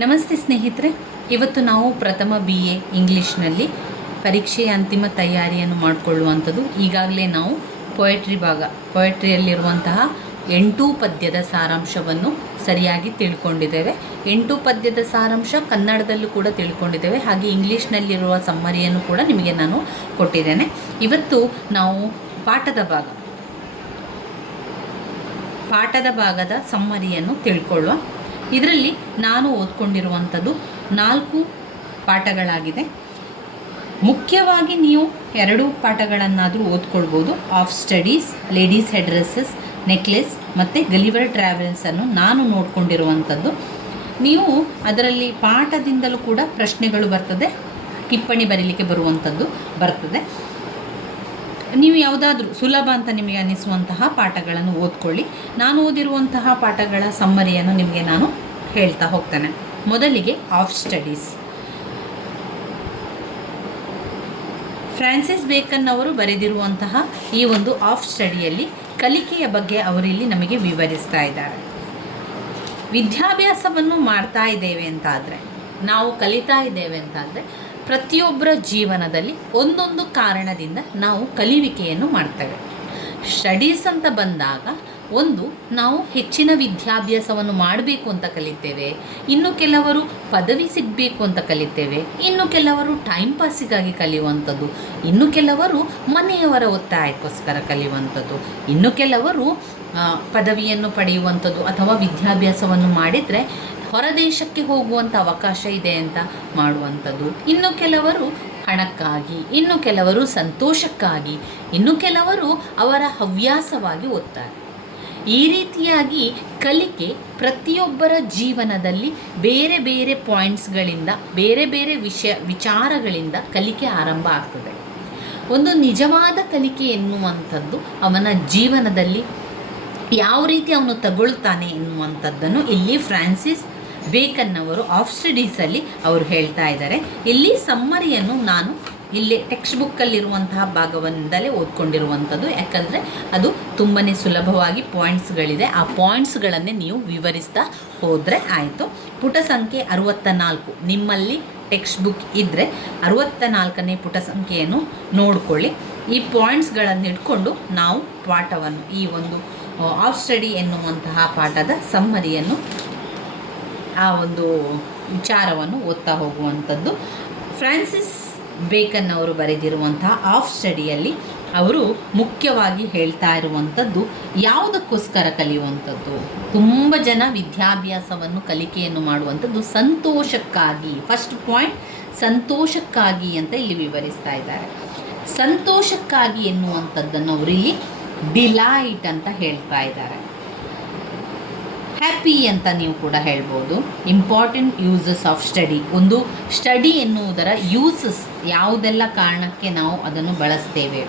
ನಮಸ್ತೆ ಸ್ನೇಹಿತರೆ, ಇವತ್ತು ನಾವು ಪ್ರಥಮ BA ಇಂಗ್ಲೀಷ್ನಲ್ಲಿ ಪರೀಕ್ಷೆಯ ಅಂತಿಮ ತಯಾರಿಯನ್ನು ಮಾಡಿಕೊಳ್ಳುವಂಥದ್ದು. ಈಗಾಗಲೇ ನಾವು ಪೊಯೆಟ್ರಿಯಲ್ಲಿರುವಂತಹ 8 ಪದ್ಯದ ಸಾರಾಂಶವನ್ನು ಸರಿಯಾಗಿ ತಿಳ್ಕೊಂಡಿದ್ದೇವೆ. 8 ಪದ್ಯದ ಸಾರಾಂಶ ಕನ್ನಡದಲ್ಲೂ ಕೂಡ ತಿಳ್ಕೊಂಡಿದ್ದೇವೆ. ಹಾಗೆ ಇಂಗ್ಲೀಷ್ನಲ್ಲಿರುವ ಸಮ್ಮರಿಯನ್ನು ಕೂಡ ನಿಮಗೆ ನಾನು ಕೊಟ್ಟಿದ್ದೇನೆ. ಇವತ್ತು ನಾವು ಪಾಠದ ಭಾಗದ ಸಮ್ಮರಿಯನ್ನು ತಿಳ್ಕೊಳ್ಳುವ. ಇದರಲ್ಲಿ ನಾನು ಓದ್ಕೊಂಡಿರುವಂಥದ್ದು 4 ಪಾಠಗಳಾಗಿದೆ. ಮುಖ್ಯವಾಗಿ ನೀವು 2 ಪಾಠಗಳನ್ನಾದರೂ ಓದ್ಕೊಳ್ಬೋದು. Of studies, ladies head dresses, necklace ಮತ್ತು ಗಲಿವರ್ ಟ್ರಾವೆಲ್ಸನ್ನು ನಾನು ನೋಡ್ಕೊಂಡಿರುವಂಥದ್ದು. ನೀವು ಅದರಲ್ಲಿ ಪಾಠದಿಂದಲೂ ಕೂಡ ಪ್ರಶ್ನೆಗಳು ಬರ್ತದೆ, ಟಿಪ್ಪಣಿ ಬರೀಲಿಕ್ಕೆ ಬರುವಂಥದ್ದು ಬರ್ತದೆ. ನೀವು ಯಾವುದಾದ್ರೂ ಸುಲಭ ಅಂತ ನಿಮಗೆ ಅನ್ನಿಸುವಂತಹ ಪಾಠಗಳನ್ನು ಓದ್ಕೊಳ್ಳಿ. ನಾನು ಓದಿರುವಂತಹ ಪಾಠಗಳ ಸಮ್ಮರಿಯನ್ನು ನಿಮಗೆ ನಾನು ಹೇಳ್ತಾ ಹೋಗ್ತೇನೆ. ಮೊದಲಿಗೆ ಆಫ್ ಸ್ಟಡೀಸ್. ಫ್ರಾನ್ಸಿಸ್ ಬೇಕನ್ ಅವರು ಬರೆದಿರುವಂತಹ ಈ ಒಂದು ಆಫ್ ಸ್ಟಡಿಯಲ್ಲಿ ಕಲಿಕೆಯ ಬಗ್ಗೆ ಅವರಿಲ್ಲಿ ನಮಗೆ ವಿವರಿಸ್ತಾ ಇದ್ದಾರೆ. ವಿದ್ಯಾಭ್ಯಾಸವನ್ನು ಮಾಡ್ತಾ ಇದ್ದೇವೆ ಅಂತಾದರೆ, ನಾವು ಕಲಿತಾ ಇದ್ದೇವೆ ಅಂತಾದರೆ, ಪ್ರತಿಯೊಬ್ಬರ ಜೀವನದಲ್ಲಿ ಒಂದೊಂದು ಕಾರಣದಿಂದ ನಾವು ಕಲಿಯುವಿಕೆಯನ್ನು ಮಾಡ್ತೇವೆ. ಸ್ಟಡೀಸ್ ಅಂತ ಬಂದಾಗ ನಾವು ಹೆಚ್ಚಿನ ವಿದ್ಯಾಭ್ಯಾಸವನ್ನು ಮಾಡಬೇಕು ಅಂತ ಕಲಿತೇವೆ. ಇನ್ನು ಕೆಲವರು ಪದವಿ ಸಿಗಬೇಕು ಅಂತ ಕಲಿತೇವೆ. ಇನ್ನು ಕೆಲವರು ಟೈಮ್ ಪಾಸಿಗಾಗಿ ಕಲಿಯುವಂಥದ್ದು. ಇನ್ನು ಕೆಲವರು ಮನೆಯವರ ಒತ್ತಾಯಕ್ಕೋಸ್ಕರ ಕಲಿಯುವಂಥದ್ದು. ಇನ್ನು ಕೆಲವರು ಪದವಿಯನ್ನು ಪಡೆಯುವಂಥದ್ದು ಅಥವಾ ವಿದ್ಯಾಭ್ಯಾಸವನ್ನು ಮಾಡಿದರೆ ಹೊರದೇಶಕ್ಕೆ ಹೋಗುವಂಥ ಅವಕಾಶ ಇದೆ ಅಂತ ಮಾಡುವಂಥದ್ದು. ಇನ್ನು ಕೆಲವರು ಹಣಕ್ಕಾಗಿ, ಇನ್ನು ಕೆಲವರು ಸಂತೋಷಕ್ಕಾಗಿ, ಇನ್ನು ಕೆಲವರು ಅವರ ಹವ್ಯಾಸವಾಗಿ ಓದ್ತಾರೆ. ಈ ರೀತಿಯಾಗಿ ಕಲಿಕೆ ಪ್ರತಿಯೊಬ್ಬರ ಜೀವನದಲ್ಲಿ ಬೇರೆ ಬೇರೆ ಪಾಯಿಂಟ್ಸ್ಗಳಿಂದ, ಬೇರೆ ಬೇರೆ ವಿಚಾರಗಳಿಂದ ಕಲಿಕೆ ಆರಂಭ ಆಗ್ತದೆ. ಒಂದು ನಿಜವಾದ ಕಲಿಕೆ ಎನ್ನುವಂಥದ್ದು ಅವನ ಜೀವನದಲ್ಲಿ ಯಾವ ರೀತಿ ಅವನು ತಗೊಳ್ತಾನೆ ಎನ್ನುವಂಥದ್ದನ್ನು ಇಲ್ಲಿ ಫ್ರಾನ್ಸಿಸ್ ಬೇಕನ್ ಅವರು ಆಫ್ ಸ್ಟಡೀಸಲ್ಲಿ ಅವರು ಹೇಳ್ತಾ ಇದ್ದಾರೆ. ಇಲ್ಲಿ ಸಮ್ಮರಿಯನ್ನು ನಾನು ಇಲ್ಲಿ ಟೆಕ್ಸ್ಟ್ ಬುಕ್ಕಲ್ಲಿರುವಂತಹ ಭಾಗವೊಂದಲೇ ಓದ್ಕೊಂಡಿರುವಂಥದ್ದು. ಯಾಕಂದರೆ ಅದು ತುಂಬಾ ಸುಲಭವಾಗಿ ಪಾಯಿಂಟ್ಸ್ಗಳಿದೆ. ಆ ಪಾಯಿಂಟ್ಸ್ಗಳನ್ನೇ ನೀವು ವಿವರಿಸ್ತಾ ಹೋದರೆ ಆಯಿತು. ಪುಟ ಸಂಖ್ಯೆ 64 ನಿಮ್ಮಲ್ಲಿ ಟೆಕ್ಸ್ಟ್ ಬುಕ್ ಇದ್ದರೆ 64ನೇ ಪುಟ ಸಂಖ್ಯೆಯನ್ನು ನೋಡಿಕೊಳ್ಳಿ. ಈ ಪಾಯಿಂಟ್ಸ್ಗಳನ್ನು ಇಟ್ಕೊಂಡು ನಾವು ಪಾಠವನ್ನು, ಈ ಒಂದು ಆಫ್ ಸ್ಟಡಿ ಎನ್ನುವಂತಹ ಪಾಠದ ಸಮ್ಮರಿಯನ್ನು, ಆ ಒಂದು ವಿಚಾರವನ್ನು ಓದ್ತಾ ಹೋಗುವಂಥದ್ದು. ಫ್ರಾನ್ಸಿಸ್ ಬೇಕನ್ ಅವರು ಬರೆದಿರುವಂತಹ ಆಫ್ ಸ್ಟಡಿಯಲ್ಲಿ ಅವರು ಮುಖ್ಯವಾಗಿ ಹೇಳ್ತಾ ಇರುವಂಥದ್ದು ಯಾವುದಕ್ಕೋಸ್ಕರ ಕಲಿಯುವಂಥದ್ದು. ತುಂಬ ಜನ ವಿದ್ಯಾಭ್ಯಾಸವನ್ನು, ಕಲಿಕೆಯನ್ನು ಮಾಡುವಂಥದ್ದು ಸಂತೋಷಕ್ಕಾಗಿ. ಫಸ್ಟ್ ಪಾಯಿಂಟ್ ಸಂತೋಷಕ್ಕಾಗಿ ಅಂತ ಇಲ್ಲಿ ವಿವರಿಸ್ತಾ ಇದ್ದಾರೆ. ಸಂತೋಷಕ್ಕಾಗಿ ಎನ್ನುವಂಥದ್ದನ್ನು ಅವರಿಲ್ಲಿ ಡಿಲೈಟ್ ಅಂತ ಹೇಳ್ತಾ ಇದ್ದಾರೆ. ಹ್ಯಾಪಿ ಅಂತ ನೀವು ಕೂಡ ಹೇಳ್ಬೋದು. Important uses of study. ಒಂದು ಸ್ಟಡಿ ಎನ್ನುವುದರ ಯೂಸಸ್, ಯಾವುದೆಲ್ಲ ಕಾರಣಕ್ಕೆ ನಾವು ಅದನ್ನು ಬಳಸ್ತೇವೆ.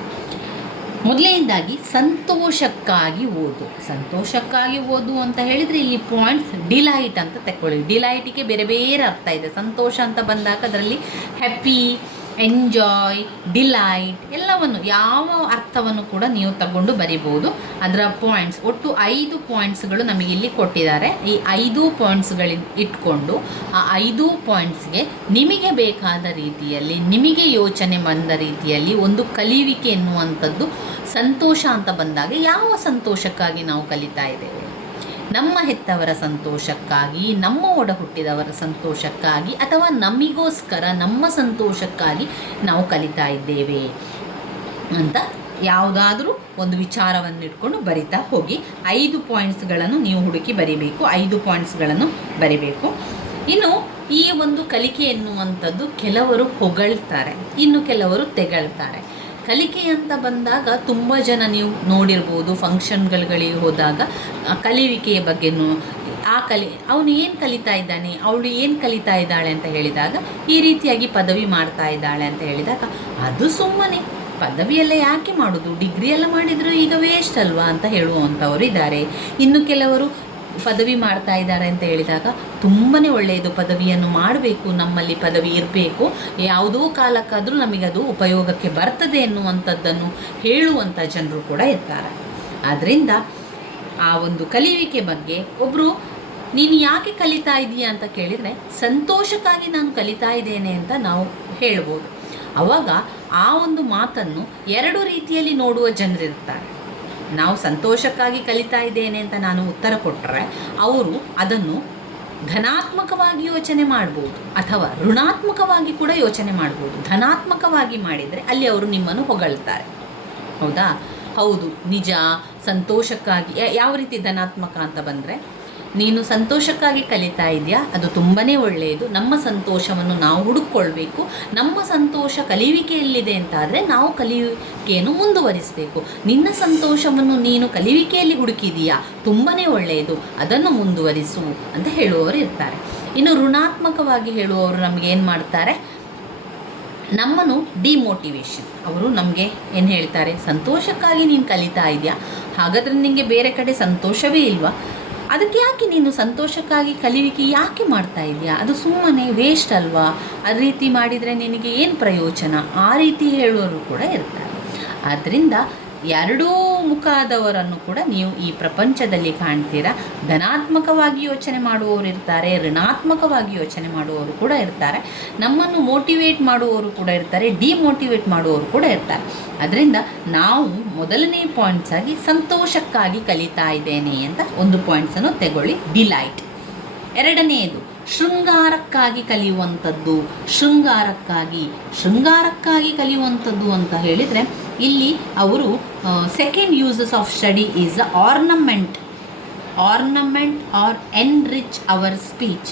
ಮೊದಲನೇದಾಗಿ ಸಂತೋಷಕ್ಕಾಗಿ ಓದು. ಸಂತೋಷಕ್ಕಾಗಿ ಓದು ಅಂತ ಹೇಳಿದರೆ ಇಲ್ಲಿ ಪಾಯಿಂಟ್ಸ್ ಡಿಲೈಟ್ ಅಂತ ತಗೊಳ್ಳಿ. ಡಿಲೈಟಿಗೆ ಬೇರೆ ಬೇರೆ ಅರ್ಥ ಇದೆ. ಸಂತೋಷ ಅಂತ ಬಂದಾಗ ಅದರಲ್ಲಿ ಹ್ಯಾಪಿ, ಎಂಜಾಯ್, ಡಿಲೈಟ್ ಎಲ್ಲವನ್ನು, ಯಾವ ಅರ್ಥವನ್ನು ಕೂಡ ನೀವು ತಗೊಂಡು ಬರಿಬೋದು. ಅದರ ಪಾಯಿಂಟ್ಸ್ ಒಟ್ಟು 5 ಪಾಯಿಂಟ್ಸ್ಗಳು ನಮಗೆ ಇಲ್ಲಿ ಕೊಟ್ಟಿದ್ದಾರೆ. ಈ 5 ಪಾಯಿಂಟ್ಸ್ಗಳಿಂದ ಇಟ್ಕೊಂಡು ಆ 5 ಪಾಯಿಂಟ್ಸ್ಗೆ ನಿಮಗೆ ಬೇಕಾದ ರೀತಿಯಲ್ಲಿ, ನಿಮಗೆ ಯೋಚನೆ ಬಂದ ರೀತಿಯಲ್ಲಿ ಒಂದು ಕಲಿಯುವಿಕೆ ಎನ್ನುವಂಥದ್ದು ಸಂತೋಷ ಅಂತ ಬಂದಾಗ ಯಾವ ಸಂತೋಷಕ್ಕಾಗಿ ನಾವು ಕಲಿತಾ ಇದ್ದೇವೆ? ನಮ್ಮ ಹೆತ್ತವರ ಸಂತೋಷಕ್ಕಾಗಿ, ನಮ್ಮ ಒಡ ಹುಟ್ಟಿದವರ ಸಂತೋಷಕ್ಕಾಗಿ, ಅಥವಾ ನಮಗೋಸ್ಕರ, ನಮ್ಮ ಸಂತೋಷಕ್ಕಾಗಿ ನಾವು ಕಲಿತಾ ಇದ್ದೇವೆ ಅಂತ ಯಾವುದಾದ್ರೂ ಒಂದು ವಿಚಾರವನ್ನು ಇಟ್ಕೊಂಡು ಬರಿತಾ ಹೋಗಿ. 5 ಪಾಯಿಂಟ್ಸ್ಗಳನ್ನು ನೀವು ಹುಡುಕಿ ಬರಿಬೇಕು. 5 ಪಾಯಿಂಟ್ಸ್ಗಳನ್ನು ಬರಿಬೇಕು. ಇನ್ನು ಈ ಒಂದು ಕಲಿಕೆ ಎನ್ನುವಂಥದ್ದು ಕೆಲವರು ಹೊಗಳ್ತಾರೆ, ಇನ್ನು ಕೆಲವರು ತೆಗಳ್ತಾರೆ. ಕಲಿಕೆ ಅಂತ ಬಂದಾಗ ತುಂಬ ಜನ ನೀವು ನೋಡಿರ್ಬೋದು, ಫಂಕ್ಷನ್ಗಳಿಗೆ ಹೋದಾಗ ಕಲಿಯುವಿಕೆಯ ಬಗ್ಗೆನೂ, ಅವನು ಏನು ಕಲಿತಾ ಇದ್ದಾನೆ, ಅವಳು ಏನು ಕಲಿತಾ ಇದ್ದಾಳೆ ಅಂತ ಹೇಳಿದಾಗ, ಈ ರೀತಿಯಾಗಿ ಪದವಿ ಮಾಡ್ತಾ ಇದ್ದಾಳೆ ಅಂತ ಹೇಳಿದಾಗ, ಅದು ಸುಮ್ಮನೆ ಪದವಿಯೆಲ್ಲ ಯಾಕೆ ಮಾಡೋದು, ಡಿಗ್ರಿ ಎಲ್ಲ ಮಾಡಿದರೂ ಈಗ ವೇಸ್ಟ್ ಅಲ್ವಾ ಅಂತ ಹೇಳುವಂಥವರು ಇದ್ದಾರೆ. ಇನ್ನು ಕೆಲವರು ಪದವಿ ಮಾಡ್ತಾ ಇದ್ದಾರೆ ಅಂತ ಹೇಳಿದಾಗ ತುಂಬಾ ಒಳ್ಳೆಯದು, ಪದವಿಯನ್ನು ಮಾಡಬೇಕು, ನಮ್ಮಲ್ಲಿ ಪದವಿ ಇರಬೇಕು, ಯಾವುದೋ ಕಾಲಕ್ಕಾದರೂ ನಮಗದು ಉಪಯೋಗಕ್ಕೆ ಬರ್ತದೆ ಎನ್ನುವಂಥದ್ದನ್ನು ಹೇಳುವಂಥ ಜನರು ಕೂಡ ಇರ್ತಾರೆ. ಆದ್ದರಿಂದ ಆ ಒಂದು ಕಲಿಯುವಿಕೆ ಬಗ್ಗೆ ಒಬ್ಬರು ನೀನು ಯಾಕೆ ಕಲಿತಾ ಇದೀಯಾ ಅಂತ ಕೇಳಿದರೆ ಸಂತೋಷಕ್ಕಾಗಿ ನಾನು ಕಲಿತಾ ಇದ್ದೇನೆ ಅಂತ ನಾವು ಹೇಳ್ಬೋದು. ಆವಾಗ ಆ ಒಂದು ಮಾತನ್ನು ಎರಡು ರೀತಿಯಲ್ಲಿ ನೋಡುವ ಜನರಿರ್ತಾರೆ. ನಾವು ಸಂತೋಷಕ್ಕಾಗಿ ಕಲಿತಾ ಇದ್ದೇನೆ ಅಂತ ನಾನು ಉತ್ತರ ಕೊಟ್ಟರೆ ಅವರು ಅದನ್ನು ಧನಾತ್ಮಕವಾಗಿ ಯೋಚನೆ ಮಾಡ್ಬೋದು ಅಥವಾ ಋಣಾತ್ಮಕವಾಗಿ ಕೂಡ ಯೋಚನೆ ಮಾಡ್ಬೋದು. ಧನಾತ್ಮಕವಾಗಿ ಮಾಡಿದರೆ ಅಲ್ಲಿ ಅವರು ನಿಮ್ಮನ್ನು ಹೊಗಳ್ತಾರೆ. ಹೌದಾ? ಹೌದು, ನಿಜ. ಸಂತೋಷಕ್ಕಾಗಿ ಯಾವ ರೀತಿ ಧನಾತ್ಮಕ ಅಂತ ಬಂದರೆ, ನೀನು ಸಂತೋಷಕ್ಕಾಗಿ ಕಲಿತಾ ಇದೆಯಾ, ಅದು ತುಂಬಾ ಒಳ್ಳೆಯದು. ನಮ್ಮ ಸಂತೋಷವನ್ನು ನಾವು ಹುಡುಕೊಳ್ಬೇಕು. ನಮ್ಮ ಸಂತೋಷ ಕಲಿಯುವಿಕೆಯಲ್ಲಿದೆ ಅಂತಾದರೆ ನಾವು ಕಲಿಯುವಿಕೆಯನ್ನು ಮುಂದುವರಿಸಬೇಕು. ನಿನ್ನ ಸಂತೋಷವನ್ನು ನೀನು ಕಲಿಯುವಿಕೆಯಲ್ಲಿ ಹುಡುಕಿದೀಯಾ, ತುಂಬಾ ಒಳ್ಳೆಯದು, ಅದನ್ನು ಮುಂದುವರಿಸು ಅಂತ ಹೇಳುವವರು ಇರ್ತಾರೆ. ಇನ್ನು ಋಣಾತ್ಮಕವಾಗಿ ಹೇಳುವವರು ನಮಗೆ ಏನು ಮಾಡ್ತಾರೆ, ನಮ್ಮನ್ನು ಡಿಮೋಟಿವೇಶನ್. ಅವರು ನಮಗೆ ಏನು ಹೇಳ್ತಾರೆ, ಸಂತೋಷಕ್ಕಾಗಿ ನೀನು ಕಲಿತಾ ಇದೆಯಾ, ಹಾಗಾದರೆ ನಿನಗೆ ಬೇರೆ ಕಡೆ ಸಂತೋಷವೇ ಇಲ್ವಾ, ಅದಕ್ಕೆ ಯಾಕೆ ನೀನು ಸಂತೋಷಕ್ಕಾಗಿ ಕಲಿಯುವಿಕೆ ಯಾಕೆ ಮಾಡ್ತಾ ಇದೆಯಾ, ಅದು ಸುಮ್ಮನೆ ವೇಸ್ಟ್ ಅಲ್ವಾ, ಆ ರೀತಿ ಮಾಡಿದರೆ ನಿನಗೆ ಏನು ಪ್ರಯೋಜನ, ಆ ರೀತಿ ಹೇಳುವವರು ಕೂಡ ಇರ್ತಾರೆ. ಆದ್ದರಿಂದ ಎರಡೂ ಮುಖಾದವರನ್ನು ಕೂಡ ನೀವು ಈ ಪ್ರಪಂಚದಲ್ಲಿ ಕಾಣ್ತೀರಾ. ಧನಾತ್ಮಕವಾಗಿ ಯೋಚನೆ ಮಾಡುವವರು ಇರ್ತಾರೆ, ಋಣಾತ್ಮಕವಾಗಿ ಯೋಚನೆ ಮಾಡುವವರು ಕೂಡ ಇರ್ತಾರೆ. ನಮ್ಮನ್ನು ಮೋಟಿವೇಟ್ ಮಾಡುವವರು ಕೂಡ ಇರ್ತಾರೆ, ಡಿಮೋಟಿವೇಟ್ ಮಾಡುವವರು ಕೂಡ ಇರ್ತಾರೆ. ಅದರಿಂದ ನಾವು ಮೊದಲನೇ ಪಾಯಿಂಟ್ಸ್ ಆಗಿ ಸಂತೋಷಕ್ಕಾಗಿ ಕಲಿತಾ ಇದ್ದೇನೆ ಅಂತ ಒಂದು ಪಾಯಿಂಟ್ಸನ್ನು ತಗೊಳ್ಳಿ, ಡಿಲೈಟ್. ಎರಡನೆಯದು ಶೃಂಗಾರಕ್ಕಾಗಿ ಕಲಿಯುವಂಥದ್ದು. ಶೃಂಗಾರಕ್ಕಾಗಿ ಕಲಿಯುವಂಥದ್ದು ಅಂತ ಹೇಳಿದರೆ ಇಲ್ಲಿ ಅವರು second uses of study is ornament or enrich our speech.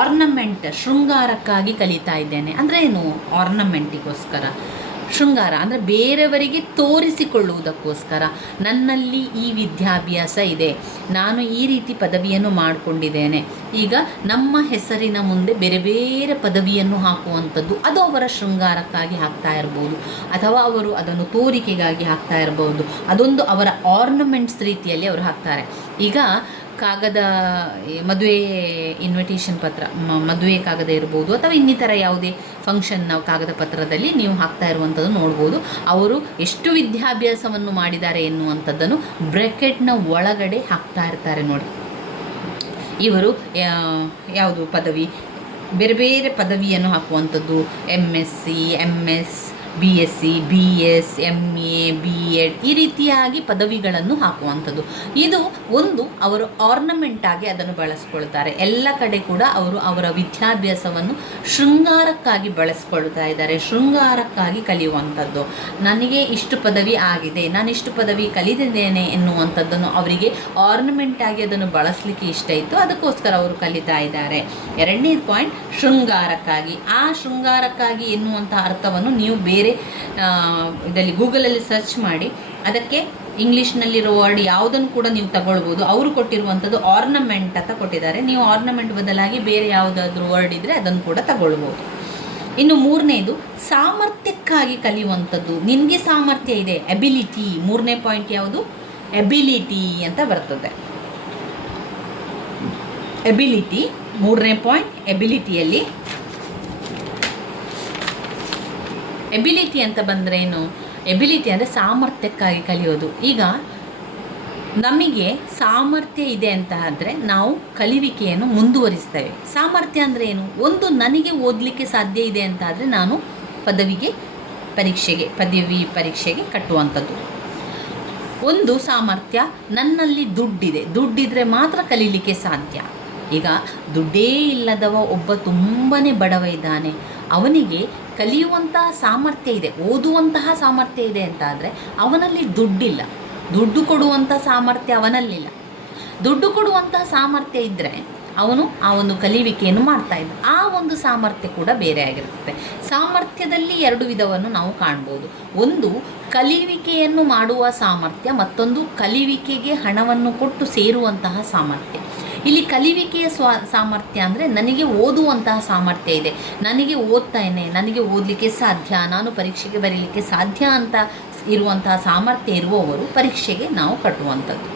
Ornament, ಶೃಂಗಾರಕ್ಕಾಗಿ ಕಲಿತಾ ಇದ್ದೇನೆ ಅಂದರೆ ಏನು, ಆರ್ನಮೆಂಟಿಗೋಸ್ಕರ. ಶೃಂಗಾರ ಅಂದರೆ ಬೇರೆಯವರಿಗೆ ತೋರಿಸಿಕೊಳ್ಳುವುದಕ್ಕೋಸ್ಕರ. ನನ್ನಲ್ಲಿ ಈ ವಿದ್ಯಾಭ್ಯಾಸ ಇದೆ, ನಾನು ಈ ರೀತಿ ಪದವಿಯನ್ನು ಮಾಡಿಕೊಂಡಿದ್ದೇನೆ. ಈಗ ನಮ್ಮ ಹೆಸರಿನ ಮುಂದೆ ಬೇರೆ ಬೇರೆ ಪದವಿಯನ್ನು ಹಾಕುವಂಥದ್ದು, ಅದು ಅವರ ಶೃಂಗಾರಕ್ಕಾಗಿ ಹಾಕ್ತಾ ಇರ್ಬೋದು, ಅಥವಾ ಅವರು ಅದನ್ನು ತೋರಿಕೆಗಾಗಿ ಹಾಕ್ತಾ ಇರ್ಬೋದು. ಅದೊಂದು ಅವರ ಆರ್ನಮೆಂಟ್ಸ್ ರೀತಿಯಲ್ಲಿ ಅವರು ಹಾಕ್ತಾರೆ. ಈಗ ಕಾಗದ, ಮದುವೆ ಇನ್ವಿಟೇಷನ್ ಪತ್ರ, ಮದುವೆ ಕಾಗದ ಇರ್ಬೋದು, ಅಥವಾ ಇನ್ನಿತರ ಯಾವುದೇ ಫಂಕ್ಷನ್ ನಾವು ಕಾಗದ ಪತ್ರದಲ್ಲಿ ನೀವು ಹಾಕ್ತಾ ಇರುವಂಥದ್ದು ನೋಡ್ಬೋದು. ಅವರು ಎಷ್ಟು ವಿದ್ಯಾಭ್ಯಾಸವನ್ನು ಮಾಡಿದ್ದಾರೆ ಎನ್ನುವಂಥದ್ದನ್ನು ಬ್ರ್ಯಾಕೆಟ್ನ ಒಳಗಡೆ ಹಾಕ್ತಾ ಇರ್ತಾರೆ ನೋಡಿ. ಇವರು ಯಾವುದು ಪದವಿ, ಬೇರೆ ಬೇರೆ ಪದವಿಯನ್ನು ಹಾಕುವಂಥದ್ದು, MSc, MS, BSc, BS, MA, B.Ed ಈ ರೀತಿಯಾಗಿ ಪದವಿಗಳನ್ನು ಹಾಕುವಂಥದ್ದು. ಇದು ಒಂದು ಅವರು ಆರ್ನಮೆಂಟಾಗಿ ಅದನ್ನು ಬಳಸ್ಕೊಳ್ತಾರೆ. ಎಲ್ಲ ಕಡೆ ಕೂಡ ಅವರು ಅವರ ವಿದ್ಯಾಭ್ಯಾಸವನ್ನು ಶೃಂಗಾರಕ್ಕಾಗಿ ಬಳಸ್ಕೊಳ್ತಾ ಇದ್ದಾರೆ, ಶೃಂಗಾರಕ್ಕಾಗಿ ಕಲಿಯುವಂಥದ್ದು. ನನಗೆ ಇಷ್ಟು ಪದವಿ ಆಗಿದೆ, ನಾನು ಇಷ್ಟು ಪದವಿ ಕಲಿತಿದ್ದೇನೆ ಎನ್ನುವಂಥದ್ದನ್ನು ಅವರಿಗೆ ಆರ್ನಮೆಂಟಾಗಿ ಅದನ್ನು ಬಳಸಲಿಕ್ಕೆ ಇಷ್ಟ ಇತ್ತು, ಅದಕ್ಕೋಸ್ಕರ ಅವರು ಕಲಿತಾ ಇದ್ದಾರೆ. ಎರಡನೇ ಪಾಯಿಂಟ್, ಶೃಂಗಾರಕ್ಕಾಗಿ. ಆ ಶೃಂಗಾರಕ್ಕಾಗಿ ಎನ್ನುವಂಥ ಅರ್ಥವನ್ನು ನೀವು ಬೇರೆ ಇದರಲ್ಲಿ ಗೂಗಲಲ್ಲಿ ಸರ್ಚ್ ಮಾಡಿ, ಅದಕ್ಕೆ ಇಂಗ್ಲೀಷ್ನಲ್ಲಿರೋ ವರ್ಡ್ ಯಾವುದನ್ನು ಕೂಡ ನೀವು ತಗೊಳ್ಬೋದು. ಅವರು ಕೊಟ್ಟಿರುವಂಥದ್ದು ಆರ್ನಮೆಂಟ್ ಅಂತ ಕೊಟ್ಟಿದ್ದಾರೆ, ನೀವು ಆರ್ನಮೆಂಟ್ ಬದಲಾಗಿ ಬೇರೆ ಯಾವುದಾದ್ರೂ ವರ್ಡ್ ಇದ್ದರೆ ಅದನ್ನು ಕೂಡ ತಗೊಳ್ಬೋದು. ಇನ್ನು ಮೂರನೇದು ಸಾಮರ್ಥ್ಯಕ್ಕಾಗಿ ಕಲಿಯುವಂಥದ್ದು. ನಿನಗೆ ಸಾಮರ್ಥ್ಯ ಇದೆ, ಎಬಿಲಿಟಿ. ಮೂರನೇ ಪಾಯಿಂಟ್ ಯಾವುದು, ಎಬಿಲಿಟಿ ಅಂತ ಬರ್ತದೆ. ಎಬಿಲಿಟಿ ಮೂರನೇ ಪಾಯಿಂಟ್. ಎಬಿಲಿಟಿಯಲ್ಲಿ ಎಬಿಲಿಟಿ ಅಂತ ಬಂದರೆ ಏನು, ಎಬಿಲಿಟಿ ಅಂದರೆ ಸಾಮರ್ಥ್ಯಕ್ಕಾಗಿ ಕಲಿಯೋದು. ಈಗ ನಮಗೆ ಸಾಮರ್ಥ್ಯ ಇದೆ ಅಂತ ಆದರೆ ನಾವು ಕಲಿವಿಕೆಯನ್ನು ಮುಂದುವರಿಸ್ತೇವೆ. ಸಾಮರ್ಥ್ಯ ಅಂದರೆ ಏನು, ಒಂದು ನನಗೆ ಓದಲಿಕ್ಕೆ ಸಾಧ್ಯ ಇದೆ ಅಂತ ಆದರೆ ನಾನು ಪದವಿ ಪರೀಕ್ಷೆಗೆ ಕಟ್ಟುವಂಥದ್ದು. ಒಂದು ಸಾಮರ್ಥ್ಯ, ನನ್ನಲ್ಲಿ ದುಡ್ಡಿದ್ರೆ ಮಾತ್ರ ಕಲೀಲಿಕ್ಕೆ ಸಾಧ್ಯ. ಈಗ ದುಡ್ಡೇ ಇಲ್ಲದವ ಒಬ್ಬ ತುಂಬಾ ಬಡವ ಇದ್ದಾನೆ, ಅವನಿಗೆ ಕಲಿಯುವಂತಹ ಸಾಮರ್ಥ್ಯ ಇದೆ, ಓದುವಂತಹ ಸಾಮರ್ಥ್ಯ ಇದೆ ಅಂತ ಆದರೆ ಅವನಲ್ಲಿ ದುಡ್ಡಿಲ್ಲ, ದುಡ್ಡು ಕೊಡುವಂಥ ಸಾಮರ್ಥ್ಯ ಅವನಲ್ಲಿಲ್ಲ. ದುಡ್ಡು ಕೊಡುವಂತಹ ಸಾಮರ್ಥ್ಯ ಇದ್ದರೆ ಅವನು ಆ ಒಂದು ಕಲಿವಿಕೆಯನ್ನು ಮಾಡ್ತಾ ಇದ್ದ, ಆ ಒಂದು ಸಾಮರ್ಥ್ಯ ಕೂಡ ಬೇರೆ ಆಗಿರುತ್ತೆ. ಸಾಮರ್ಥ್ಯದಲ್ಲಿ ಎರಡು ವಿಧವನ್ನು ನಾವು ಕಾಣ್ಬೋದು. ಒಂದು ಕಲಿವಿಕೆಯನ್ನು ಮಾಡುವ ಸಾಮರ್ಥ್ಯ, ಮತ್ತೊಂದು ಕಲಿವಿಕೆಗೆ ಹಣವನ್ನು ಕೊಟ್ಟು ಸೇರುವಂತಹ ಸಾಮರ್ಥ್ಯ. ಇಲ್ಲಿ ಕಲಿವಿಕೆಯ ಸಾಮರ್ಥ್ಯ ಅಂದರೆ ನನಗೆ ಓದುವಂತಹ ಸಾಮರ್ಥ್ಯ ಇದೆ, ನನಗೆ ಓದ್ತಾಯಿದ್ದೇನೆ, ನನಗೆ ಓದಲಿಕ್ಕೆ ಸಾಧ್ಯ, ನಾನು ಪರೀಕ್ಷೆಗೆ ಬರೀಲಿಕ್ಕೆ ಸಾಧ್ಯ ಅಂತ ಇರುವಂತಹ ಸಾಮರ್ಥ್ಯ ಇರುವವರು ಪರೀಕ್ಷೆಗೆ ನಾವು ಕಟ್ಟುವಂಥದ್ದು.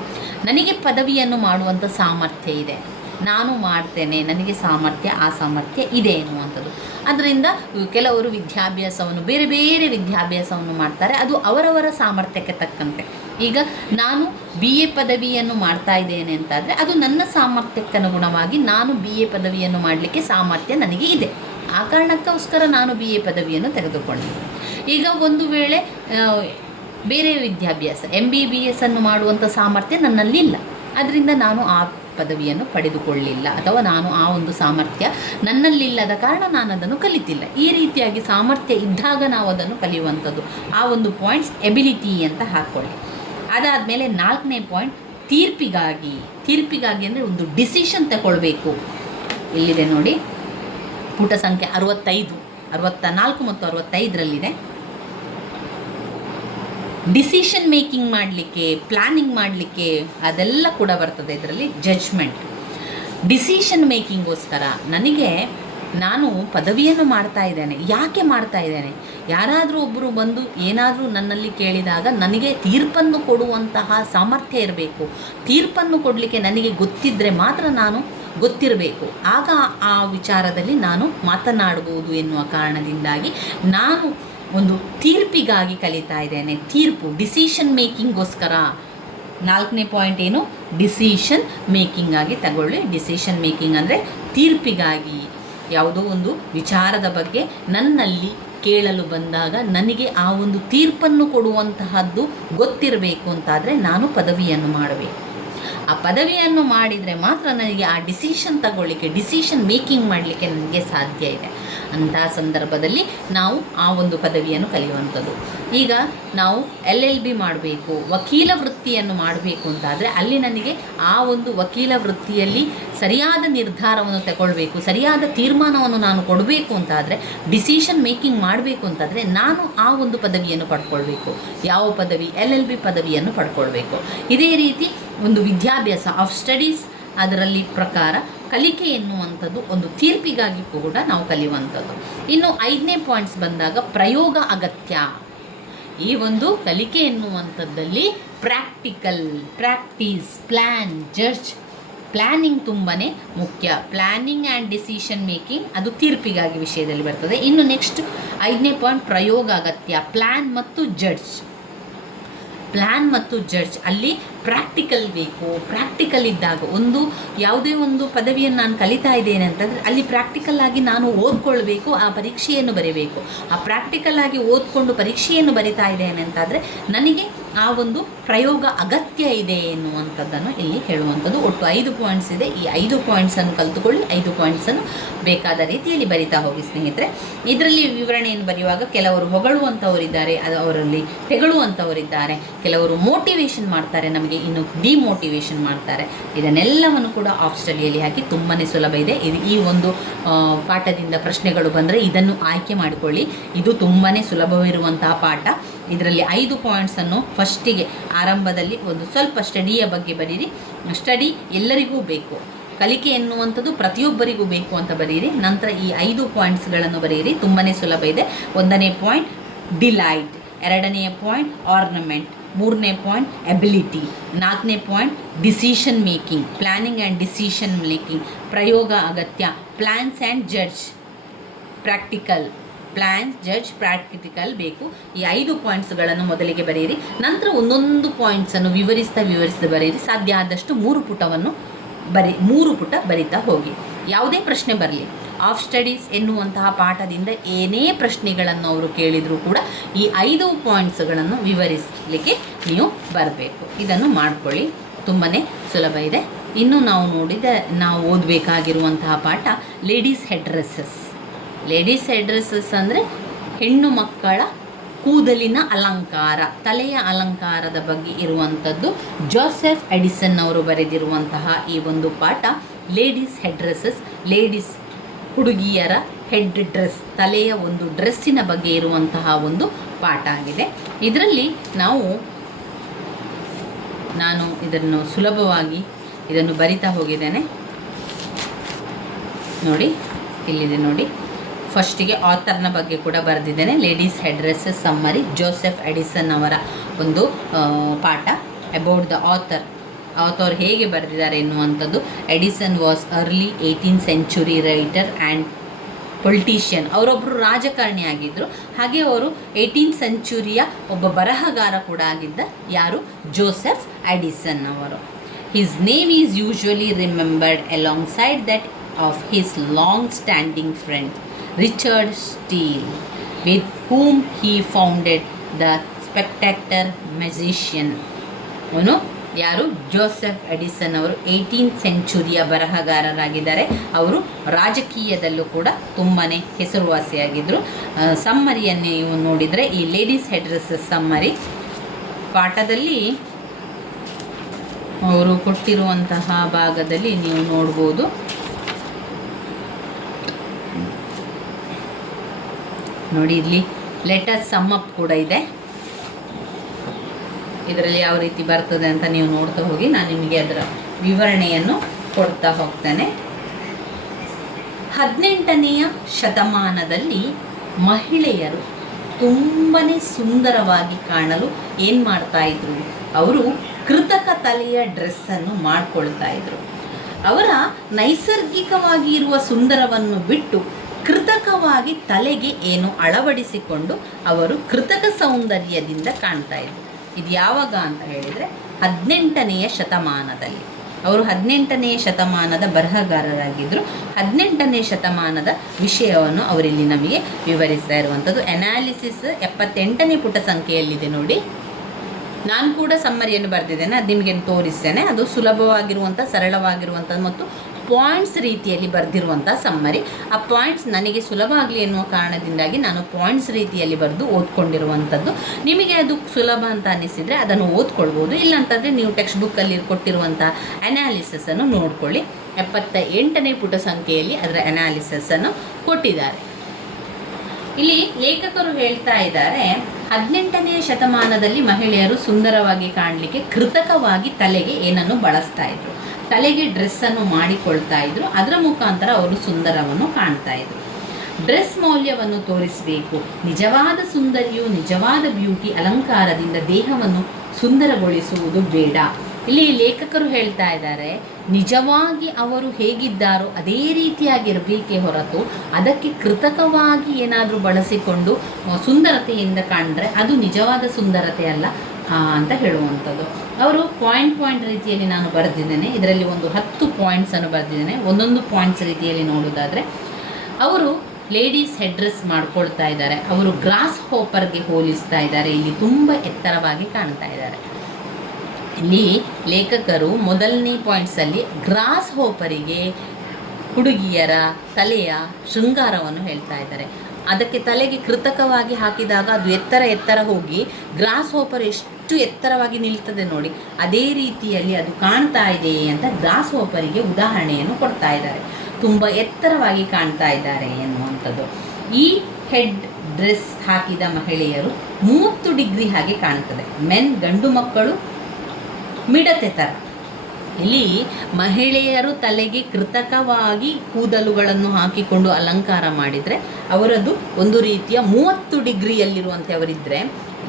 ನನಗೆ ಪದವಿಯನ್ನು ಮಾಡುವಂಥ ಸಾಮರ್ಥ್ಯ ಇದೆ, ನಾನು ಮಾಡ್ತೇನೆ, ನನಗೆ ಆ ಸಾಮರ್ಥ್ಯ ಇದೆ ಎನ್ನುವಂಥದ್ದು. ಅದರಿಂದ ಕೆಲವರು ವಿದ್ಯಾಭ್ಯಾಸವನ್ನು ಬೇರೆ ಬೇರೆ ವಿದ್ಯಾಭ್ಯಾಸವನ್ನು ಮಾಡ್ತಾರೆ, ಅದು ಅವರವರ ಸಾಮರ್ಥ್ಯಕ್ಕೆ ತಕ್ಕಂತೆ. ಈಗ ನಾನು ಬಿ ಎ ಪದವಿಯನ್ನು ಮಾಡ್ತಾ ಇದ್ದೇನೆ ಅಂತಾದರೆ ಅದು ನನ್ನ ಸಾಮರ್ಥ್ಯಕ್ಕನುಗುಣವಾಗಿ ನಾನು ಬಿ ಎ ಪದವಿಯನ್ನು ಮಾಡಲಿಕ್ಕೆ ಸಾಮರ್ಥ್ಯ ನನಗೆ ಇದೆ. ಆ ಕಾರಣಕ್ಕೋಸ್ಕರ ನಾನು ಬಿ ಎ ಪದವಿಯನ್ನು ತೆಗೆದುಕೊಂಡೆ. ಈಗ ಒಂದು ವೇಳೆ ಬೇರೆ ವಿದ್ಯಾಭ್ಯಾಸ MBBS ಅನ್ನು ಮಾಡುವಂಥ ಸಾಮರ್ಥ್ಯ ನನ್ನಲ್ಲಿಲ್ಲ, ಅದರಿಂದ ನಾನು ಆ ಪದವಿಯನ್ನು ಪಡೆದುಕೊಳ್ಳಿಲ್ಲ, ಅಥವಾ ನಾನು ಆ ಒಂದು ಸಾಮರ್ಥ್ಯ ನನ್ನಲ್ಲಿಲ್ಲದ ಕಾರಣ ನಾನು ಅದನ್ನು ಕಲಿತಿಲ್ಲ. ಈ ರೀತಿಯಾಗಿ ಸಾಮರ್ಥ್ಯ ಇದ್ದಾಗ ನಾವು ಅದನ್ನು ಕಲಿಯುವಂಥದ್ದು. ಆ ಒಂದು ಪಾಯಿಂಟ್ಸ್ ಎಬಿಲಿಟಿ ಅಂತ ಹಾಕ್ಕೊಳ್ಳಿ. ಅದಾದಮೇಲೆ 4ನೇ ಪಾಯಿಂಟ್ ತೀರ್ಪಿಗಾಗಿ ಅಂದರೆ ಒಂದು ಡಿಸಿಷನ್ ತಗೊಳ್ಬೇಕು. ಇಲ್ಲಿದೆ ನೋಡಿ, ಪುಟ ಸಂಖ್ಯೆ 64 ಮತ್ತು 65ರಲ್ಲಿದೆ. ಡಿಸಿಷನ್ ಮೇಕಿಂಗ್ ಮಾಡಲಿಕ್ಕೆ, ಪ್ಲ್ಯಾನಿಂಗ್ ಮಾಡಲಿಕ್ಕೆ ಅದೆಲ್ಲ ಕೂಡ ಬರ್ತದೆ ಇದರಲ್ಲಿ. ಜಡ್ಜ್ಮೆಂಟ್, ಡಿಸಿಷನ್ ಮೇಕಿಂಗೋಸ್ಕರ ನಾನು ಪದವಿಯನ್ನು ಮಾಡ್ತಾ ಇದ್ದೇನೆ, ಯಾಕೆ ಮಾಡ್ತಾ ಇದ್ದೇನೆ, ಯಾರಾದರೂ ಒಬ್ಬರು ಬಂದು ಏನಾದರೂ ನನ್ನಲ್ಲಿ ಕೇಳಿದಾಗ ನನಗೆ ತೀರ್ಪನ್ನು ಕೊಡುವಂತಹ ಸಾಮರ್ಥ್ಯ ಇರಬೇಕು. ತೀರ್ಪನ್ನು ಕೊಡಲಿಕ್ಕೆ ನನಗೆ ಗೊತ್ತಿದ್ದರೆ ಮಾತ್ರ ಗೊತ್ತಿರಬೇಕು, ಆಗ ಆ ವಿಚಾರದಲ್ಲಿ ನಾನು ಮಾತನಾಡ್ಬೋದು ಎನ್ನುವ ಕಾರಣದಿಂದಾಗಿ ನಾನು ಒಂದು ತೀರ್ಪಿಗಾಗಿ ಕಲಿತಾ ಇದ್ದೇನೆ. ಡಿಸಿಷನ್ ಮೇಕಿಂಗೋಸ್ಕರ. 4ನೇ ಪಾಯಿಂಟ್ ಏನು, ಡಿಸಿಷನ್ ಮೇಕಿಂಗ್ ಆಗಿ ತಗೊಳ್ಳಿ. ಡಿಸಿಷನ್ ಮೇಕಿಂಗ್ ಅಂದರೆ ತೀರ್ಪಿಗಾಗಿ, ಯಾವುದೋ ಒಂದು ವಿಚಾರದ ಬಗ್ಗೆ ನನ್ನಲ್ಲಿ ಕೇಳಲು ಬಂದಾಗ ನನಗೆ ಆ ಒಂದು ತೀರ್ಪನ್ನು ಕೊಡುವಂತಹದ್ದು ಗೊತ್ತಿರಬೇಕು ಅಂತಾದರೆ ನಾನು ಪದವಿಯನ್ನು ಮಾಡಬೇಕು. ಆ ಪದವಿಯನ್ನು ಮಾಡಿದರೆ ಮಾತ್ರ ನನಗೆ ಆ ಡಿಸಿಷನ್ ಮೇಕಿಂಗ್ ಮಾಡಲಿಕ್ಕೆ ನನಗೆ ಸಾಧ್ಯ ಇದೆ. ಅಂತಹ ಸಂದರ್ಭದಲ್ಲಿ ನಾವು ಆ ಒಂದು ಪದವಿಯನ್ನು ಕಲಿಯುವಂಥದ್ದು. ಈಗ ನಾವು LLB ಮಾಡಬೇಕು, ವಕೀಲ ವೃತ್ತಿಯನ್ನು ಮಾಡಬೇಕು ಅಂತಾದರೆ ಅಲ್ಲಿ ನನಗೆ ಆ ಒಂದು ವಕೀಲ ವೃತ್ತಿಯಲ್ಲಿ ಸರಿಯಾದ ನಿರ್ಧಾರವನ್ನು ತಗೊಳ್ಬೇಕು, ಸರಿಯಾದ ತೀರ್ಮಾನವನ್ನು ನಾನು ಕೊಡಬೇಕು ಅಂತಾದರೆ, ಡಿಸಿಷನ್ ಮೇಕಿಂಗ್ ಮಾಡಬೇಕು ಅಂತಾದರೆ ನಾನು ಆ ಒಂದು ಪದವಿಯನ್ನು ಪಡ್ಕೊಳ್ಬೇಕು. ಯಾವ ಪದವಿ? LLB ಪದವಿಯನ್ನು ಪಡ್ಕೊಳ್ಬೇಕು. ಇದೇ ರೀತಿ ಒಂದು ವಿದ್ಯಾಭ್ಯಾಸ ಆಫ್ ಸ್ಟಡೀಸ್, ಅದರಲ್ಲಿ ಪ್ರಕಾರ ಕಲಿಕೆ ಎನ್ನುವಂಥದ್ದು ಒಂದು ತೀರ್ಪಿಗಾಗಿ ಕೂಡ ನಾವು ಕಲಿಯುವಂಥದ್ದು. ಇನ್ನು 5ನೇ ಪಾಯಿಂಟ್ಸ್ ಬಂದಾಗ ಪ್ರಯೋಗ ಅಗತ್ಯ. ಈ ಒಂದು ಕಲಿಕೆ ಎನ್ನುವಂಥದ್ದಲ್ಲಿ ಪ್ರಾಕ್ಟೀಸ್, ಪ್ಲ್ಯಾನಿಂಗ್ ತುಂಬಾ ಮುಖ್ಯ. ಪ್ಲ್ಯಾನಿಂಗ್ ಆ್ಯಂಡ್ ಡಿಸಿಷನ್ ಮೇಕಿಂಗ್ ಅದು ತೀರ್ಪಿಗಾಗಿ ವಿಷಯದಲ್ಲಿ ಬರ್ತದೆ. ಇನ್ನು ನೆಕ್ಸ್ಟ್ 5ನೇ ಪಾಯಿಂಟ್ ಪ್ರಯೋಗ ಅಗತ್ಯ. ಪ್ಲ್ಯಾನ್ ಮತ್ತು ಜಡ್ಜ್ ಅಲ್ಲಿ ಪ್ರಾಕ್ಟಿಕಲ್ ಬೇಕು. ಪ್ರಾಕ್ಟಿಕಲ್ ಇದ್ದಾಗ ಯಾವುದೇ ಒಂದು ಪದವಿಯನ್ನು ನಾನು ಕಲಿತಾ ಇದ್ದೇನೆ ಅಂತಂದರೆ ಅಲ್ಲಿ ಪ್ರಾಕ್ಟಿಕಲ್ ಆಗಿ ನಾನು ಓದ್ಕೊಳ್ಬೇಕು, ಆ ಪರೀಕ್ಷೆಯನ್ನು ಬರೀಬೇಕು. ಆ ಪ್ರಾಕ್ಟಿಕಲ್ ಆಗಿ ಓದ್ಕೊಂಡು ಪರೀಕ್ಷೆಯನ್ನು ಬರಿತಾ ಇದ್ದೇನೆ ಅಂತಾದರೆ ನನಗೆ ಆ ಒಂದು ಪ್ರಯೋಗ ಅಗತ್ಯ ಇದೆ ಎನ್ನುವಂಥದ್ದನ್ನು ಇಲ್ಲಿ ಹೇಳುವಂಥದ್ದು. ಒಟ್ಟು 5 ಪಾಯಿಂಟ್ಸ್ ಇದೆ. ಈ 5 ಪಾಯಿಂಟ್ಸನ್ನು ಕಲಿತುಕೊಳ್ಳಿ. 5 ಪಾಯಿಂಟ್ಸನ್ನು ಬೇಕಾದ ರೀತಿಯಲ್ಲಿ ಬರಿತಾ ಹೋಗಿ ಸ್ನೇಹಿತರೆ. ಇದರಲ್ಲಿ ವಿವರಣೆಯನ್ನು ಬರೆಯುವಾಗ ಕೆಲವರು ಹೊಗಳುವಂಥವರಿದ್ದಾರೆ, ಅವರಲ್ಲಿ ತೆಗಳುವಂಥವರಿದ್ದಾರೆ, ಕೆಲವರು ಮೋಟಿವೇಶನ್ ಮಾಡ್ತಾರೆ, ನಮಗೆ ಇನ್ನು ಡಿಮೋಟಿವೇಶನ್ ಮಾಡ್ತಾರೆ. ಇದನ್ನೆಲ್ಲವನ್ನು ಕೂಡ ಆಫ್ ಸ್ಟಡಿಯಲ್ಲಿ ಹಾಕಿ ತುಂಬಾ ಸುಲಭ ಇದೆ. ಈ ಒಂದು ಪಾಠದಿಂದ ಪ್ರಶ್ನೆಗಳು ಬಂದರೆ ಇದನ್ನು ಆಯ್ಕೆ ಮಾಡಿಕೊಳ್ಳಿ. ಇದು ತುಂಬಾ ಸುಲಭವಿರುವಂತಹ ಪಾಠ. ಇದರಲ್ಲಿ 5 ಪಾಯಿಂಟ್ಸನ್ನು ಫಸ್ಟಿಗೆ ಆರಂಭದಲ್ಲಿ ಒಂದು ಸ್ವಲ್ಪ ಸ್ಟಡಿಯ ಬಗ್ಗೆ ಬರೀರಿ. ಸ್ಟಡಿ ಎಲ್ಲರಿಗೂ ಬೇಕು, ಕಲಿಕೆ ಎನ್ನುವಂಥದ್ದು ಪ್ರತಿಯೊಬ್ಬರಿಗೂ ಬೇಕು ಅಂತ ಬರೀರಿ. ನಂತರ ಈ 5 ಪಾಯಿಂಟ್ಸ್ಗಳನ್ನು ಬರೀರಿ, ತುಂಬಾ ಸುಲಭ ಇದೆ. 1ನೇ ಪಾಯಿಂಟ್ ಡಿಲೈಟ್, 2ನೇ ಪಾಯಿಂಟ್ ಆರ್ನಮೆಂಟ್, 3ನೇ ಪಾಯಿಂಟ್ ಎಬಿಲಿಟಿ, 4ನೇ point decision making, planning and decision making, ಪ್ರಯೋಗ ಅಗತ್ಯ, ಪ್ಲ್ಯಾನ್ಸ್ ಆ್ಯಂಡ್ ಜಡ್ಜ್, ಪ್ರಾಕ್ಟಿಕಲ್ ಬೇಕು. ಈ 5 ಪಾಯಿಂಟ್ಸ್ಗಳನ್ನು ಮೊದಲಿಗೆ ಬರೆಯಿರಿ. ನಂತರ ಒಂದೊಂದು ಪಾಯಿಂಟ್ಸನ್ನು ವಿವರಿಸ್ತಾ ಬರೆಯಿರಿ. ಸಾಧ್ಯ ಆದಷ್ಟು 3 ಪುಟ ಬರಿತಾ ಹೋಗಿ. ಯಾವುದೇ ಪ್ರಶ್ನೆ ಬರಲಿ, ಆಫ್ ಸ್ಟಡೀಸ್ ಎನ್ನುವಂತಹ ಪಾಠದಿಂದ ಏನೇ ಪ್ರಶ್ನೆಗಳನ್ನು ಅವರು ಕೇಳಿದರೂ ಕೂಡ ಈ 5 ಪಾಯಿಂಟ್ಸ್ಗಳನ್ನು ವಿವರಿಸಲಿಕ್ಕೆ ನೀವು ಬರಬೇಕು. ಇದನ್ನು ಮಾಡಿಕೊಳ್ಳಿ, ತುಂಬಾ ಸುಲಭ ಇದೆ. ಇನ್ನು ನಾವು ಓದಬೇಕಾಗಿರುವಂತಹ ಪಾಠ ಲೇಡೀಸ್ ಹೆಡ್ ಡ್ರೆಸ್ಸಸ್ ಅಂದರೆ ಹೆಣ್ಣು ಮಕ್ಕಳ ಕೂದಲಿನ ಅಲಂಕಾರ, ತಲೆಯ ಅಲಂಕಾರದ ಬಗ್ಗೆ ಇರುವಂಥದ್ದು. ಜೋಸೆಫ್ ಎಡಿಸನ್ ಅವರು ಬರೆದಿರುವಂತಹ ಈ ಒಂದು ಪಾಠ ಲೇಡೀಸ್ ಹೆಡ್ ಡ್ರೆಸ್ಸಸ್, ಹುಡುಗಿಯರ ಹೆಡ್ ಡ್ರೆಸ್, ತಲೆಯ ಒಂದು ಡ್ರೆಸ್ಸಿನ ಬಗ್ಗೆ ಇರುವಂತಹ ಒಂದು ಪಾಠ ಆಗಿದೆ. ಇದರಲ್ಲಿ ನಾನು ಇದನ್ನು ಸುಲಭವಾಗಿ ಬರಿತಾ ಹೋಗಿದ್ದೇನೆ ನೋಡಿ. ಇಲ್ಲಿದೆ ನೋಡಿ, ಫಸ್ಟಿಗೆ ಆಥರ್ನ ಬಗ್ಗೆ ಕೂಡ ಬರೆದಿದ್ದೇನೆ. Ladies head dresses summary, Joseph Addison ಅವರ ಒಂದು ಪಾಠ. ಅಬೌಟ್ ದ ಆಥರ್ ಹೇಗೆ ಬರೆದಿದ್ದಾರೆ ಎನ್ನುವಂಥದ್ದು. Addison was early 18th century writer and politician, ಅವರೊಬ್ಬರು ರಾಜಕಾರಣಿ ಆಗಿದ್ದರು. ಹಾಗೆ ಅವರು 18th ಸೆಂಚುರಿಯ ಒಬ್ಬ ಬರಹಗಾರ ಕೂಡ ಆಗಿದ್ದ. ಯಾರು? ಜೋಸೆಫ್ ಎಡಿಸನ್ ಅವರು. His name is usually remembered alongside that of his long standing friend Richard Steele, with whom he founded the Spectator magician. ಅವನು ಯಾರು? ಜೋಸೆಫ್ ಎಡಿಸನ್ ಅವರು 18th ಸೆಂಚುರಿಯ ಬರಹಗಾರರಾಗಿದ್ದಾರೆ. ಅವರು ರಾಜಕೀಯದಲ್ಲೂ ಕೂಡ ತುಂಬಾ ಹೆಸರುವಾಸಿಯಾಗಿದ್ದರು. ಸಮ್ಮರಿಯನ್ನು ನೀವು ನೋಡಿದರೆ, ಈ ಲೇಡೀಸ್ ಹೆಡ್ ಡ್ರೆಸ್ಸಸ್ ಸಮ್ಮರಿ ಪಾಠದಲ್ಲಿ ಅವರು ಕೊಟ್ಟಿರುವಂತಹ ಭಾಗದಲ್ಲಿ ನೀವು ನೋಡ್ಬೋದು. ನೋಡಿ, ಇಲ್ಲಿ ಲೆಟರ್ ಸಮ್ ಅಪ್ ಕೂಡ ಇದೆ. ಇದರಲ್ಲಿ ಯಾವ ರೀತಿ ಬರ್ತದೆ ಅಂತ ನೀವು ನೋಡ್ತಾ ಹೋಗಿ, ನಾನು ನಿಮಗೆ ಅದರ ವಿವರಣೆಯನ್ನು ಕೊಡ್ತಾ ಹೋಗ್ತೇನೆ. 18ನೇ ಶತಮಾನದಲ್ಲಿ ಮಹಿಳೆಯರು ತುಂಬಾ ಸುಂದರವಾಗಿ ಕಾಣಲು ಏನು ಮಾಡ್ತಾಯಿದ್ರು? ಅವರು ಕೃತಕ ತಲೆಯ ಡ್ರೆಸ್ಸನ್ನು ಮಾಡ್ಕೊಳ್ತಾ ಇದ್ರು. ಅವರ ನೈಸರ್ಗಿಕವಾಗಿ ಇರುವ ಸುಂದರವನ್ನು ಬಿಟ್ಟು ಕೃತಕವಾಗಿ ತಲೆಗೆ ಏನು ಅಳವಡಿಸಿಕೊಂಡು ಅವರು ಕೃತಕ ಸೌಂದರ್ಯದಿಂದ ಕಾಣ್ತಾ ಇದ್ರು. ಇದು ಯಾವಾಗ ಅಂತ ಹೇಳಿದರೆ 18ನೇ ಶತಮಾನದಲ್ಲಿ. ಅವರು 18ನೇ ಶತಮಾನದ ಬರಹಗಾರರಾಗಿದ್ದರು. 18ನೇ ಶತಮಾನದ ವಿಷಯವನ್ನು ಅವರಿಲ್ಲಿ ನಮಗೆ ವಿವರಿಸ್ತಾ ಇರುವಂಥದ್ದು. ಅನಾಲಿಸಿಸ್ 78ನೇ ಪುಟ ಸಂಖ್ಯೆಯಲ್ಲಿದೆ ನೋಡಿ. ನಾನು ಕೂಡ ಸಮ್ಮರಿಯನ್ನು ಬರೆದಿದ್ದೇನೆ, ಅದು ನಿಮಗೆ ತೋರಿಸ್ತೇನೆ. ಅದು ಸುಲಭವಾಗಿರುವಂಥ, ಸರಳವಾಗಿರುವಂಥದ್ದು ಮತ್ತು ಪಾಯಿಂಟ್ಸ್ ರೀತಿಯಲ್ಲಿ ಬರೆದಿರುವಂಥ ಸಮ್ಮರಿ. ಆ ಪಾಯಿಂಟ್ಸ್ ನನಗೆ ಸುಲಭ ಆಗಲಿ ಎನ್ನುವ ಕಾರಣದಿಂದಾಗಿ ನಾನು ಪಾಯಿಂಟ್ಸ್ ರೀತಿಯಲ್ಲಿ ಬರೆದು ಓದ್ಕೊಂಡಿರುವಂಥದ್ದು. ನಿಮಗೆ ಅದು ಸುಲಭ ಅಂತ ಅನ್ನಿಸಿದರೆ ಅದನ್ನು ಓದ್ಕೊಳ್ಬೋದು. ಇಲ್ಲಾಂತಂದರೆ ನೀವು ಟೆಕ್ಸ್ಟ್ ಬುಕ್ಕಲ್ಲಿ ಕೊಟ್ಟಿರುವಂಥ ಅನಾಲಿಸಸನ್ನು ನೋಡ್ಕೊಳ್ಳಿ. 78ನೇ ಪುಟ ಸಂಖ್ಯೆಯಲ್ಲಿ ಅದರ ಅನಾಲಿಸಸನ್ನು ಕೊಟ್ಟಿದ್ದಾರೆ. ಇಲ್ಲಿ ಲೇಖಕರು ಹೇಳ್ತಾ ಇದ್ದಾರೆ, 18ನೇ ಶತಮಾನದಲ್ಲಿ ಮಹಿಳೆಯರು ಸುಂದರವಾಗಿ ಕಾಣಲಿಕ್ಕೆ ಕೃತಕವಾಗಿ ತಲೆಗೆ ಏನನ್ನು ಬಳಸ್ತಾ ಇದ್ರು, ತಲೆಗೆ ಡ್ರೆಸ್ಸನ್ನು ಮಾಡಿಕೊಳ್ತಾ ಇದ್ರು. ಅದರ ಮುಖಾಂತರ ಅವರು ಸುಂದರವನ್ನು ಕಾಣ್ತಾ ಇದ್ರು. ಡ್ರೆಸ್ ಮೌಲ್ಯವನ್ನು ತೋರಿಸಬೇಕು. ನಿಜವಾದ ಸುಂದರಿಯು, ನಿಜವಾದ ಬ್ಯೂಟಿ ಅಲಂಕಾರದಿಂದ ದೇಹವನ್ನು ಸುಂದರಗೊಳಿಸುವುದು ಬೇಡ. ಇಲ್ಲಿ ಲೇಖಕರು ಹೇಳ್ತಾ ಇದ್ದಾರೆ, ನಿಜವಾಗಿ ಅವರು ಹೇಗಿದ್ದಾರೋ ಅದೇ ರೀತಿಯಾಗಿರಬೇಕೇ ಹೊರತು ಅದಕ್ಕೆ ಕೃತಕವಾಗಿ ಏನಾದರೂ ಬಳಸಿಕೊಂಡು ಸುಂದರತೆಯಿಂದ ಕಂಡ್ರೆ ಅದು ನಿಜವಾದ ಸುಂದರತೆ ಅಲ್ಲ ಅಂತ ಹೇಳುವಂಥದ್ದು. ಅವರು ಪಾಯಿಂಟ್ ರೀತಿಯಲ್ಲಿ ನಾನು ಬರೆದಿದ್ದೇನೆ. ಇದರಲ್ಲಿ ಒಂದು 10 ಪಾಯಿಂಟ್ಸನ್ನು ಬರೆದಿದ್ದೇನೆ. ಒಂದೊಂದು ಪಾಯಿಂಟ್ಸ್ ರೀತಿಯಲ್ಲಿ ನೋಡೋದಾದರೆ, ಅವರು ಲೇಡೀಸ್ ಹೆಡ್ ಡ್ರೆಸ್ ಮಾಡ್ಕೊಳ್ತಾ ಇದ್ದಾರೆ. ಅವರು ಗ್ರಾಸ್ ಹೋಪರ್ಗೆ ಹೋಲಿಸ್ತಾ ಇದ್ದಾರೆ. ಇಲ್ಲಿ ತುಂಬ ಎತ್ತರವಾಗಿ ಕಾಣ್ತಾ ಇದ್ದಾರೆ. ಇಲ್ಲಿ ಲೇಖಕರು ಮೊದಲನೇ ಪಾಯಿಂಟ್ಸಲ್ಲಿ ಗ್ರಾಸ್ ಹೋಪರಿಗೆ ಹುಡುಗಿಯರ ತಲೆಯ ಶೃಂಗಾರವನ್ನು ಹೇಳ್ತಾ ಇದ್ದಾರೆ. ಅದಕ್ಕೆ ತಲೆಗೆ ಕೃತಕವಾಗಿ ಹಾಕಿದಾಗ ಅದು ಎತ್ತರ ಹೋಗಿ ಗ್ರಾಸ್ ಹೋಪರ್ ಎಷ್ಟು ಎತ್ತರವಾಗಿ ನಿಲ್ತದೆ ನೋಡಿ, ಅದೇ ರೀತಿಯಲ್ಲಿ ಅದು ಕಾಣ್ತಾ ಇದೆ ಅಂತ ಗ್ರಾಸ್ ಹೋಪರಿಗೆ ಉದಾಹರಣೆಯನ್ನು ಕೊಡ್ತಾ ಇದ್ದಾರೆ. ತುಂಬ ಎತ್ತರವಾಗಿ ಕಾಣ್ತಾ ಇದ್ದಾರೆ ಎನ್ನುವಂಥದ್ದು. ಈ ಹೆಡ್ ಡ್ರೆಸ್ ಹಾಕಿದ ಮಹಿಳೆಯರು 30 ಡಿಗ್ರಿ ಹಾಗೆ ಕಾಣ್ತದೆ. ಗಂಡು ಮಕ್ಕಳು ಮಿಡತೆ ಥರ. ಇಲ್ಲಿ ಮಹಿಳೆಯರು ತಲೆಗೆ ಕೃತಕವಾಗಿ ಕೂದಲುಗಳನ್ನು ಹಾಕಿಕೊಂಡು ಅಲಂಕಾರ ಮಾಡಿದರೆ ಅವರದ್ದು ಒಂದು ರೀತಿಯ 30 ಡಿಗ್ರಿಯಲ್ಲಿರುವಂತೆ ಅವರಿದ್ದರೆ,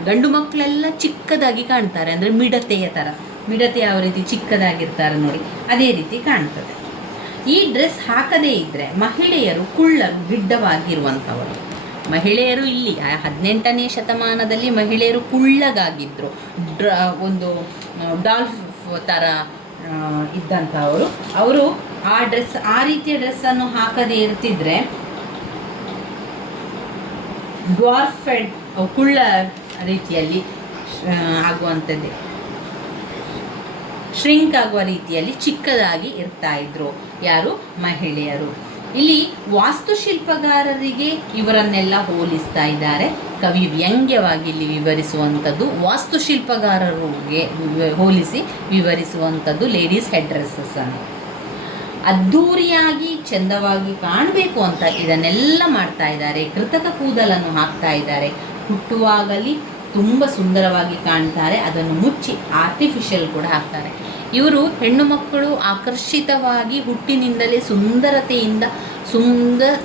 ಗಂಡು ಮಕ್ಕಳೆಲ್ಲ ಚಿಕ್ಕದಾಗಿ ಕಾಣ್ತಾರೆ. ಅಂದರೆ ಮಿಡತೆಯ ಥರ. ಮಿಡತೆ ಯಾವ ರೀತಿ ಚಿಕ್ಕದಾಗಿರ್ತಾರೆ ನೋಡಿ, ಅದೇ ರೀತಿ ಕಾಣ್ತದೆ. ಈ ಡ್ರೆಸ್ ಹಾಕದೇ ಇದ್ದರೆ ಮಹಿಳೆಯರು ಕುಳ್ಳರು, ಗಿಡ್ಡವಾಗಿರುವಂಥವರು. ಮಹಿಳೆಯರು ಇಲ್ಲಿ 18ನೇ ಶತಮಾನದಲ್ಲಿ ಮಹಿಳೆಯರು ಕುಳ್ಳಗಾಗಿದ್ದರು. ಒಂದು ಡಾಲ್ಫ್ ಥರ ಇದ್ದಂಥವರು. ಅವರು ಆ ರೀತಿಯ ಡ್ರೆಸ್ಸನ್ನು ಹಾಕದೇ ಇರ್ತಿದ್ರೆ ಡ್ವಾರ್ಫೆಡ್, ಕುಳ್ಳ ರೀತಿಯಲ್ಲಿ ಆಗುವಂಥದ್ದೇ, ಶ್ರಿಂಕ್ ಆಗುವ ರೀತಿಯಲ್ಲಿ ಚಿಕ್ಕದಾಗಿ ಇರ್ತಾ ಇದ್ರು ಯಾರು? ಮಹಿಳೆಯರು. ಇಲ್ಲಿ ವಾಸ್ತುಶಿಲ್ಪಗಾರರಿಗೆ ಇವರನ್ನೆಲ್ಲ ಹೋಲಿಸ್ತಾ ಇದ್ದಾರೆ. ಕವಿ ವ್ಯಂಗ್ಯವಾಗಿ ಇಲ್ಲಿ ವಿವರಿಸುವಂಥದ್ದು ವಾಸ್ತುಶಿಲ್ಪಗಾರರಿಗೆ ಹೋಲಿಸಿ ವಿವರಿಸುವಂಥದ್ದು ಲೇಡೀಸ್ ಹೆಡ್ ಡ್ರೆಸ್ಸನ್ನು. ಅದ್ಧೂರಿಯಾಗಿ ಚೆಂದವಾಗಿ ಕಾಣಬೇಕು ಅಂತ ಇದನ್ನೆಲ್ಲ ಮಾಡ್ತಾ ಇದ್ದಾರೆ. ಕೃತಕ ಕೂದಲನ್ನು ಹಾಕ್ತಾ ಇದ್ದಾರೆ. ಹುಟ್ಟುವಾಗಲಿ ತುಂಬ ಸುಂದರವಾಗಿ ಕಾಣ್ತಾರೆ, ಅದನ್ನು ಮುಚ್ಚಿ ಆರ್ಟಿಫಿಷಿಯಲ್ ಕೂಡ ಹಾಕ್ತಾರೆ. ಇವರು ಹೆಣ್ಣು ಮಕ್ಕಳು ಆಕರ್ಷಿತವಾಗಿ ಹುಟ್ಟಿನಿಂದಲೇ ಸುಂದರತೆಯಿಂದ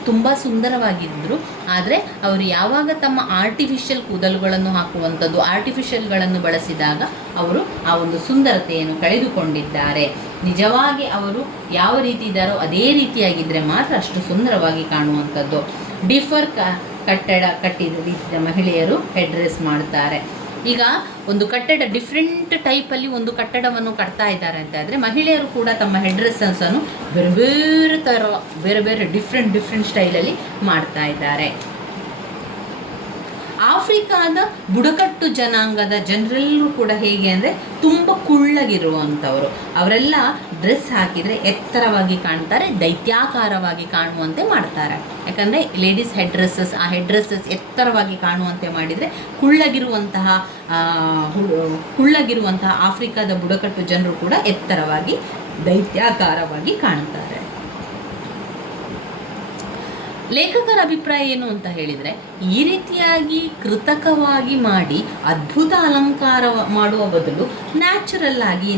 ತುಂಬ ಸುಂದರವಾಗಿದ್ದರು. ಆದರೆ ಅವರು ಯಾವಾಗ ತಮ್ಮ ಆರ್ಟಿಫಿಷಿಯಲ್ ಕೂದಲುಗಳನ್ನು ಹಾಕುವಂಥದ್ದು, ಆರ್ಟಿಫಿಷಿಯಲ್ಗಳನ್ನು ಬಳಸಿದಾಗ ಅವರು ಆ ಒಂದು ಸುಂದರತೆಯನ್ನು ಕಳೆದುಕೊಂಡಿದ್ದಾರೆ. ನಿಜವಾಗಿ ಅವರು ಯಾವ ರೀತಿ ಇದ್ದಾರೋ ಅದೇ ರೀತಿಯಾಗಿದ್ದರೆ ಮಾತ್ರ ಅಷ್ಟು ಸುಂದರವಾಗಿ ಕಾಣುವಂಥದ್ದು. ಡಿಫರ್ ಕಟ್ಟಡ ಕಟ್ಟಿದ ರೀತಿಯ ಮಹಿಳೆಯರು ಹೆಡ್ ಡ್ರೆಸ್ ಮಾಡ್ತಾರೆ. ಈಗ ಒಂದು ಕಟ್ಟಡ ಡಿಫ್ರೆಂಟ್ ಟೈಪಲ್ಲಿ ಒಂದು ಕಟ್ಟಡವನ್ನು ಕಟ್ತಾ ಇದ್ದಾರೆ ಅಂತ ಆದರೆ ಮಹಿಳೆಯರು ಕೂಡ ತಮ್ಮ ಹೆಡ್ ಡ್ರೆಸ್ಸನ್ನು ಬೇರೆ ಬೇರೆ ಥರ ಬೇರೆ ಬೇರೆ ಡಿಫ್ರೆಂಟ್ ಸ್ಟೈಲಲ್ಲಿ ಮಾಡ್ತಾ ಇದ್ದಾರೆ. ಆಫ್ರಿಕಾದ ಬುಡಕಟ್ಟು ಜನಾಂಗದ ಜನರೆಲ್ಲರೂ ಕೂಡ ಹೇಗೆ ಅಂದರೆ ತುಂಬ ಕುಳ್ಳಗಿರುವಂಥವರು. ಅವರೆಲ್ಲ ಡ್ರೆಸ್ ಹಾಕಿದರೆ ಎತ್ತರವಾಗಿ ಕಾಣ್ತಾರೆ, ದೈತ್ಯಾಕಾರವಾಗಿ ಕಾಣುವಂತೆ ಮಾಡ್ತಾರೆ. ಯಾಕಂದರೆ ಲೇಡೀಸ್ ಹೆಡ್ ಡ್ರೆಸ್ಸಸ್, ಆ ಹೆಡ್ ಡ್ರೆಸ್ಸಸ್ ಎತ್ತರವಾಗಿ ಕಾಣುವಂತೆ ಮಾಡಿದರೆ ಕುಳ್ಳಗಿರುವಂತಹ ಆಫ್ರಿಕಾದ ಬುಡಕಟ್ಟು ಜನರು ಕೂಡ ಎತ್ತರವಾಗಿ ದೈತ್ಯಾಕಾರವಾಗಿ ಕಾಣ್ತಾರೆ. ಲೇಖಕರ ಅಭಿಪ್ರಾಯ ಏನು ಅಂತ ಹೇಳಿದರೆ, ಈ ರೀತಿಯಾಗಿ ಕೃತಕವಾಗಿ ಮಾಡಿ ಅದ್ಭುತ ಅಲಂಕಾರ ಮಾಡುವ ಬದಲು ನ್ಯಾಚುರಲ್ ಆಗಿ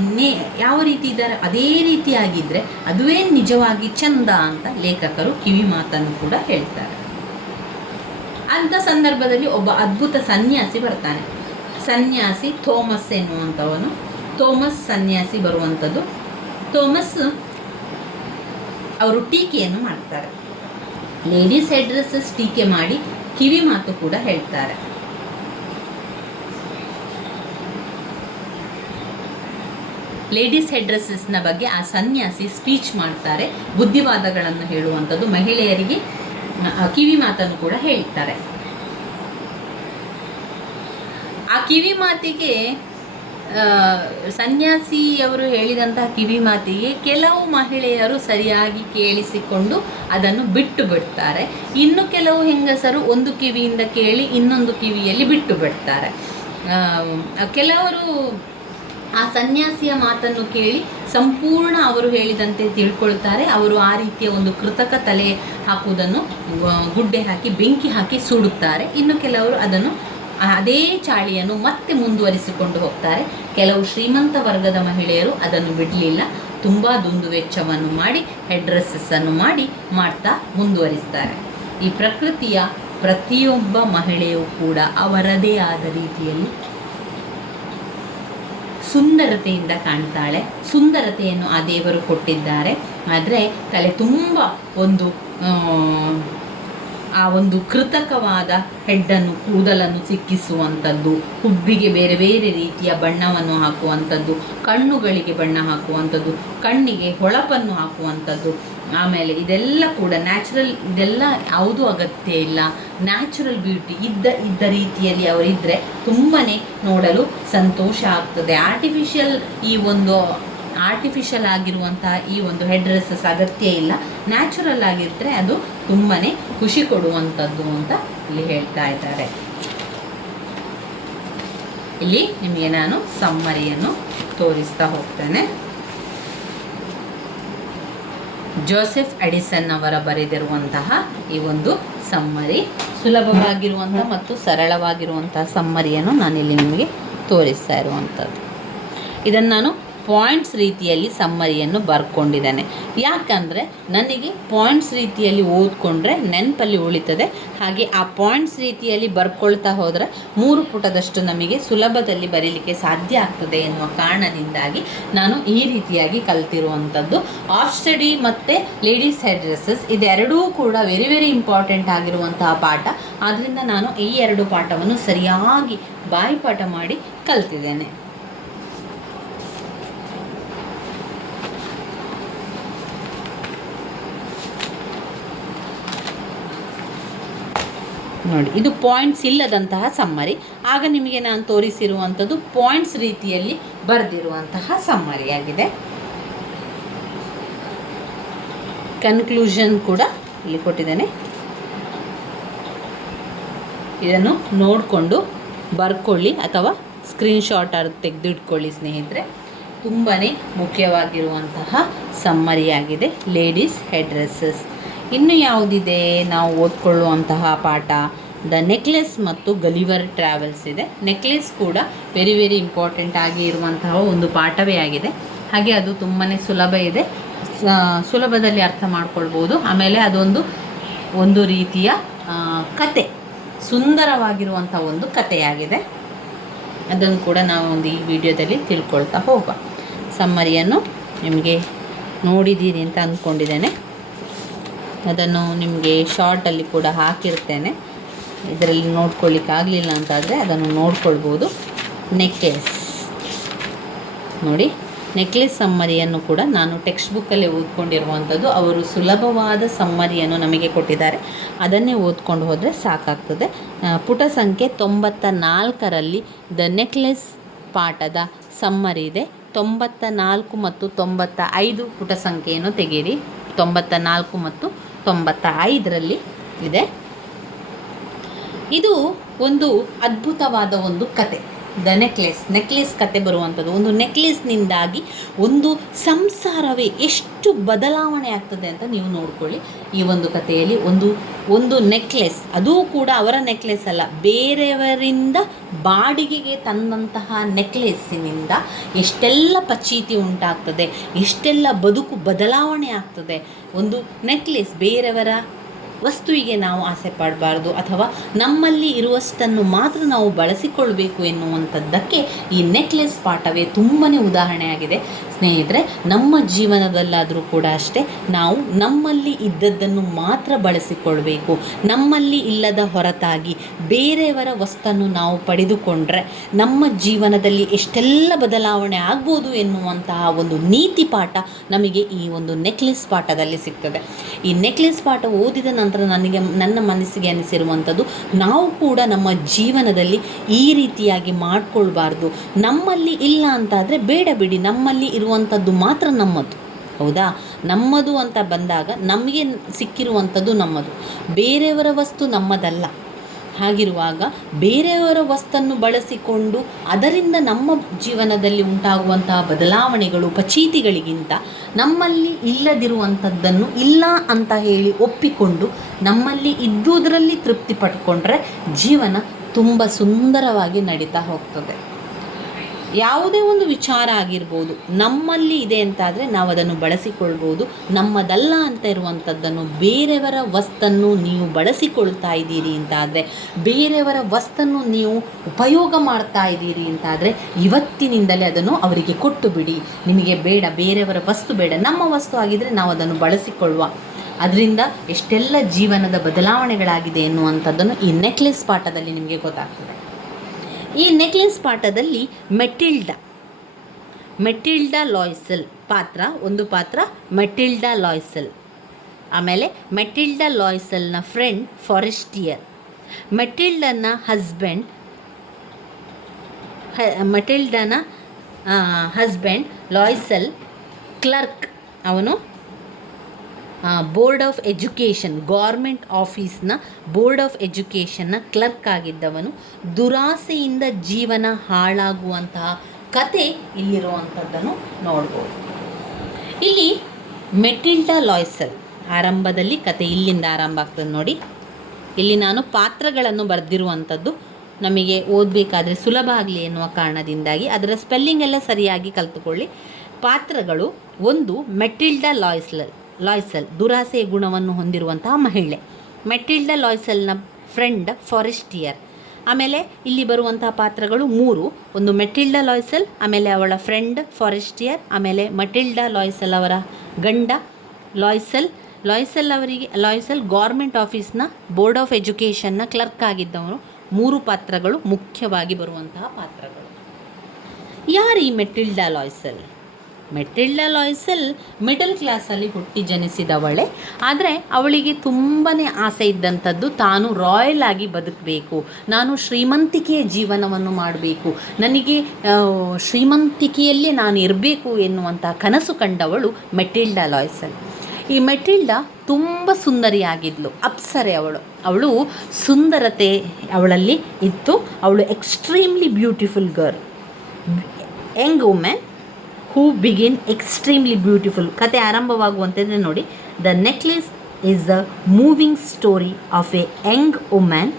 ಯಾವ ರೀತಿ ಇದ್ದಾರೆ ಅದೇ ರೀತಿಯಾಗಿದ್ದರೆ ಅದುವೇ ನಿಜವಾಗಿ ಚಂದ ಅಂತ ಲೇಖಕರು ಕಿವಿ ಮಾತನ್ನು ಕೂಡ ಹೇಳ್ತಾರೆ. ಅಂಥ ಸಂದರ್ಭದಲ್ಲಿ ಒಬ್ಬ ಅದ್ಭುತ ಸನ್ಯಾಸಿ ಬರ್ತಾನೆ. ಸನ್ಯಾಸಿ ಥೋಮಸ್ ಎನ್ನುವಂಥವನು. ಥೋಮಸ್ ಸನ್ಯಾಸಿ ಬರುವಂಥದ್ದು. ಥೋಮಸ್ ಅವರು ಟೀಕೆಯನ್ನು ಮಾಡ್ತಾರೆ. ಲೇಡೀಸ್ ಹೆಡ್ ಡ್ರೆಸ್ಸಸ್ ಟೀಕೆ ಮಾಡಿ ಕಿವಿ ಮಾತು ಕೂಡ ಹೇಳ್ತಾರೆ. ಲೇಡೀಸ್ ಹೆಡ್ ಡ್ರೆಸ್ಸಸ್ನ ಬಗ್ಗೆ ಆ ಸನ್ಯಾಸಿ ಸ್ಪೀಚ್ ಮಾಡ್ತಾರೆ, ಬುದ್ಧಿವಾದಗಳನ್ನು ಹೇಳುವಂಥದ್ದು, ಮಹಿಳೆಯರಿಗೆ ಕಿವಿ ಮಾತನ್ನು ಕೂಡ ಹೇಳ್ತಾರೆ. ಆ ಕಿವಿ ಮಾತಿಗೆ ಸನ್ಯಾಸಿಯವರು ಹೇಳಿದಂತಹ ಕಿವಿ ಮಾತಿಗೆ ಕೆಲವು ಮಹಿಳೆಯರು ಸರಿಯಾಗಿ ಕೇಳಿಸಿಕೊಂಡು ಅದನ್ನು ಬಿಟ್ಟು ಬಿಡ್ತಾರೆ. ಇನ್ನು ಕೆಲವು ಹೆಂಗಸರು ಒಂದು ಕಿವಿಯಿಂದ ಕೇಳಿ ಇನ್ನೊಂದು ಕಿವಿಯಲ್ಲಿ ಬಿಟ್ಟು ಬಿಡ್ತಾರೆ. ಕೆಲವರು ಆ ಸನ್ಯಾಸಿಯ ಮಾತನ್ನು ಕೇಳಿ ಸಂಪೂರ್ಣ ಅವರು ಹೇಳಿದಂತೆ ತಿಳ್ಕೊಳ್ತಾರೆ. ಅವರು ಆ ರೀತಿಯ ಒಂದು ಕೃತಕ ತಲೆ ಹಾಕುವುದನ್ನು ಗುಡ್ಡೆ ಹಾಕಿ ಬೆಂಕಿ ಹಾಕಿ ಸುಡುತ್ತಾರೆ. ಇನ್ನು ಕೆಲವರು ಅದನ್ನು ಅದೇ ಚಾಳಿಯನ್ನು ಮತ್ತೆ ಮುಂದುವರಿಸಿಕೊಂಡು ಹೋಗ್ತಾರೆ. ಕೆಲವು ಶ್ರೀಮಂತ ವರ್ಗದ ಮಹಿಳೆಯರು ಅದನ್ನು ಬಿಡಲಿಲ್ಲ, ತುಂಬ ದುಂದು ವೆಚ್ಚವನ್ನು ಮಾಡಿ ಹೆಡ್ ಡ್ರೆಸ್ಸನ್ನು ಮಾಡ್ತಾ ಮುಂದುವರಿಸ್ತಾರೆ. ಈ ಪ್ರಕೃತಿಯ ಪ್ರತಿಯೊಬ್ಬ ಮಹಿಳೆಯೂ ಕೂಡ ಅವರದೇ ಆದ ರೀತಿಯಲ್ಲಿ ಸುಂದರತೆಯಿಂದ ಕಾಣ್ತಾಳೆ. ಸುಂದರತೆಯನ್ನು ಆ ದೇವರು ಕೊಟ್ಟಿದ್ದಾರೆ. ಆದರೆ ತಲೆ ತುಂಬ ಆ ಒಂದು ಕೃತಕವಾದ ಹೆಡ್ಡನ್ನು, ಕೂದಲನ್ನು ಸಿಕ್ಕಿಸುವಂಥದ್ದು, ಹುಬ್ಬಿಗೆ ಬೇರೆ ಬೇರೆ ರೀತಿಯ ಬಣ್ಣವನ್ನು ಹಾಕುವಂಥದ್ದು, ಕಣ್ಣುಗಳಿಗೆ ಬಣ್ಣ ಹಾಕುವಂಥದ್ದು, ಕಣ್ಣಿಗೆ ಹೊಳಪನ್ನು ಹಾಕುವಂಥದ್ದು, ಆಮೇಲೆ ಇದೆಲ್ಲ ಕೂಡ ನ್ಯಾಚುರಲ್, ಇದೆಲ್ಲ ಯಾವುದೂ ಅಗತ್ಯ ಇಲ್ಲ. ನ್ಯಾಚುರಲ್ ಬ್ಯೂಟಿ ಇದ್ದ ರೀತಿಯಲ್ಲಿ ಅವರಿದ್ದರೆ ತುಂಬಾ ನೋಡಲು ಸಂತೋಷ ಆಗ್ತದೆ. ಆರ್ಟಿಫಿಷಿಯಲ್ ಆಗಿರುವಂತಹ ಈ ಒಂದು ಹೆಡ್ ಡ್ರೆಸ್ಸಸ್ ಅಗತ್ಯ ಇಲ್ಲ. ನ್ಯಾಚುರಲ್ ಆಗಿದ್ದರೆ ಅದು ತುಂಬಾ ಖುಷಿ ಕೊಡುವಂಥದ್ದು ಅಂತ ಇಲ್ಲಿ ಹೇಳ್ತಾ ಇದ್ದಾರೆ. ಇಲ್ಲಿ ನಿಮಗೆ ನಾನು ಸಮ್ಮರಿಯನ್ನು ತೋರಿಸ್ತಾ ಹೋಗ್ತೇನೆ. ಜೋಸೆಫ್ ಎಡಿಸನ್ ಅವರ ಬರೆದಿರುವಂತಹ ಈ ಒಂದು ಸಮ್ಮರಿ, ಸುಲಭವಾಗಿರುವಂಥ ಮತ್ತು ಸರಳವಾಗಿರುವಂತಹ ಸಮ್ಮರಿಯನ್ನು ನಾನಿಲ್ಲಿ ನಿಮಗೆ ತೋರಿಸ್ತಾ ಇರುವಂಥದ್ದು. ಇದನ್ನು ನಾನು ಪಾಯಿಂಟ್ಸ್ ರೀತಿಯಲ್ಲಿ ಸಮ್ಮರಿಯನ್ನು ಬರ್ಕೊಂಡಿದ್ದೇನೆ. ಯಾಕಂದರೆ ನನಗೆ ಪಾಯಿಂಟ್ಸ್ ರೀತಿಯಲ್ಲಿ ಓದ್ಕೊಂಡ್ರೆ ನೆನಪಲ್ಲಿ ಉಳಿತದೆ. ಹಾಗೆ ಆ ಪಾಯಿಂಟ್ಸ್ ರೀತಿಯಲ್ಲಿ ಬರ್ಕೊಳ್ತಾ ಹೋದರೆ 3 ಪುಟದಷ್ಟು ನಮಗೆ ಸುಲಭದಲ್ಲಿ ಬರೀಲಿಕ್ಕೆ ಸಾಧ್ಯ ಆಗ್ತದೆ ಎನ್ನುವ ಕಾರಣದಿಂದಾಗಿ ನಾನು ಈ ರೀತಿಯಾಗಿ ಕಲ್ತಿರುವಂಥದ್ದು. ಆಫ್ ಸ್ಟಡಿ ಮತ್ತು ಲೇಡೀಸ್ ಹೆಡ್ ಡ್ರೆಸ್ಸಸ್ ಇದೆರಡೂ ಕೂಡ ವೆರಿ ವೆರಿ ಇಂಪಾರ್ಟೆಂಟ್ ಆಗಿರುವಂತಹ ಪಾಠ. ಆದ್ದರಿಂದ ನಾನು ಈ 2 ಪಾಠವನ್ನು ಸರಿಯಾಗಿ ಬಾಯಿಪಾಠ ಮಾಡಿ ಕಲ್ತಿದ್ದೇನೆ. ನೋಡಿ, ಇದು ಪಾಯಿಂಟ್ಸ್ ಇಲ್ಲದಂತಹ ಸಮ್ಮರಿ. ಆಗ ನಿಮಗೆ ನಾನು ತೋರಿಸಿರುವಂಥದ್ದು ಪಾಯಿಂಟ್ಸ್ ರೀತಿಯಲ್ಲಿ ಬರೆದಿರುವಂತಹ ಸಮ್ಮರಿಯಾಗಿದೆ. ಕನ್ಕ್ಲೂಷನ್ ಕೂಡ ಇಲ್ಲಿ ಕೊಟ್ಟಿದ್ದೇನೆ. ಇದನ್ನು ನೋಡಿಕೊಂಡು ಬರ್ಕೊಳ್ಳಿ ಅಥವಾ ಸ್ಕ್ರೀನ್ಶಾಟ್ ತೆಗೆದಿಟ್ಕೊಳ್ಳಿ ಸ್ನೇಹಿತರೆ. ತುಂಬಾ ಮುಖ್ಯವಾಗಿರುವಂತಹ ಸಮ್ಮರಿಯಾಗಿದೆ ಲೇಡೀಸ್ ಹೆಡ್ ಡ್ರೆಸ್ಸಸ್. ಇನ್ನು ಯಾವುದಿದೆ ನಾವು ಓದ್ಕೊಳ್ಳುವಂತಹ ಪಾಠ? ದ ನೆಕ್ಲೆಸ್ ಮತ್ತು ಗಲಿವರ್ ಟ್ರಾವೆಲ್ಸ್ ಇದೆ. ನೆಕ್ಲೆಸ್ ಕೂಡ ವೆರಿ ವೆರಿ ಇಂಪಾರ್ಟೆಂಟ್ ಆಗಿ ಇರುವಂತಹ ಒಂದು ಪಾಠವೇ ಆಗಿದೆ. ಹಾಗೆ ಅದು ತುಂಬಾ ಸುಲಭ ಇದೆ. ಸುಲಭದಲ್ಲಿ ಅರ್ಥ ಮಾಡ್ಕೊಳ್ಬೋದು. ಆಮೇಲೆ ಅದೊಂದು ಒಂದು ರೀತಿಯ ಕತೆ, ಸುಂದರವಾಗಿರುವಂಥ ಒಂದು ಕಥೆಯಾಗಿದೆ. ಅದನ್ನು ಕೂಡ ನಾವು ಒಂದು ಈ ವಿಡಿಯೋದಲ್ಲಿ ತಿಳ್ಕೊಳ್ತಾ ಹೋಗುವ. ಸಮ್ಮರಿಯನ್ನು ನಿಮಗೆ ನೋಡಿದ್ದೀರಿ ಅಂತ ಅಂದ್ಕೊಂಡಿದ್ದೇನೆ. ಅದನ್ನು ನಿಮಗೆ ಶಾರ್ಟಲ್ಲಿ ಕೂಡ ಹಾಕಿರ್ತೇನೆ. ಇದರಲ್ಲಿ ನೋಡ್ಕೊಳ್ಳಿಕ್ಕಾಗಲಿಲ್ಲ ಅಂತಾದರೆ ಅದನ್ನು ನೋಡ್ಕೊಳ್ಬೋದು. ನೆಕ್ಲೆಸ್ ನೋಡಿ, ನೆಕ್ಲೆಸ್ ಸಮ್ಮರಿಯನ್ನು ಕೂಡ ನಾನು ಟೆಕ್ಸ್ಟ್ ಬುಕ್ಕಲ್ಲೇ ಓದ್ಕೊಂಡಿರುವಂಥದ್ದು. ಅವರು ಸುಲಭವಾದ ಸಮ್ಮರಿಯನ್ನು ನಮಗೆ ಕೊಟ್ಟಿದ್ದಾರೆ, ಅದನ್ನೇ ಓದ್ಕೊಂಡು ಹೋದರೆ ಸಾಕಾಗ್ತದೆ. ಪುಟ ಸಂಖ್ಯೆ 94ರಲ್ಲಿ ದ ನೆಕ್ಲೆಸ್ ಪಾಠದ ಸಮ್ಮರಿ ಇದೆ. 94 ಮತ್ತು 95 ಪುಟ ಸಂಖ್ಯೆಯನ್ನು ತೆಗೀರಿ. 94 ಮತ್ತು 95ರಲ್ಲಿ ಇದೆ. ಇದು ಒಂದು ಅದ್ಭುತವಾದ ಒಂದು ಕತೆ. ದ ನೆಕ್ಲೆಸ್ ಕತೆ ಬರುವಂಥದ್ದು. ಒಂದು ನೆಕ್ಲೆಸ್ನಿಂದಾಗಿ ಒಂದು ಸಂಸಾರವೇ ಎಷ್ಟು ಬದಲಾವಣೆ ಆಗ್ತದೆ ಅಂತ ನೀವು ನೋಡ್ಕೊಳ್ಳಿ. ಈ ಒಂದು ಕಥೆಯಲ್ಲಿ ಒಂದು ನೆಕ್ಲೆಸ್, ಅದೂ ಕೂಡ ಅವರ ನೆಕ್ಲೆಸ್ ಅಲ್ಲ, ಬೇರೆಯವರಿಂದ ಬಾಡಿಗೆಗೆ ತಂದಂತಹ ನೆಕ್ಲೆಸ್ಸಿನಿಂದ ಎಷ್ಟೆಲ್ಲ ಪಚೀತಿ ಉಂಟಾಗ್ತದೆ, ಎಷ್ಟೆಲ್ಲ ಬದುಕು ಬದಲಾವಣೆ ಆಗ್ತದೆ. ಒಂದು ನೆಕ್ಲೆಸ್, ಬೇರೆಯವರ ವಸ್ತುವಿಗೆ ನಾವು ಆಸೆ ಪಡಬಾರ್ದು, ಅಥವಾ ನಮ್ಮಲ್ಲಿ ಇರುವಷ್ಟನ್ನು ಮಾತ್ರ ನಾವು ಬಳಸಿಕೊಳ್ಬೇಕು ಎನ್ನುವಂಥದ್ದಕ್ಕೆ ಈ ನೆಕ್ಲೆಸ್ ಪಾಠವೇ ತುಂಬಾ ಉದಾಹರಣೆಯಾಗಿದೆ. ಸ್ನೇಹಿತರೆ, ನಮ್ಮ ಜೀವನದಲ್ಲಾದರೂ ಕೂಡ ಅಷ್ಟೇ, ನಾವು ನಮ್ಮಲ್ಲಿ ಇದ್ದದ್ದನ್ನು ಮಾತ್ರ ಬಳಸಿಕೊಳ್ಬೇಕು. ನಮ್ಮಲ್ಲಿ ಇಲ್ಲದ ಹೊರತಾಗಿ ಬೇರೆಯವರ ವಸ್ತನ್ನು ನಾವು ಪಡೆದುಕೊಂಡ್ರೆ ನಮ್ಮ ಜೀವನದಲ್ಲಿ ಎಷ್ಟೆಲ್ಲ ಬದಲಾವಣೆ ಆಗ್ಬೋದು ಎನ್ನುವಂತಹ ಒಂದು ನೀತಿ ಪಾಠ ನಮಗೆ ಈ ಒಂದು ನೆಕ್ಲೆಸ್ ಪಾಠದಲ್ಲಿ ಸಿಗ್ತದೆ. ಈ ನೆಕ್ಲೆಸ್ ಪಾಠ ಓದಿದ ನಂತರ ನನ್ನ ಮನಸ್ಸಿಗೆ ಅನಿಸಿರುವಂಥದ್ದು, ನಾವು ಕೂಡ ನಮ್ಮ ಜೀವನದಲ್ಲಿ ಈ ರೀತಿಯಾಗಿ ಮಾಡಿಕೊಳ್ಬಾರ್ದು. ನಮ್ಮಲ್ಲಿ ಇಲ್ಲ ಅಂತಾದರೆ ಬೇಡ ಬಿಡಿ, ನಮ್ಮಲ್ಲಿ ಇರುವಂಥದ್ದು ಮಾತ್ರ ನಮ್ಮದು. ಹೌದಾ? ನಮ್ಮದು ಅಂತ ಬಂದಾಗ ನಮಗೆ ಸಿಕ್ಕಿರುವಂಥದ್ದು ನಮ್ಮದು, ಬೇರೆಯವರ ವಸ್ತು ನಮ್ಮದಲ್ಲ. ಹಾಗಿರುವಾಗ ಬೇರೆಯವರ ವಸ್ತನ್ನು ಬಳಸಿಕೊಂಡು ಅದರಿಂದ ನಮ್ಮ ಜೀವನದಲ್ಲಿ ಉಂಟಾಗುವಂತಹ ಬದಲಾವಣೆಗಳು, ಪಚೀತಿಗಳಿಗಿಂತ ನಮ್ಮಲ್ಲಿ ಇಲ್ಲದಿರುವಂಥದ್ದನ್ನು ಇಲ್ಲ ಅಂತ ಹೇಳಿ ಒಪ್ಪಿಕೊಂಡು ನಮ್ಮಲ್ಲಿ ಇದ್ದುದರಲ್ಲಿ ತೃಪ್ತಿ ಪಡ್ಕೊಂಡ್ರೆ ಜೀವನ ತುಂಬ ಸುಂದರವಾಗಿ ನಡೀತಾ ಹೋಗ್ತದೆ. ಯಾವುದೇ ಒಂದು ವಿಚಾರ ಆಗಿರ್ಬೋದು, ನಮ್ಮಲ್ಲಿ ಇದೆ ಅಂತಾದರೆ ನಾವು ಅದನ್ನು ಬಳಸಿಕೊಳ್ಬೋದು. ನಮ್ಮದಲ್ಲ ಅಂತ ಇರುವಂಥದ್ದನ್ನು, ಬೇರೆಯವರ ವಸ್ತನ್ನು ನೀವು ಬಳಸಿಕೊಳ್ತಾ ಇದ್ದೀರಿ ಅಂತಾದರೆ, ಬೇರೆಯವರ ವಸ್ತನ್ನು ನೀವು ಉಪಯೋಗ ಮಾಡ್ತಾ ಇದ್ದೀರಿ ಅಂತಾದರೆ ಇವತ್ತಿನಿಂದಲೇ ಅದನ್ನು ಅವರಿಗೆ ಕೊಟ್ಟು ಬಿಡಿ. ನಿಮಗೆ ಬೇಡ, ಬೇರೆಯವರ ವಸ್ತು ಬೇಡ, ನಮ್ಮ ವಸ್ತು ಆಗಿದ್ದರೆ ನಾವು ಅದನ್ನು ಬಳಸಿಕೊಳ್ಳುವ. ಅದರಿಂದ ಎಷ್ಟೆಲ್ಲ ಜೀವನದ ಬದಲಾವಣೆಗಳಾಗಿದೆ ಎನ್ನುವಂಥದ್ದನ್ನು ಈ ನೆಕ್ಲೆಸ್ ಪಾಠದಲ್ಲಿ ನಿಮಗೆ ಗೊತ್ತಾಗ್ತದೆ. ಈ ನೆಕ್ಲೆಸ್ ಪಾಠದಲ್ಲಿ ಮೆಟಿಲ್ಡಾ ಲಾಯ್ಸೆಲ್ ಒಂದು ಪಾತ್ರ ಮೆಟಿಲ್ಡಾ ಲಾಯ್ಸೆಲ್. ಆಮೇಲೆ ಮೆಟಿಲ್ಡಾ ಲಾಯ್ಸೆಲ್ನ ಫ್ರೆಂಡ್ ಫಾರೆಸ್ಟಿಯರ್, ಮೆಟಿಲ್ಡಾನ ಹಸ್ಬೆಂಡ್ ಲಾಯ್ಸೆಲ್ ಕ್ಲರ್ಕ್. ಅವನು ಬೋರ್ಡ್ ಆಫ್ ಎಜುಕೇಷನ್, ಗೌರ್ಮೆಂಟ್ ಆಫೀಸ್ನ ಬೋರ್ಡ್ ಆಫ್ ಎಜುಕೇಷನ್ನ ಕ್ಲರ್ಕ್ ಆಗಿದ್ದವನು. ದುರಾಸೆಯಿಂದ ಜೀವನ ಹಾಳಾಗುವಂತಹ ಕತೆ ಇಲ್ಲಿರುವಂಥದ್ದನ್ನು ನೋಡ್ಬೋದು. ಇಲ್ಲಿ ಮೆಟಿಲ್ಡಾ ಲಾಯ್ಸೆಲ್ ಆರಂಭದಲ್ಲಿ ಕತೆ ಇಲ್ಲಿಂದ ಆರಂಭ ಆಗ್ತದೆ ನೋಡಿ. ಇಲ್ಲಿ ನಾನು ಪಾತ್ರಗಳನ್ನು ಬರೆದಿರುವಂಥದ್ದು, ನಮಗೆ ಓದಬೇಕಾದ್ರೆ ಸುಲಭ ಆಗಲಿ ಎನ್ನುವ ಕಾರಣದಿಂದಾಗಿ ಅದರ ಸ್ಪೆಲ್ಲಿಂಗ್ ಎಲ್ಲ ಸರಿಯಾಗಿ ಕಲಿತುಕೊಳ್ಳಿ. ಪಾತ್ರಗಳು: ಒಂದು, ಮೆಟಿಲ್ಡಾ ಲಾಯ್ಸೆಲ್ ದುರಾಸೆಯ ಗುಣವನ್ನು ಹೊಂದಿರುವಂತಹ ಮಹಿಳೆ. ಮೆಟಿಲ್ಡಾ ಲಾಯ್ಸೆಲ್ನ ಫ್ರೆಂಡ್ ಫಾರೆಸ್ಟಿಯರ್. ಆಮೇಲೆ ಇಲ್ಲಿ ಬರುವಂತಹ ಪಾತ್ರಗಳು 3. ಒಂದು ಮೆಟಿಲ್ಡಾ ಲಾಯ್ಸೆಲ್, ಆಮೇಲೆ ಅವಳ ಫ್ರೆಂಡ್ ಫಾರೆಸ್ಟಿಯರ್, ಆಮೇಲೆ ಮೆಟಿಲ್ಡಾ ಲಾಯ್ಸೆಲ್ ಅವರ ಗಂಡ ಲಾಯ್ಸೆಲ್ ಗೌರ್ಮೆಂಟ್ ಆಫೀಸ್ನ ಬೋರ್ಡ್ ಆಫ್ ಎಜುಕೇಷನ್ನ ಕ್ಲರ್ಕ್ ಆಗಿದ್ದವನು. 3 ಪಾತ್ರಗಳು ಮುಖ್ಯವಾಗಿ ಬರುವಂತಹ ಪಾತ್ರಗಳು. ಯಾರು ಈ ಮೆಟಿಲ್ಡಾ ಲಾಯ್ಸೆಲ್? ಮಿಡಲ್ ಕ್ಲಾಸಲ್ಲಿ ಹುಟ್ಟಿ ಜನಿಸಿದವಳೆ. ಆದರೆ ಅವಳಿಗೆ ತುಂಬಾ ಆಸೆ ಇದ್ದಂಥದ್ದು ತಾನು ರಾಯಲ್ ಆಗಿ ಬದುಕಬೇಕು, ನಾನು ಶ್ರೀಮಂತಿಕೆಯ ಜೀವನವನ್ನು ಮಾಡಬೇಕು, ನನಗೆ ಶ್ರೀಮಂತಿಕೆಯಲ್ಲೇ ನಾನು ಇರಬೇಕು ಎನ್ನುವಂಥ ಕನಸು ಕಂಡವಳು ಮೆಟಿಲ್ಡಾ ಲಾಯ್ಸೆಲ್. ಈ ಮೆಟಿಲ್ಡಾ ತುಂಬ ಸುಂದರಿಯಾಗಿದ್ಲು, ಅಪ್ಸರೆ ಅವಳು ಸುಂದರತೆ ಅವಳಲ್ಲಿ ಇತ್ತು. ಅವಳು extremely beautiful girl, Young women ಹೂ ಬಿಗಿನ್ ಎಕ್ಸ್ಟ್ರೀಮ್ಲಿ ಬ್ಯೂಟಿಫುಲ್. ಕತೆ ಆರಂಭವಾಗುವಂಥದ್ದೇ ನೋಡಿ. The necklace is the moving story of A Young women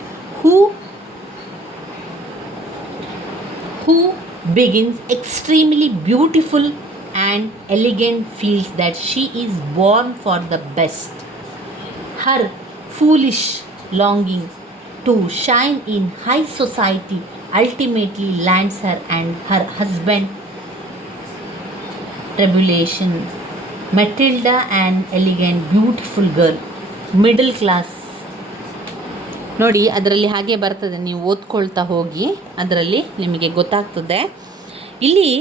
who begins extremely beautiful and elegant feels that she is born for the best. Her foolish longing to shine in high society ultimately lands her and her husband tribulation. Matilda, an elegant, beautiful girl, middle class. ನೋಡಿ ಅದರಲ್ಲಿ ಹಾಗೆ ಬರ್ತದೆ, ನೀವು ಓದ್ಕೊಳ್ತಾ ಹೋಗಿ, ಅದರಲ್ಲಿ ನಿಮಗೆ ಗೊತ್ತಾಗ್ತದೆ. ಇಲ್ಲಿ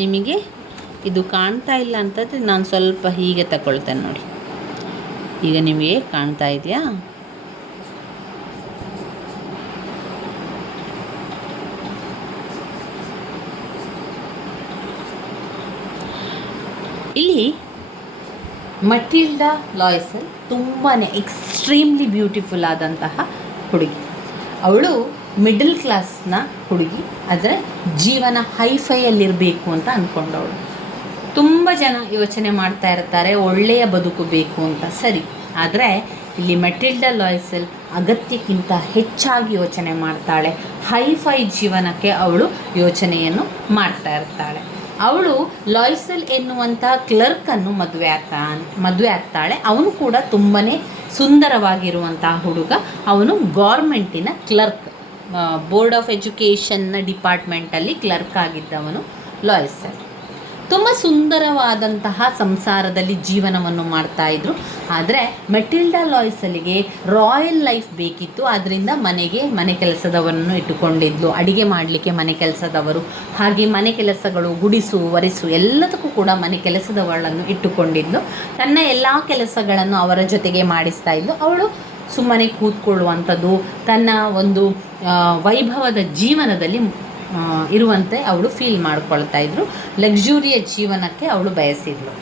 ನಿಮಗೆ ಇದು ಕಾಣ್ತಾ ಇಲ್ಲ ಅಂತಂದರೆ ನಾನು ಸ್ವಲ್ಪ ಹೀಗೆ ತಗೊಳ್ತೇನೆ ನೋಡಿ. ಈಗ ನಿಮಗೆ ಕಾಣ್ತಾ ಇದೆಯಾ? ಇಲ್ಲಿ ಮಟಿಲ್ಡಾ ಲಾಯ್ಸೆಲ್ ತುಂಬಾ ಎಕ್ಸ್ಟ್ರೀಮ್ಲಿ ಬ್ಯೂಟಿಫುಲ್ ಆದಂತಹ ಹುಡುಗಿ. ಅವಳು ಮಿಡಲ್ ಕ್ಲಾಸ್ನ ಹುಡುಗಿ, ಆದರೆ ಜೀವನ ಹೈಫೈಯಲ್ಲಿರಬೇಕು ಅಂತ ಅಂದ್ಕೊಂಡವಳು. ತುಂಬ ಜನ ಯೋಚನೆ ಮಾಡ್ತಾ ಇರ್ತಾರೆ ಒಳ್ಳೆಯ ಬದುಕು ಬೇಕು ಅಂತ, ಸರಿ. ಆದರೆ ಇಲ್ಲಿ ಮಟಿಲ್ಡಾ ಲಾಯ್ಸೆಲ್ ಅಗತ್ಯಕ್ಕಿಂತ ಹೆಚ್ಚಾಗಿ ಯೋಚನೆ ಮಾಡ್ತಾಳೆ. ಹೈಫೈ ಜೀವನಕ್ಕೆ ಅವಳು ಯೋಚನೆಯನ್ನು ಮಾಡ್ತಾ ಇರ್ತಾಳೆ. ಅವಳು ಲಾಯ್ಸೆಲ್ ಎನ್ನುವಂಥ ಕ್ಲರ್ಕನ್ನು ಮದುವೆ ಆಗ್ತಾಳೆ. ಅವನು ಕೂಡ ತುಂಬಾ ಸುಂದರವಾಗಿರುವಂಥ ಹುಡುಗ. ಅವನು ಗೌರ್ಮೆಂಟಿನ ಕ್ಲರ್ಕ್, ಬೋರ್ಡ್ ಆಫ್ ಎಜುಕೇಷನ್ನ ಡಿಪಾರ್ಟ್ಮೆಂಟಲ್ಲಿ ಕ್ಲರ್ಕ್ ಆಗಿದ್ದವನು ಲಾಯ್ಸೆಲ್. ತುಂಬ ಸುಂದರವಾದಂತಹ ಸಂಸಾರದಲ್ಲಿ ಜೀವನವನ್ನು ಮಾಡ್ತಾಯಿದ್ರು. ಆದರೆ ಮೆಟಿಲ್ಡಾ ಲಾಯ್ಸೆಲ್ಗೆ ರಾಯಲ್ ಲೈಫ್ ಬೇಕಿತ್ತು. ಆದ್ದರಿಂದ ಮನೆ ಕೆಲಸದವರನ್ನು ಇಟ್ಟುಕೊಂಡಿದ್ಲು. ಅಡಿಗೆ ಮಾಡಲಿಕ್ಕೆ ಮನೆ ಕೆಲಸದವರು, ಹಾಗೆ ಮನೆ ಕೆಲಸಗಳು, ಗುಡಿಸು ಒರೆಸು ಎಲ್ಲದಕ್ಕೂ ಕೂಡ ಮನೆ ಕೆಲಸದವಳನ್ನು ಇಟ್ಟುಕೊಂಡಿದ್ಲು. ತನ್ನ ಎಲ್ಲ ಕೆಲಸಗಳನ್ನು ಅವರ ಜೊತೆಗೆ ಮಾಡಿಸ್ತಾ ಇದ್ಲು. ಅವಳು ಸುಮ್ಮನೆ ಕೂತ್ಕೊಳ್ಳುವಂಥದ್ದು, ತನ್ನ ಒಂದು ವೈಭವದ ಜೀವನದಲ್ಲಿ ಇರುವಂತೆ ಅವಳು ಫೀಲ್ ಮಾಡ್ಕೊಳ್ತಾ ಇದ್ರು. ಲಕ್ಸುರಿಯ ಜೀವನಕ್ಕೆ ಅವಳು ಬಯಸಿದ್ಳು.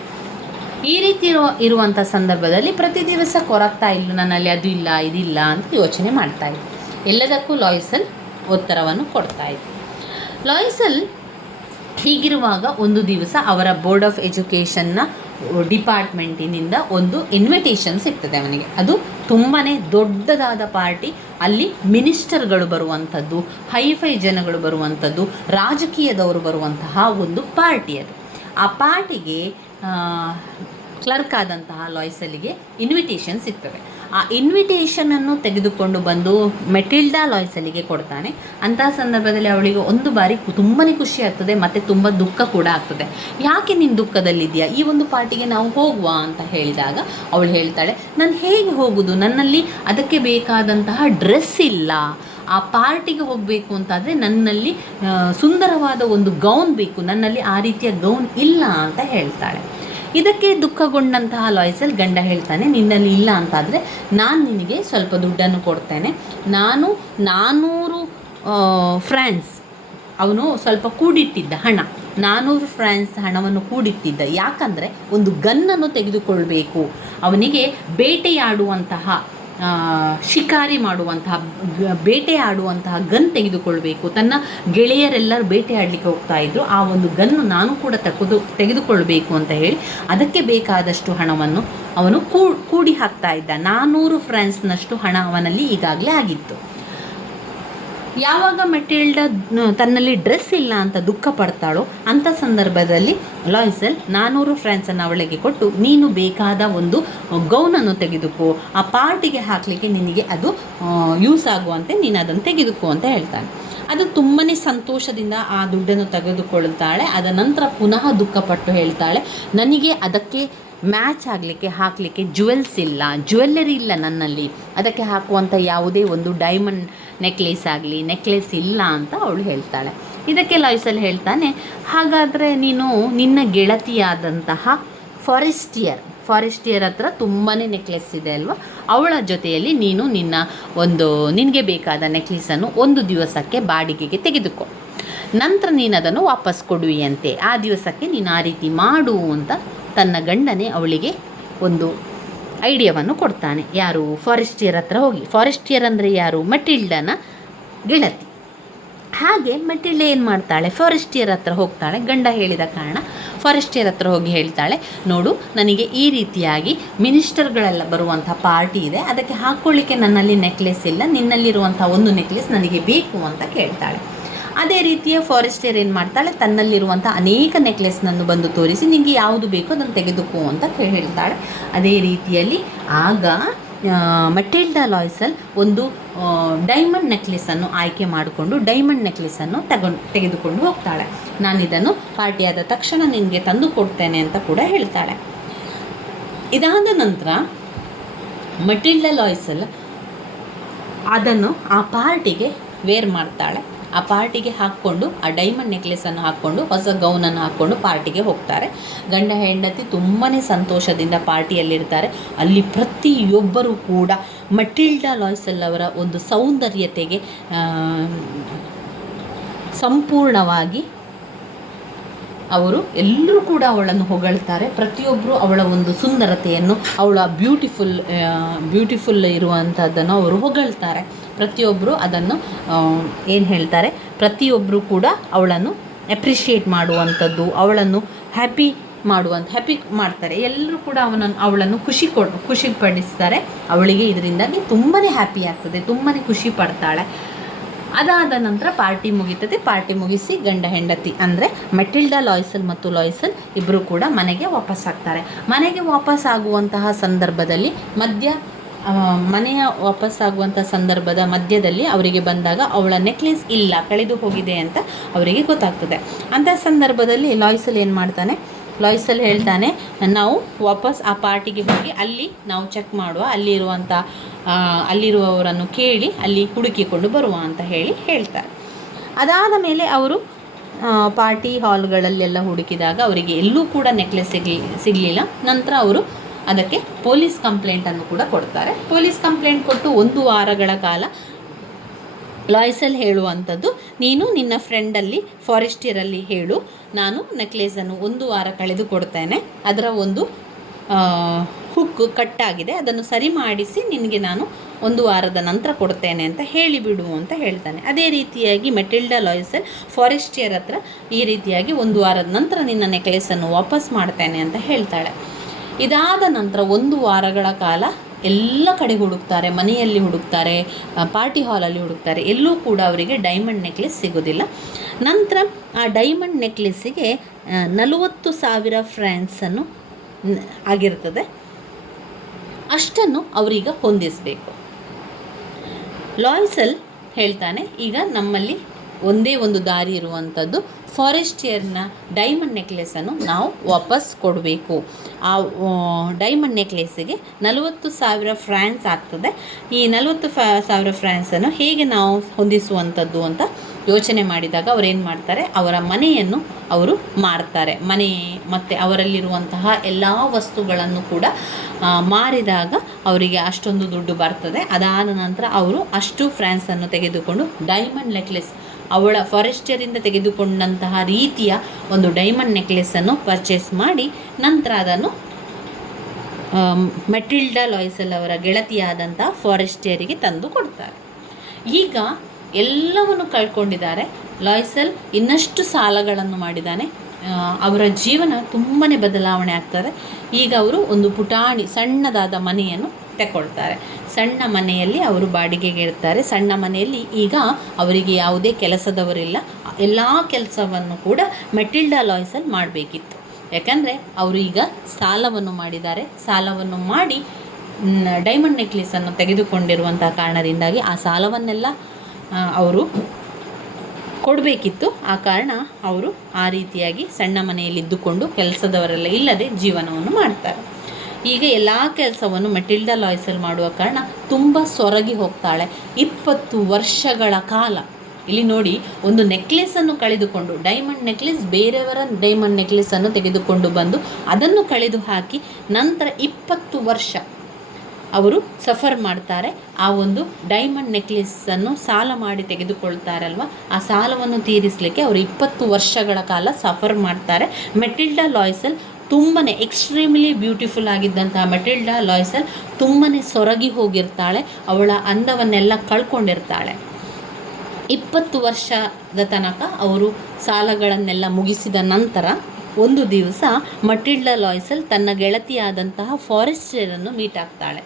ಈ ರೀತಿ ಇರುವಂಥ ಸಂದರ್ಭದಲ್ಲಿ ಪ್ರತಿ ದಿವಸ ಕೊರಗ್ತಾ ಇದ್ಲು, ನನ್ನಲ್ಲಿ ಅದು ಇಲ್ಲ ಇದಿಲ್ಲ ಅಂತ ಯೋಚನೆ ಮಾಡ್ತಾ ಇದ್ಲು. ಎಲ್ಲದಕ್ಕೂ ಲಾಯ್ಸೆಲ್ ಉತ್ತರವನ್ನು ಕೊಡ್ತಾ ಇದ್ಲು. ಲಾಯ್ಸೆಲ್ ಹೀಗಿರುವಾಗ ಒಂದು ದಿವಸ ಅವರ ಬೋರ್ಡ್ ಆಫ್ ಎಜುಕೇಷನ್ನ ಡಿಪಾರ್ಟ್ಮೆಂಟಿನಿಂದ ಒಂದು ಇನ್ವಿಟೇಷನ್ ಸಿಗ್ತದೆ ಅವನಿಗೆ. ಅದು ತುಂಬಾ ದೊಡ್ಡದಾದ ಪಾರ್ಟಿ. ಅಲ್ಲಿ ಮಿನಿಸ್ಟರ್ಗಳು ಬರುವಂಥದ್ದು, ಹೈಫೈ ಜನಗಳು ಬರುವಂಥದ್ದು, ರಾಜಕೀಯದವರು ಬರುವಂತಹ ಒಂದು ಪಾರ್ಟಿ ಅದು. ಆ ಪಾರ್ಟಿಗೆ ಕ್ಲರ್ಕ್ ಆದಂತಹ ಲಾಯ್ಸೆಲ್ಗೆ ಇನ್ವಿಟೇಷನ್ ಸಿಗ್ತದೆ. ಆ ಇನ್ವಿಟೇಷನನ್ನು ತೆಗೆದುಕೊಂಡು ಬಂದು ಮೆಟಿಲ್ಡಾ ಲಾಯ್ಸೆಲ್ಗೆ ಕೊಡ್ತಾನೆ. ಅಂತಹ ಸಂದರ್ಭದಲ್ಲಿ ಅವಳಿಗೆ ಒಂದು ಬಾರಿ ತುಂಬಾ ಖುಷಿ ಆಗ್ತದೆ ಮತ್ತು ತುಂಬ ದುಃಖ ಕೂಡ ಆಗ್ತದೆ. ಯಾಕೆ ನೀನು ದುಃಖದಲ್ಲಿದೆಯಾ, ಈ ಒಂದು ಪಾರ್ಟಿಗೆ ನಾವು ಹೋಗುವ ಅಂತ ಹೇಳಿದಾಗ ಅವಳು ಹೇಳ್ತಾಳೆ, ನಾನು ಹೇಗೆ ಹೋಗೋದು, ನನ್ನಲ್ಲಿ ಅದಕ್ಕೆ ಬೇಕಾದಂತಹ ಡ್ರೆಸ್ ಇಲ್ಲ. ಆ ಪಾರ್ಟಿಗೆ ಹೋಗಬೇಕು ಅಂತಾದರೆ ನನ್ನಲ್ಲಿ ಸುಂದರವಾದ ಒಂದು ಗೌನ್ ಬೇಕು, ನನ್ನಲ್ಲಿ ಆ ರೀತಿಯ ಗೌನ್ ಇಲ್ಲ ಅಂತ ಹೇಳ್ತಾಳೆ. ಇದಕ್ಕೆ ದುಃಖಗೊಂಡಂತಹ ಲಾಯ್ಸೆಲ್ ಗಂಡ ಹೇಳ್ತಾನೆ, ನಿನ್ನಲ್ಲಿ ಇಲ್ಲ ಅಂತಾದರೆ ನಾನು ನಿನಗೆ ಸ್ವಲ್ಪ ದುಡ್ಡನ್ನು ಕೊಡ್ತೇನೆ. ನಾನು 400 ಫ್ರಾನ್ಸ್, ಅವನು ಸ್ವಲ್ಪ ಕೂಡಿಟ್ಟಿದ್ದ ಹಣ, 400 ಫ್ರಾನ್ಸ್ ಹಣವನ್ನು ಕೂಡಿಟ್ಟಿದ್ದ. ಯಾಕಂದರೆ ಒಂದು ಗನ್ನನ್ನು ತೆಗೆದುಕೊಳ್ಬೇಕು, ಅವನಿಗೆ ಬೇಟೆಯಾಡುವಂತಹ ಶಿಕಾರಿ ಮಾಡುವಂತಹ ಬೇಟೆಯಾಡುವಂತಹ ಗನ್ ತೆಗೆದುಕೊಳ್ಬೇಕು. ತನ್ನ ಗೆಳೆಯರೆಲ್ಲರೂ ಬೇಟೆಯಾಡಲಿಕ್ಕೆ ಹೋಗ್ತಾಯಿದ್ರು. ಆ ಒಂದು ಗನ್ನು ನಾನು ಕೂಡ ತೆಗೆದುಕೊಳ್ಬೇಕು ಅಂತ ಹೇಳಿ ಅದಕ್ಕೆ ಬೇಕಾದಷ್ಟು ಹಣವನ್ನು ಅವನು ಕೂಡಿ ಹಾಕ್ತಾ ಇದ್ದ. 400 ಫ್ರಾನ್ಸ್ನಷ್ಟು ಹಣ ಅವನಲ್ಲಿ ಈಗಾಗಲೇ ಆಗಿತ್ತು. ಯಾವಾಗ ಮೆಟಿಲ್ಡಾ ತನ್ನಲ್ಲಿ ಡ್ರೆಸ್ ಇಲ್ಲ ಅಂತ ದುಃಖ ಪಡ್ತಾಳೋ ಅಂಥ ಸಂದರ್ಭದಲ್ಲಿ ಲಾಯ್ಸೆಲ್ 400 ಫ್ರಾನ್ಸನ್ನು ಅವಳಿಗೆ ಕೊಟ್ಟು, ನೀನು ಬೇಕಾದ ಒಂದು ಗೌನನ್ನು ತೆಗೆದುಕೋ, ಆ ಪಾರ್ಟಿಗೆ ಹಾಕಲಿಕ್ಕೆ ನಿನಗೆ ಅದು ಯೂಸ್ ಆಗುವಂತೆ ನೀನು ಅದನ್ನು ತೆಗೆದುಕೋ ಅಂತ ಹೇಳ್ತಾನೆ. ಅದು ತುಂಬಾ ಸಂತೋಷದಿಂದ ಆ ದುಡ್ಡನ್ನು ತೆಗೆದುಕೊಳ್ತಾಳೆ. ಅದ ನಂತರ ಪುನಃ ದುಃಖಪಟ್ಟು ಹೇಳ್ತಾಳೆ, ನನಗೆ ಅದಕ್ಕೆ ಮ್ಯಾಚ್ ಆಗಲಿಕ್ಕೆ ಹಾಕಲಿಕ್ಕೆ ಜ್ಯುವೆಲ್ಲರಿ ಇಲ್ಲ ನನ್ನಲ್ಲಿ, ಅದಕ್ಕೆ ಹಾಕುವಂಥ ಯಾವುದೇ ಒಂದು ಡೈಮಂಡ್ ನೆಕ್ಲೆಸ್ ಇಲ್ಲ ಅಂತ ಅವಳು ಹೇಳ್ತಾಳೆ. ಇದಕ್ಕೆ ಲಾಯ್ಸೆಲ್ ಹೇಳ್ತಾನೆ, ಹಾಗಾದರೆ ನೀನು ನಿನ್ನ ಗೆಳತಿಯಾದಂತಹ ಫಾರೆಸ್ಟಿಯರ್ ಹತ್ರ ತುಂಬಾ ನೆಕ್ಲೆಸ್ ಇದೆ ಅಲ್ವಾ, ಅವಳ ಜೊತೆಯಲ್ಲಿ ನೀನು ನಿನಗೆ ಬೇಕಾದ ನೆಕ್ಲೆಸನ್ನು ಒಂದು ದಿವಸಕ್ಕೆ ಬಾಡಿಗೆಗೆ ತೆಗೆದುಕೋ, ನಂತರ ನೀನು ಅದನ್ನು ವಾಪಸ್ ಕೊಡುವಿಯಂತೆ, ಆ ದಿವಸಕ್ಕೆ ನೀನು ಆ ರೀತಿ ಮಾಡು ಅಂತ ತನ್ನ ಗಂಡನೇ ಅವಳಿಗೆ ಒಂದು ಐಡಿಯಾವನ್ನು ಕೊಡ್ತಾನೆ. ಯಾರು? ಫಾರೆಸ್ಟಿಯರ್ ಹತ್ರ ಹೋಗಿ. ಫಾರೆಸ್ಟಿಯರ್ ಅಂದರೆ ಯಾರು? ಮೆಟಿಲ್ಡಾನ ಗೆಳತಿ. ಹಾಗೆ ಮೆಟಿಲ್ಡಾ ಏನು ಮಾಡ್ತಾಳೆ, ಫಾರೆಸ್ಟಿಯರ್ ಹತ್ರ ಹೋಗ್ತಾಳೆ. ಗಂಡ ಹೇಳಿದ ಕಾರಣ ಫಾರೆಸ್ಟಿಯರ್ ಹತ್ರ ಹೋಗಿ ಹೇಳ್ತಾಳೆ, ನೋಡು ನನಗೆ ಈ ರೀತಿಯಾಗಿ ಮಿನಿಸ್ಟರ್ಗಳೆಲ್ಲ ಬರುವಂಥ ಪಾರ್ಟಿ ಇದೆ, ಅದಕ್ಕೆ ಹಾಕ್ಕೊಳ್ಳಿಕ್ಕೆ ನನ್ನಲ್ಲಿ ನೆಕ್ಲೆಸ್ ಇಲ್ಲ, ನಿನ್ನಲ್ಲಿರುವಂಥ ಒಂದು ನೆಕ್ಲೆಸ್ ನನಗೆ ಬೇಕು ಅಂತ ಕೇಳ್ತಾಳೆ. ಅದೇ ರೀತಿಯ ಫಾರೆಸ್ಟಿಯರ್ ಏನು ಮಾಡ್ತಾಳೆ, ತನ್ನಲ್ಲಿರುವಂಥ ಅನೇಕ ನೆಕ್ಲೆಸ್ನನ್ನು ಬಂದು ತೋರಿಸಿ ನಿಮಗೆ ಯಾವುದು ಬೇಕೋ ಅದನ್ನು ತೆಗೆದುಕೋ ಅಂತ ಹೇಳ್ತಾಳೆ. ಅದೇ ರೀತಿಯಲ್ಲಿ ಆಗ ಮಟಿಲ್ಡಾ ಲಾಯ್ಸೆಲ್ ಒಂದು ಡೈಮಂಡ್ ನೆಕ್ಲೆಸನ್ನು ಆಯ್ಕೆ ಮಾಡಿಕೊಂಡು ಡೈಮಂಡ್ ನೆಕ್ಲೆಸನ್ನು ತೆಗೆದುಕೊಂಡು ಹೋಗ್ತಾಳೆ. ನಾನಿದನ್ನು ಪಾರ್ಟಿಯಾದ ತಕ್ಷಣ ನಿನಗೆ ತಂದು ಕೊಡ್ತೇನೆ ಅಂತ ಕೂಡ ಹೇಳ್ತಾಳೆ. ಇದಾದ ನಂತರ ಮಟಿಲ್ಡಾ ಲಾಯ್ಸೆಲ್ ಅದನ್ನು ಆ ಪಾರ್ಟಿಗೆ ವೇರ್ ಮಾಡ್ತಾಳೆ. ಆ ಪಾರ್ಟಿಗೆ ಹಾಕ್ಕೊಂಡು ಆ ಡೈಮಂಡ್ ನೆಕ್ಲೆಸನ್ನು ಹಾಕ್ಕೊಂಡು ಹೊಸ ಗೌನನ್ನು ಹಾಕ್ಕೊಂಡು ಪಾರ್ಟಿಗೆ ಹೋಗ್ತಾರೆ. ಗಂಡ ಹೆಂಡತಿ ತುಂಬಾ ಸಂತೋಷದಿಂದ ಪಾರ್ಟಿಯಲ್ಲಿರ್ತಾರೆ. ಅಲ್ಲಿ ಪ್ರತಿಯೊಬ್ಬರೂ ಕೂಡ ಮಟಿಲ್ಡಾ ಲಾಯ್ಸೆಲ್ ಅವರ ಒಂದು ಸೌಂದರ್ಯತೆಗೆ ಸಂಪೂರ್ಣವಾಗಿ ಅವರು ಎಲ್ಲರೂ ಕೂಡ ಅವಳನ್ನು ಹೊಗಳ್ತಾರೆ. ಪ್ರತಿಯೊಬ್ಬರು ಅವಳ ಒಂದು ಸುಂದರತೆಯನ್ನು, ಅವಳ ಬ್ಯೂಟಿಫುಲ್ ಇರುವಂಥದ್ದನ್ನು ಅವರು ಹೊಗಳ್ತಾರೆ. ಪ್ರತಿಯೊಬ್ಬರು ಅದನ್ನು ಏನು ಹೇಳ್ತಾರೆ, ಪ್ರತಿಯೊಬ್ಬರು ಕೂಡ ಅವಳನ್ನು ಅಪ್ರಿಷಿಯೇಟ್ ಮಾಡುವಂಥದ್ದು, ಅವಳನ್ನು ಹ್ಯಾಪಿ ಮಾಡ್ತಾರೆ. ಎಲ್ಲರೂ ಕೂಡ ಅವಳನ್ನು ಖುಷಿಪಡಿಸ್ತಾರೆ. ಅವಳಿಗೆ ಇದರಿಂದಾಗಿ ತುಂಬಾ ಹ್ಯಾಪಿ ಆಗ್ತದೆ, ತುಂಬಾ ಖುಷಿ ಪಡ್ತಾಳೆ. ಅದಾದ ನಂತರ ಪಾರ್ಟಿ ಮುಗೀತದೆ. ಪಾರ್ಟಿ ಮುಗಿಸಿ ಗಂಡ ಹೆಂಡತಿ ಅಂದರೆ ಮಟಿಲ್ಡಾ ಲಾಯ್ಸೆಲ್ ಮತ್ತು ಲಾಯ್ಸೆಲ್ ಇಬ್ಬರು ಕೂಡ ಮನೆಗೆ ವಾಪಸ್ಸಾಗ್ತಾರೆ. ಮನೆಗೆ ವಾಪಸ್ಸಾಗುವಂತಹ ಸಂದರ್ಭದಲ್ಲಿ ಸಂದರ್ಭದ ಮಧ್ಯದಲ್ಲಿ ಅವರಿಗೆ ಬಂದಾಗ ಅವಳ ನೆಕ್ಲೆಸ್ ಇಲ್ಲ, ಕಳೆದು ಹೋಗಿದೆ ಅಂತ ಅವರಿಗೆ ಗೊತ್ತಾಗ್ತದೆ. ಅಂಥ ಸಂದರ್ಭದಲ್ಲಿ ಲಾಯ್ಸೆಲ್ ಏನು ಮಾಡ್ತಾನೆ, ಲಾಯ್ಸೆಲ್ ಹೇಳ್ತಾನೆ, ನಾವು ವಾಪಸ್ ಆ ಪಾರ್ಟಿಗೆ ಹೋಗಿ ಅಲ್ಲಿ ನಾವು ಚೆಕ್ ಮಾಡುವ, ಅಲ್ಲಿರುವವರನ್ನು ಕೇಳಿ ಅಲ್ಲಿ ಹುಡುಕಿಕೊಂಡು ಬರುವ ಅಂತ ಹೇಳ್ತಾರೆ. ಅದಾದ ಮೇಲೆ ಅವರು ಪಾರ್ಟಿ ಹಾಲ್ಗಳಲ್ಲೆಲ್ಲ ಹುಡುಕಿದಾಗ ಅವರಿಗೆ ಎಲ್ಲೂ ಕೂಡ ನೆಕ್ಲೆಸ್ ಸಿಗಲಿಲ್ಲ. ನಂತರ ಅವರು ಅದಕ್ಕೆ ಪೊಲೀಸ್ ಕಂಪ್ಲೇಂಟನ್ನು ಕೂಡ ಕೊಡ್ತಾರೆ. ಪೊಲೀಸ್ ಕಂಪ್ಲೇಂಟ್ ಕೊಟ್ಟು 1 ವಾರಗಳ ಕಾಲ ಲಾಯ್ಸೆಲ್ ಹೇಳುವಂಥದ್ದು, ನೀನು ನಿನ್ನ ಫ್ರೆಂಡಲ್ಲಿ ಫಾರೆಸ್ಟಿಯರಲ್ಲಿ ಹೇಳು, ನಾನು ನೆಕ್ಲೆಸನ್ನು 1 ವಾರ ಕಳೆದು ಕೊಡ್ತೇನೆ, ಅದರ ಒಂದು ಹುಕ್ ಕಟ್ಟಾಗಿದೆ, ಅದನ್ನು ಸರಿ ಮಾಡಿಸಿ ನಿನಗೆ ನಾನು 1 ವಾರದ ನಂತರ ಕೊಡ್ತೇನೆ ಅಂತ ಹೇಳಿಬಿಡು ಅಂತ ಹೇಳ್ತಾನೆ. ಅದೇ ರೀತಿಯಾಗಿ ಮಟಿಲ್ಡಾ ಲಾಯ್ಸೆಲ್ ಫಾರೆಸ್ಟಿಯರ್ ಹತ್ರ ಈ ರೀತಿಯಾಗಿ 1 ವಾರದ ನಂತರ ನಿನ್ನ ನೆಕ್ಲೆಸನ್ನು ವಾಪಸ್ ಮಾಡ್ತೇನೆ ಅಂತ ಹೇಳ್ತಾಳೆ. ಇದಾದ ನಂತರ 1 ವಾರಗಳ ಕಾಲ ಎಲ್ಲ ಕಡೆ ಹುಡುಕ್ತಾರೆ, ಮನೆಯಲ್ಲಿ ಹುಡುಕ್ತಾರೆ, ಪಾರ್ಟಿ ಹಾಲಲ್ಲಿ ಹುಡುಕ್ತಾರೆ, ಎಲ್ಲೂ ಕೂಡ ಅವರಿಗೆ ಡೈಮಂಡ್ ನೆಕ್ಲೆಸ್ ಸಿಗೋದಿಲ್ಲ. ನಂತರ ಆ ಡೈಮಂಡ್ ನೆಕ್ಲೆಸ್ಸಿಗೆ 40,000 ಫ್ರಾಂಕ್ಸನ್ನು ಆಗಿರ್ತದೆ. ಅಷ್ಟನ್ನು ಅವರೀಗ ಹೊಂದಿಸಬೇಕು. ಲಾಯ್ಸೆಲ್ ಹೇಳ್ತಾನೆ, ಈಗ ನಮ್ಮಲ್ಲಿ ಒಂದೇ ಒಂದು ದಾರಿ ಇರುವಂಥದ್ದು, ಫಾರೆಸ್ಟಿಯರ್ನ ಡೈಮಂಡ್ ನೆಕ್ಲೆಸನ್ನು ನಾವು ವಾಪಸ್ ಕೊಡಬೇಕು. ಆ ಡೈಮಂಡ್ ನೆಕ್ಲೆಸ್ಸಿಗೆ 40,000 ಫ್ರಾಂಕ್ಸ್ ಆಗ್ತದೆ. ಈ 40,000 ಫ್ರಾಂಕ್ಸನ್ನು ಹೇಗೆ ನಾವು ಹೊಂದಿಸುವಂಥದ್ದು ಅಂತ ಯೋಚನೆ ಮಾಡಿದಾಗ ಅವರೇನು ಮಾಡ್ತಾರೆ, ಅವರ ಮನೆಯನ್ನು ಅವರು ಮಾರ್ತಾರೆ. ಮನೆ ಮತ್ತು ಅವರಲ್ಲಿರುವಂತಹ ಎಲ್ಲ ವಸ್ತುಗಳನ್ನು ಕೂಡ ಮಾರಿದಾಗ ಅವರಿಗೆ ಅಷ್ಟೊಂದು ದುಡ್ಡು ಬರ್ತದೆ. ಅದಾದ ನಂತರ ಅವರು ಅಷ್ಟು ಫ್ರಾಂಕ್ಸನ್ನು ತೆಗೆದುಕೊಂಡು ಡೈಮಂಡ್ ನೆಕ್ಲೆಸ್, ಅವಳ ಫಾರೆಸ್ಟಿಯರಿಂದ ತೆಗೆದುಕೊಂಡಂತಹ ರೀತಿಯ ಒಂದು ಡೈಮಂಡ್ ನೆಕ್ಲೆಸನ್ನು ಪರ್ಚೇಸ್ ಮಾಡಿ ನಂತರ ಅದನ್ನು ಮಟಿಲ್ಡಾ ಲಾಯ್ಸೆಲ್ ಅವರ ಗೆಳತಿಯಾದಂಥ ಫಾರೆಸ್ಟಿಯರಿಗೆ ತಂದು ಕೊಡ್ತಾರೆ. ಈಗ ಎಲ್ಲವನ್ನು ಕಳ್ಕೊಂಡಿದ್ದಾರೆ. ಲಾಯ್ಸೆಲ್ ಇನ್ನಷ್ಟು ಸಾಲಗಳನ್ನು ಮಾಡಿದ್ದಾನೆ. ಅವರ ಜೀವನ ತುಂಬಾ ಬದಲಾವಣೆ ಆಗ್ತದೆ. ಈಗ ಅವರು ಒಂದು ಪುಟಾಣಿ ಸಣ್ಣದಾದ ಮನೆಯನ್ನು ತಗೊಳ್ತಾರೆ. ಸಣ್ಣ ಮನೆಯಲ್ಲಿ ಅವರು ಬಾಡಿಗೆಗೆ ಇರ್ತಾರೆ. ಸಣ್ಣ ಮನೆಯಲ್ಲಿ ಈಗ ಅವರಿಗೆ ಯಾವುದೇ ಕೆಲಸದವರಿಲ್ಲ. ಎಲ್ಲ ಕೆಲಸವನ್ನು ಕೂಡ ಮಟಿಲ್ಡಾ ಲಾಯ್ಸೆಲ್ ಮಾಡಬೇಕಿತ್ತು. ಯಾಕಂದರೆ ಅವರು ಈಗ ಸಾಲವನ್ನು ಮಾಡಿದ್ದಾರೆ. ಸಾಲವನ್ನು ಮಾಡಿ ಡೈಮಂಡ್ ನೆಕ್ಲೆಸನ್ನು ತೆಗೆದುಕೊಂಡಿರುವಂಥ ಕಾರಣದಿಂದಾಗಿ ಆ ಸಾಲವನ್ನೆಲ್ಲ ಅವರು ಕೊಡಬೇಕಿತ್ತು. ಆ ಕಾರಣ ಅವರು ಆ ರೀತಿಯಾಗಿ ಸಣ್ಣ ಮನೆಯಲ್ಲಿದ್ದುಕೊಂಡು ಕೆಲಸದವರೆಲ್ಲ ಇಲ್ಲದೆ ಜೀವನವನ್ನು ಮಾಡ್ತಾರೆ. ಈಗ ಎಲ್ಲ ಕೆಲಸವನ್ನು ಮಟಿಲ್ಡಾ ಲಾಯ್ಸೆಲ್ ಮಾಡುವ ಕಾರಣ ತುಂಬ ಸೊರಗಿ ಹೋಗ್ತಾಳೆ. 20 ವರ್ಷಗಳ ಕಾಲ ಇಲ್ಲಿ ನೋಡಿ, ಒಂದು ನೆಕ್ಲೆಸನ್ನು ಕಳೆದುಕೊಂಡು, ಡೈಮಂಡ್ ನೆಕ್ಲೆಸ್, ಬೇರೆಯವರ ಡೈಮಂಡ್ ನೆಕ್ಲೆಸನ್ನು ತೆಗೆದುಕೊಂಡು ಬಂದು ಅದನ್ನು ಕಳೆದು ಹಾಕಿ ನಂತರ 20 ವರ್ಷ ಅವರು ಸಫರ್ ಮಾಡ್ತಾರೆ. ಆ ಒಂದು ಡೈಮಂಡ್ ನೆಕ್ಲೆಸನ್ನು ಸಾಲ ಮಾಡಿ ತೆಗೆದುಕೊಳ್ತಾರಲ್ವ, ಆ ಸಾಲವನ್ನು ತೀರಿಸಲಿಕ್ಕೆ ಅವರು 20 ವರ್ಷಗಳ ಕಾಲ ಸಫರ್ ಮಾಡ್ತಾರೆ. ಮಟಿಲ್ಡಾ ಲಾಯ್ಸೆಲ್ ತುಂಬಾ ಎಕ್ಸ್ಟ್ರೀಮ್ಲಿ ಬ್ಯೂಟಿಫುಲ್ ಆಗಿದ್ದಂತಹ ಮಟಿಲ್ಡಾ ಲಾಯ್ಸೆಲ್ ತುಂಬಾ ಸೊರಗಿ ಹೋಗಿರ್ತಾಳೆ. ಅವಳ ಅಂದವನ್ನೆಲ್ಲ ಕಳ್ಕೊಂಡಿರ್ತಾಳೆ. 20 ವರ್ಷದ ತನಕ ಅವರು ಸಾಲಗಳನ್ನೆಲ್ಲ ಮುಗಿಸಿದ ನಂತರ ಒಂದು ದಿವಸ ಮಟಿಲ್ಡಾ ಲಾಯ್ಸೆಲ್ ತನ್ನ ಗೆಳತಿಯಾದಂತಹ ಫಾರೆಸ್ಟರನ್ನು ಮೀಟ್ ಆಗ್ತಾಳೆ.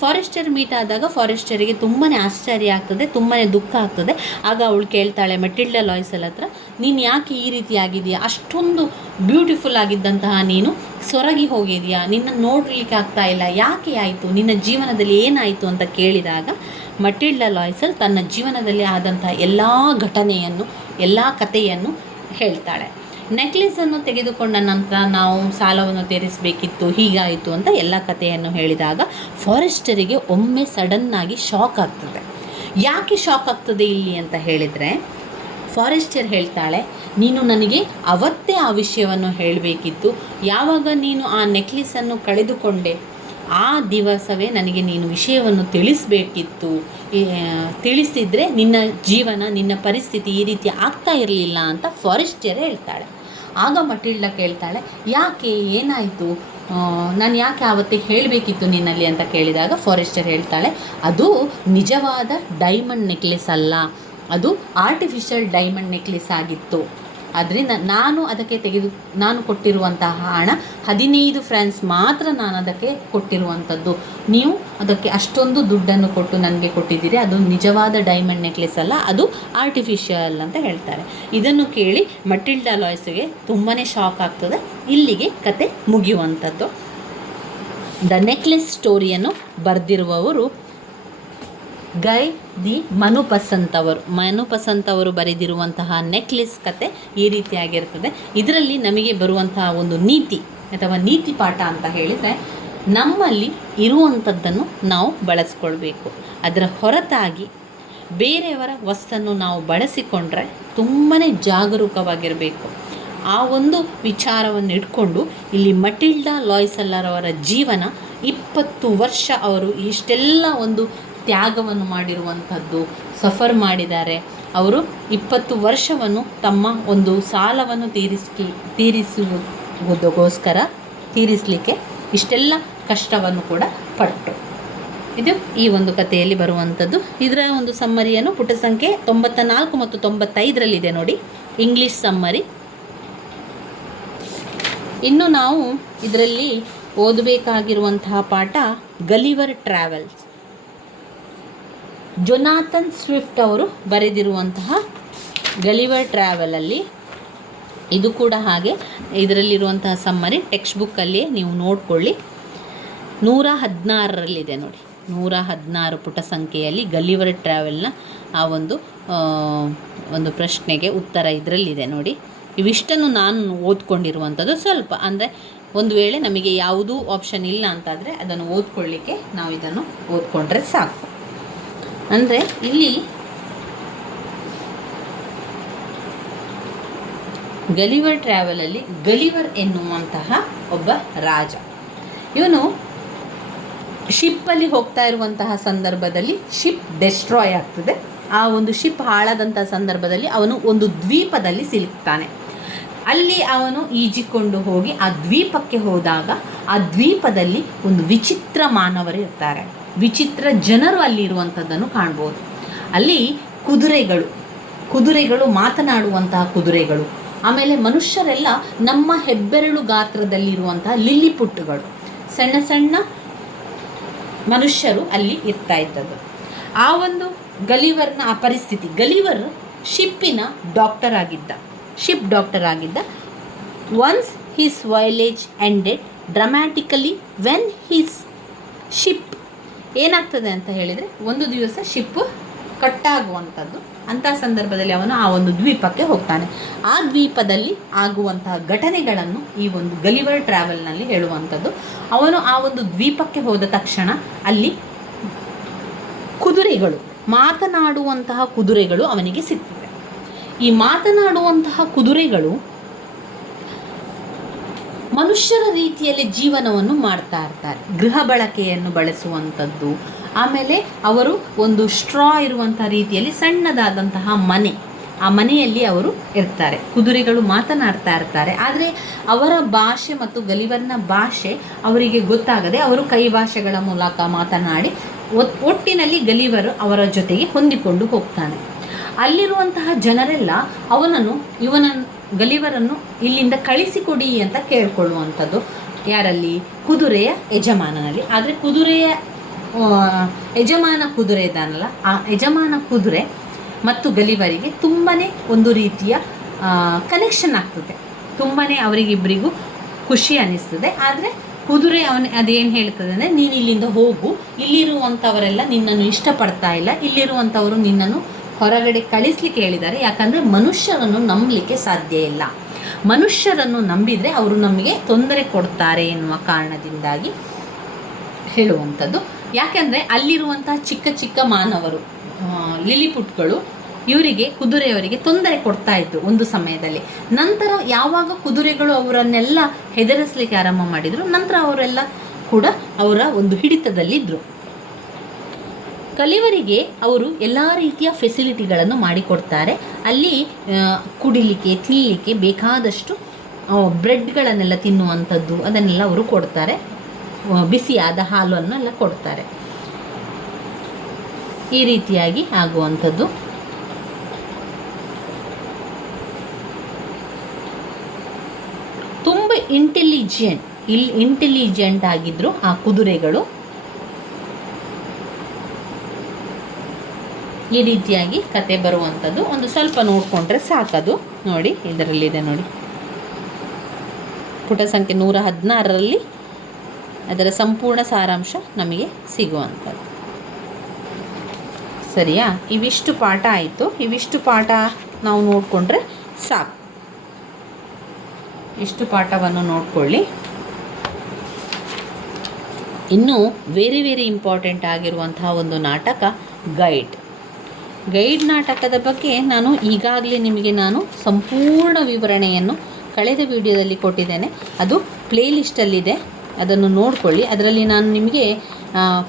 ಫಾರೆಸ್ಟರ್ ಮೀಟ್ ಆದಾಗ ಫಾರೆಸ್ಟರಿಗೆ ತುಂಬಾ ಆಶ್ಚರ್ಯ ಆಗ್ತದೆ, ತುಂಬಾ ದುಃಖ ಆಗ್ತದೆ. ಆಗ ಅವಳು ಕೇಳ್ತಾಳೆ ಮಟಿಲ್ಡಾ ಲಾಯ್ಸೆಲ್ ಹತ್ರ, ನೀನು ಯಾಕೆ ಈ ರೀತಿ ಆಗಿದೆಯಾ? ಅಷ್ಟೊಂದು ಬ್ಯೂಟಿಫುಲ್ ಆಗಿದ್ದಂತಹ ನೀನು ಸೊರಗಿ ಹೋಗಿದೆಯಾ? ನಿನ್ನನ್ನು ನೋಡಲಿಕ್ಕೆ ಆಗ್ತಾ ಇಲ್ಲ, ಯಾಕೆ ಆಯಿತು? ನಿನ್ನ ಜೀವನದಲ್ಲಿ ಏನಾಯಿತು ಅಂತ ಕೇಳಿದಾಗ ಮಟಿಲ್ಡಾ ಲಾಯ್ಸೆಲ್ ತನ್ನ ಜೀವನದಲ್ಲಿ ಆದಂತಹ ಎಲ್ಲ ಘಟನೆಯನ್ನು, ಎಲ್ಲ ಕಥೆಯನ್ನು ಹೇಳ್ತಾಳೆ. ನೆಕ್ಲೆಸನ್ನು ತೆಗೆದುಕೊಂಡ ನಂತರ ನಾವು ಸಾಲವನ್ನು ತೀರಿಸಬೇಕಿತ್ತು, ಹೀಗಾಯಿತು ಅಂತ ಎಲ್ಲ ಕಥೆಯನ್ನು ಹೇಳಿದಾಗ ಫಾರೆಸ್ಟರಿಗೆ ಒಮ್ಮೆ ಸಡನ್ನಾಗಿ ಶಾಕ್ ಆಗ್ತದೆ. ಯಾಕೆ ಶಾಕ್ ಆಗ್ತದೆ ಇಲ್ಲಿ ಅಂತ ಹೇಳಿದರೆ, ಫಾರೆಸ್ಟರ್ ಹೇಳ್ತಾಳೆ, ನೀನು ನನಗೆ ಅವತ್ತೇ ಆ ವಿಷಯವನ್ನು ಹೇಳಬೇಕಿತ್ತು. ಯಾವಾಗ ನೀನು ಆ ನೆಕ್ಲೆಸನ್ನು ಕಳೆದುಕೊಂಡೆ ಆ ದಿವಸವೇ ನನಗೆ ನೀನು ವಿಷಯವನ್ನು ತಿಳಿಸಬೇಕಿತ್ತು. ತಿಳಿಸಿದರೆ ನಿನ್ನ ಜೀವನ, ನಿನ್ನ ಪರಿಸ್ಥಿತಿ ಈ ರೀತಿ ಆಗ್ತಾ ಇರಲಿಲ್ಲ ಅಂತ ಫಾರೆಸ್ಟರ್ ಹೇಳ್ತಾಳೆ. ಆಗ ಮಟಿಲ್ಡಾ ಕೇಳ್ತಾಳೆ, ಯಾಕೆ, ಏನಾಯಿತು? ನಾನು ಯಾಕೆ ಆವತ್ತಿಗೆ ಹೇಳಬೇಕಿತ್ತು ನಿನ್ನಲ್ಲಿ ಅಂತ ಕೇಳಿದಾಗ ಫಾರೆಸ್ಟರ್ ಹೇಳ್ತಾಳೆ, ಅದು ನಿಜವಾದ ಡೈಮಂಡ್ ನೆಕ್ಲೆಸ್ ಅಲ್ಲ, ಅದು ಆರ್ಟಿಫಿಷಿಯಲ್ ಡೈಮಂಡ್ ನೆಕ್ಲೆಸ್ ಆಗಿತ್ತು. ಆದ್ದರಿಂದ ನಾನು ಕೊಟ್ಟಿರುವಂತಹ ಹಣ 15 ಫ್ರಾನ್ಸ್ ಮಾತ್ರ ನಾನು ಅದಕ್ಕೆ ಕೊಟ್ಟಿರುವಂಥದ್ದು. ನೀವು ಅದಕ್ಕೆ ಅಷ್ಟೊಂದು ದುಡ್ಡನ್ನು ಕೊಟ್ಟು ನನಗೆ ಕೊಟ್ಟಿದ್ದೀರಿ, ಅದು ನಿಜವಾದ ಡೈಮಂಡ್ ನೆಕ್ಲೆಸ್ ಅಲ್ಲ, ಅದು ಆರ್ಟಿಫಿಷಿಯಲ್ ಅಂತ ಹೇಳ್ತಾರೆ. ಇದನ್ನು ಕೇಳಿ ಮಟಿಲ್ಡಾ ಲಾಯ್ಸ್ಗೆ ತುಂಬಾ ಶಾಕ್ ಆಗ್ತದೆ. ಇಲ್ಲಿಗೆ ಕತೆ ಮುಗಿಯುವಂಥದ್ದು. ದ ನೆಕ್ಲೆಸ್ ಸ್ಟೋರಿಯನ್ನು ಬರೆದಿರುವವರು ಗೈ ದಿ ಮನುಪಸಂತ್ ಅವರು ಬರೆದಿರುವಂತಹ ನೆಕ್ಲೆಸ್ ಕತೆ ಈ ರೀತಿಯಾಗಿರ್ತದೆ. ಇದರಲ್ಲಿ ನಮಗೆ ಬರುವಂತಹ ಒಂದು ನೀತಿ ಅಥವಾ ನೀತಿ ಪಾಠ ಅಂತ ಹೇಳಿದರೆ, ನಮ್ಮಲ್ಲಿ ಇರುವಂಥದ್ದನ್ನು ನಾವು ಬಳಸ್ಕೊಳ್ಬೇಕು. ಅದರ ಹೊರತಾಗಿ ಬೇರೆಯವರ ವಸ್ತನ್ನು ನಾವು ಬಳಸಿಕೊಂಡ್ರೆ ತುಂಬಾ ಜಾಗರೂಕವಾಗಿರಬೇಕು. ಆ ಒಂದು ವಿಚಾರವನ್ನು ಇಟ್ಕೊಂಡು ಇಲ್ಲಿ ಮಟಿಲ್ಡಾ ಲಾಯ್ಸೆಲ್ ಅವರ ಜೀವನ 20 ವರ್ಷ ಅವರು ಇಷ್ಟೆಲ್ಲ ಒಂದು ತ್ಯಾಗವನ್ನು ಮಾಡಿರುವಂಥದ್ದು, ಸಫರ್ ಮಾಡಿದ್ದಾರೆ. ಅವರು 20 ವರ್ಷವನ್ನು ತಮ್ಮ ಒಂದು ಸಾಲವನ್ನು ತೀರಿಸಲಿಕ್ಕೆ ಇಷ್ಟೆಲ್ಲ ಕಷ್ಟವನ್ನು ಕೂಡ ಪಟ್ಟರು. ಇದು ಈ ಒಂದು ಕಥೆಯಲ್ಲಿ ಬರುವಂಥದ್ದು. ಇದರ ಒಂದು ಸಮ್ಮರಿಯನ್ನು ಪುಟ ಸಂಖ್ಯೆ 94 ಮತ್ತು 95ರಲ್ಲಿದೆ ನೋಡಿ, ಇಂಗ್ಲೀಷ್ ಸಮ್ಮರಿ. ಇನ್ನು ನಾವು ಇದರಲ್ಲಿ ಓದಬೇಕಾಗಿರುವಂತಹ ಪಾಠ ಗಲಿವರ್ ಟ್ರಾವೆಲ್ಸ್. ಜೊನಾಥನ್ ಸ್ವಿಫ್ಟ್ ಅವರು ಬರೆದಿರುವಂತಹ ಗಲಿವರ್ ಟ್ರಾವೆಲಲ್ಲಿ ಇದು ಕೂಡ ಹಾಗೆ ಇದರಲ್ಲಿರುವಂತಹ ಸಮ್ಮರಿ ಟೆಕ್ಸ್ಟ್ ಬುಕ್ಕಲ್ಲಿಯೇ ನೀವು ನೋಡಿಕೊಳ್ಳಿ. 116ರಲ್ಲಿದೆ ನೋಡಿ, 116 ಪುಟ ಸಂಖ್ಯೆಯಲ್ಲಿ ಗಲಿವರ್ ಟ್ರಾವೆಲ್ನ ಆ ಒಂದು ಪ್ರಶ್ನೆಗೆ ಉತ್ತರ ಇದರಲ್ಲಿದೆ ನೋಡಿ. ಇವಿಷ್ಟನ್ನು ನಾನು ಓದ್ಕೊಂಡಿರುವಂಥದ್ದು. ಸ್ವಲ್ಪ ಅಂದರೆ ಒಂದು ವೇಳೆ ನಮಗೆ ಯಾವುದೂ ಆಪ್ಷನ್ ಇಲ್ಲ ಅಂತಾದರೆ ಅದನ್ನು ಓದ್ಕೊಳ್ಳಿಕ್ಕೆ ನಾವು ಇದನ್ನು ಓದ್ಕೊಂಡ್ರೆ ಸಾಕು. ಅಂದರೆ ಇಲ್ಲಿ ಗಲಿವರ್ ಟ್ರಾವೆಲಲ್ಲಿ ಗಲಿವರ್ ಎನ್ನುವಂತಹ ಒಬ್ಬ ರಾಜ, ಇವನು ಶಿಪ್ಪಲ್ಲಿ ಹೋಗ್ತಾ ಇರುವಂತಹ ಸಂದರ್ಭದಲ್ಲಿ ಶಿಪ್ ಡೆಸ್ಟ್ರಾಯ್ ಆಗ್ತದೆ. ಆ ಒಂದು ಶಿಪ್ ಹಾಳಾದಂಥ ಸಂದರ್ಭದಲ್ಲಿ ಅವನು ಒಂದು ದ್ವೀಪದಲ್ಲಿ ಸಿಲುಕ್ತಾನೆ. ಅಲ್ಲಿ ಅವನು ಈಜಿಕೊಂಡು ಹೋಗಿ ಆ ದ್ವೀಪಕ್ಕೆ ಹೋದಾಗ ಆ ದ್ವೀಪದಲ್ಲಿ ಒಂದು ವಿಚಿತ್ರ ಮಾನವರು ಇರ್ತಾರೆ, ವಿಚಿತ್ರ ಜನರು ಅಲ್ಲಿ ಇರುವಂಥದ್ದನ್ನು ಕಾಣ್ಬೋದು. ಅಲ್ಲಿ ಕುದುರೆಗಳು ಮಾತನಾಡುವಂತಹ ಕುದುರೆಗಳು, ಆಮೇಲೆ ಮನುಷ್ಯರೆಲ್ಲ ನಮ್ಮ ಹೆಬ್ಬೆರಳು ಗಾತ್ರದಲ್ಲಿರುವಂತಹ ಲಿಲ್ಲಿಪುಟ್ಟುಗಳು, ಸಣ್ಣ ಸಣ್ಣ ಮನುಷ್ಯರು ಅಲ್ಲಿ ಇರ್ತಾ ಇದ್ದದ್ದು. ಆ ಒಂದು ಗಲಿವರ್ನ ಆ ಪರಿಸ್ಥಿತಿ, ಗಲಿವರ್ ಶಿಪ್ಪಿನ ಶಿಪ್ ಡಾಕ್ಟರ್ ಆಗಿದ್ದ. Once his voyage ended ಡ್ರಾಮ್ಯಾಟಿಕಲಿ when his ship ಏನಾಗ್ತದೆ ಅಂತ ಹೇಳಿದರೆ, ಒಂದು ದಿವಸ ಶಿಪ್ಪು ಕಟ್ಟಾಗುವಂಥದ್ದು. ಅಂಥ ಸಂದರ್ಭದಲ್ಲಿ ಅವನು ಆ ಒಂದು ದ್ವೀಪಕ್ಕೆ ಹೋಗ್ತಾನೆ. ಆ ದ್ವೀಪದಲ್ಲಿ ಆಗುವಂತಹ ಘಟನೆಗಳನ್ನು ಈ ಒಂದು ಗಲಿವರ್ ಟ್ರಾವೆಲ್ನಲ್ಲಿ ಹೇಳುವಂಥದ್ದು. ಅವನು ಆ ಒಂದು ದ್ವೀಪಕ್ಕೆ ಹೋದ ತಕ್ಷಣ ಅಲ್ಲಿ ಮಾತನಾಡುವಂತಹ ಕುದುರೆಗಳು ಅವನಿಗೆ ಸಿಗ್ತವೆ. ಈ ಮಾತನಾಡುವಂತಹ ಕುದುರೆಗಳು ಮನುಷ್ಯರ ರೀತಿಯಲ್ಲಿ ಜೀವನವನ್ನು ಮಾಡ್ತಾ ಇರ್ತಾರೆ. ಗೃಹ ಬಳಕೆಯನ್ನು ಬಳಸುವಂಥದ್ದು, ಆಮೇಲೆ ಅವರು ಒಂದು ಸ್ಟ್ರಾ ಇರುವಂಥ ರೀತಿಯಲ್ಲಿ ಸಣ್ಣದಾದಂತಹ ಮನೆ, ಆ ಮನೆಯಲ್ಲಿ ಅವರು ಇರ್ತಾರೆ. ಕುದುರೆಗಳು ಮಾತನಾಡ್ತಾ ಇರ್ತಾರೆ. ಆದರೆ ಅವರ ಭಾಷೆ ಮತ್ತು ಗಲಿವರ್ನ ಭಾಷೆ ಅವರಿಗೆ ಗೊತ್ತಾಗದೆ ಅವರು ಕೈ ಭಾಷೆಗಳ ಮೂಲಕ ಮಾತನಾಡಿ ಒಟ್ಟಿನಲ್ಲಿ ಗಲಿವರು ಅವರ ಜೊತೆಗೆ ಹೊಂದಿಕೊಂಡು ಹೋಗ್ತಾನೆ. ಅಲ್ಲಿರುವಂತಹ ಜನರೆಲ್ಲ ಗಲಿವರನ್ನು ಇಲ್ಲಿಂದ ಕಳಿಸಿಕೊಡಿ ಅಂತ ಕೇಳ್ಕೊಳ್ಳುವಂಥದ್ದು ಯಾರಲ್ಲಿ? ಕುದುರೆಯ ಯಜಮಾನನಲ್ಲಿ. ಆದರೆ ಕುದುರೆಯ ಯಜಮಾನ ಕುದುರೆ ಇದ್ದಾನಲ್ಲ, ಆ ಯಜಮಾನ ಕುದುರೆ ಮತ್ತು ಗಲಿವರಿಗೆ ತುಂಬಾ ಒಂದು ರೀತಿಯ ಕನೆಕ್ಷನ್ ಆಗ್ತದೆ, ತುಂಬಾ ಅವರಿಗಿಬ್ಬರಿಗೂ ಖುಷಿ ಅನ್ನಿಸ್ತದೆ. ಆದರೆ ಕುದುರೆ ಅದೇನು ಹೇಳ್ತದೆ ಅಂದರೆ, ನೀನು ಇಲ್ಲಿಂದ ಹೋಗು, ಇಲ್ಲಿರುವಂಥವರೆಲ್ಲ ನಿನ್ನನ್ನು ಇಷ್ಟಪಡ್ತಾ ಇಲ್ಲ, ಇಲ್ಲಿರುವಂಥವರು ನಿನ್ನನ್ನು ಹೊರಗಡೆ ಕಳಿಸ್ಲಿಕ್ಕೆ ಹೇಳಿದ್ದಾರೆ. ಯಾಕಂದರೆ ಮನುಷ್ಯರನ್ನು ನಂಬಲಿಕ್ಕೆ ಸಾಧ್ಯ ಇಲ್ಲ, ಮನುಷ್ಯರನ್ನು ನಂಬಿದರೆ ಅವರು ನಮಗೆ ತೊಂದರೆ ಕೊಡ್ತಾರೆ ಎನ್ನುವ ಕಾರಣದಿಂದಾಗಿ ಹೇಳುವಂಥದ್ದು. ಯಾಕೆಂದರೆ ಅಲ್ಲಿರುವಂತಹ ಚಿಕ್ಕ ಚಿಕ್ಕ ಮಾನವರು, ಲಿಲಿಪುಟ್ಗಳು ಇವರಿಗೆ, ಕುದುರೆಯವರಿಗೆ ತೊಂದರೆ ಕೊಡ್ತಾ ಇತ್ತು ಒಂದು ಸಮಯದಲ್ಲಿ. ನಂತರ ಯಾವಾಗ ಕುದುರೆಗಳು ಅವರನ್ನೆಲ್ಲ ಹೆದರಿಸಲಿಕ್ಕೆ ಆರಂಭ ಮಾಡಿದರು, ನಂತರ ಅವರೆಲ್ಲ ಕೂಡ ಅವರ ಒಂದು ಹಿಡಿತದಲ್ಲಿದ್ದರು. ಕಲಿವರಿಗೆ ಅವರು ಎಲ್ಲ ರೀತಿಯ ಫೆಸಿಲಿಟಿಗಳನ್ನು ಮಾಡಿಕೊಡ್ತಾರೆ. ಅಲ್ಲಿ ಕುಡಿಲಿಕ್ಕೆ, ತಿನ್ನಲಿಕ್ಕೆ ಬೇಕಾದಷ್ಟು ಬ್ರೆಡ್ಗಳನ್ನೆಲ್ಲ ತಿನ್ನುವಂಥದ್ದು ಅದನ್ನೆಲ್ಲ ಅವರು ಕೊಡ್ತಾರೆ, ಬಿಸಿಯಾದ ಹಾಲನ್ನೆಲ್ಲ ಕೊಡ್ತಾರೆ. ಈ ರೀತಿಯಾಗಿ ಆಗುವಂಥದ್ದು. ತುಂಬ ಇಂಟೆಲಿಜೆಂಟ್ ಆಗಿದ್ರು ಆ ಕುದುರೆಗಳು. ಈ ರೀತಿಯಾಗಿ ಕತೆ ಬರುವಂಥದ್ದು. ಒಂದು ಸ್ವಲ್ಪ ನೋಡಿಕೊಂಡ್ರೆ ಸಾಕದು. ನೋಡಿ, ಇದರಲ್ಲಿದೆ ನೋಡಿ, ಪುಟ ಸಂಖ್ಯೆ 116ರಲ್ಲಿ ಅದರ ಸಂಪೂರ್ಣ ಸಾರಾಂಶ ನಮಗೆ ಸಿಗುವಂಥದ್ದು. ಸರಿಯಾ? ಇವಿಷ್ಟು ಪಾಠ ಆಯಿತು. ಇವಿಷ್ಟು ಪಾಠ ನಾವು ನೋಡಿಕೊಂಡ್ರೆ ಸಾಕು. ಇಷ್ಟು ಪಾಠವನ್ನು ನೋಡ್ಕೊಳ್ಳಿ. ಇನ್ನು ವೆರಿ ವೆರಿ ಇಂಪಾರ್ಟೆಂಟ್ ಆಗಿರುವಂತಹ ಒಂದು ನಾಟಕ ಗೈಡ್ ನಾಟಕದ ಬಗ್ಗೆ ನಾನು ಈಗಾಗಲೇ ನಿಮಗೆ ಸಂಪೂರ್ಣ ವಿವರಣೆಯನ್ನು ಕಳೆದ ವಿಡಿಯೋದಲ್ಲಿ ಕೊಟ್ಟಿದ್ದೇನೆ. ಅದು ಪ್ಲೇಲಿಸ್ಟಲ್ಲಿದೆ, ಅದನ್ನು ನೋಡಿಕೊಳ್ಳಿ. ಅದರಲ್ಲಿ ನಾನು ನಿಮಗೆ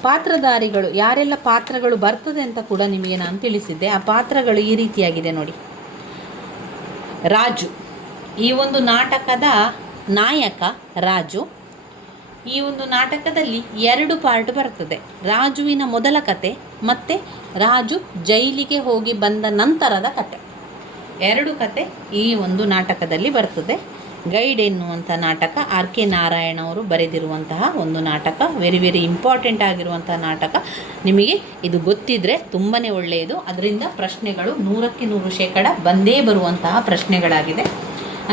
ಪಾತ್ರಧಾರಿಗಳು ಯಾರೆಲ್ಲ ಪಾತ್ರಗಳು ಬರ್ತದೆ ಅಂತ ಕೂಡ ನಿಮಗೆ ನಾನು ತಿಳಿಸಿದ್ದೆ. ಆ ಪಾತ್ರಗಳು ಈ ರೀತಿಯಾಗಿದೆ ನೋಡಿ. ರಾಜು, ಈ ಒಂದು ನಾಟಕದ ನಾಯಕ ರಾಜು. ಈ ಒಂದು ನಾಟಕದಲ್ಲಿ 2 ಪಾರ್ಟ್ ಬರ್ತದೆ. ರಾಜುವಿನ ಮೊದಲ ಕತೆ ಮತ್ತು ರಾಜು ಜೈಲಿಗೆ ಹೋಗಿ ಬಂದ ನಂತರದ ಕತೆ, 2 ಕತೆ ಈ ಒಂದು ನಾಟಕದಲ್ಲಿ ಬರ್ತದೆ. ಗೈಡ್ ಎನ್ನುವಂಥ ನಾಟಕ ಆರ್ ಕೆ ನಾರಾಯಣ ಅವರು ಬರೆದಿರುವಂತಹ ಒಂದು ನಾಟಕ. ವೆರಿ ವೆರಿ ಇಂಪಾರ್ಟೆಂಟ್ ಆಗಿರುವಂತಹ ನಾಟಕ. ನಿಮಗೆ ಇದು ಗೊತ್ತಿದ್ದರೆ ತುಂಬಾ ಒಳ್ಳೆಯದು. ಅದರಿಂದ ಪ್ರಶ್ನೆಗಳು 100ಕ್ಕೆ 100% ಬಂದೇ ಬರುವಂತಹ ಪ್ರಶ್ನೆಗಳಾಗಿದೆ.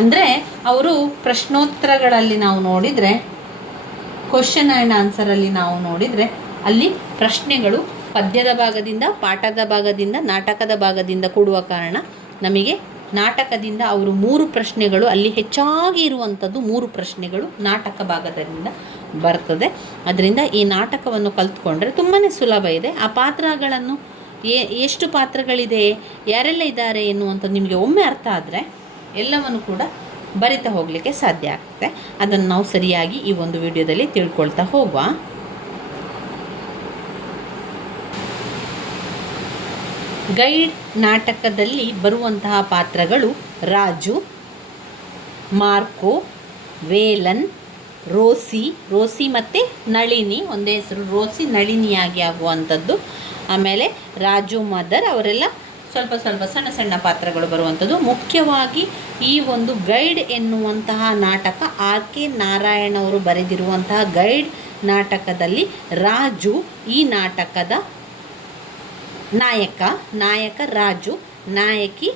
ಅಂದರೆ ಅವರು ಪ್ರಶ್ನೋತ್ತರಗಳಲ್ಲಿ ನಾವು ನೋಡಿದರೆ, ಕ್ವಶನ್ ಆ್ಯಂಡ್ ಆನ್ಸರಲ್ಲಿ ನಾವು ನೋಡಿದರೆ, ಅಲ್ಲಿ ಪ್ರಶ್ನೆಗಳು ಪದ್ಯದ ಭಾಗದಿಂದ, ಪಾಠದ ಭಾಗದಿಂದ, ನಾಟಕದ ಭಾಗದಿಂದ ಕೊಡುವ ಕಾರಣ ನಮಗೆ ನಾಟಕದಿಂದ ಅವರು 3 ಪ್ರಶ್ನೆಗಳು ಅಲ್ಲಿ ಹೆಚ್ಚಾಗಿ ಇರುವಂಥದ್ದು 3 ಪ್ರಶ್ನೆಗಳು ನಾಟಕ ಭಾಗದಿಂದ ಬರ್ತದೆ. ಅದರಿಂದ ಈ ನಾಟಕವನ್ನು ಕಲ್ತ್ಕೊಂಡ್ರೆ ತುಂಬಾ ಸುಲಭ ಇದೆ. ಆ ಪಾತ್ರಗಳನ್ನು ಎಷ್ಟು ಪಾತ್ರಗಳಿದೆ, ಯಾರೆಲ್ಲ ಇದ್ದಾರೆ ಎನ್ನುವಂಥದ್ದು ನಿಮಗೆ ಒಮ್ಮೆ ಅರ್ಥ ಆದರೆ ಎಲ್ಲವನ್ನು ಕೂಡ ಬರಿತಾ ಹೋಗಲಿಕ್ಕೆ ಸಾಧ್ಯ ಆಗ್ತದೆ. ಅದನ್ನು ನಾವು ಸರಿಯಾಗಿ ಈ ಒಂದು ವಿಡಿಯೋದಲ್ಲಿ ತಿಳ್ಕೊಳ್ತಾ ಹೋಗುವ. ಗೈಡ್ ನಾಟಕದಲ್ಲಿ ಬರುವಂತಹ ಪಾತ್ರಗಳು ರಾಜು, ಮಾರ್ಕೋ, ವೇಲನ್, ರೋಸಿ ಮತ್ತು ನಳಿನಿ. ಒಂದೇ ಹೆಸರು ರೋಸಿ, ನಳಿನಿಯಾಗಿ ಆಗುವಂಥದ್ದು. ಆಮೇಲೆ ರಾಜು, ಮದರ್, ಅವರೆಲ್ಲ ಸ್ವಲ್ಪ ಸಣ್ಣ ಸಣ್ಣ ಪಾತ್ರಗಳು ಬರುವಂಥದ್ದು. ಮುಖ್ಯವಾಗಿ ಈ ಒಂದು ಗೈಡ್ ಎನ್ನುವಂತಹ ನಾಟಕ ಆರ್ ಕೆ ನಾರಾಯಣ ಅವರು ಬರೆದಿರುವಂತಹ ಗೈಡ್ ನಾಟಕದಲ್ಲಿ ರಾಜು ಈ ನಾಟಕದ ನಾಯಕ ರಾಜು, ನಾಯಕಿ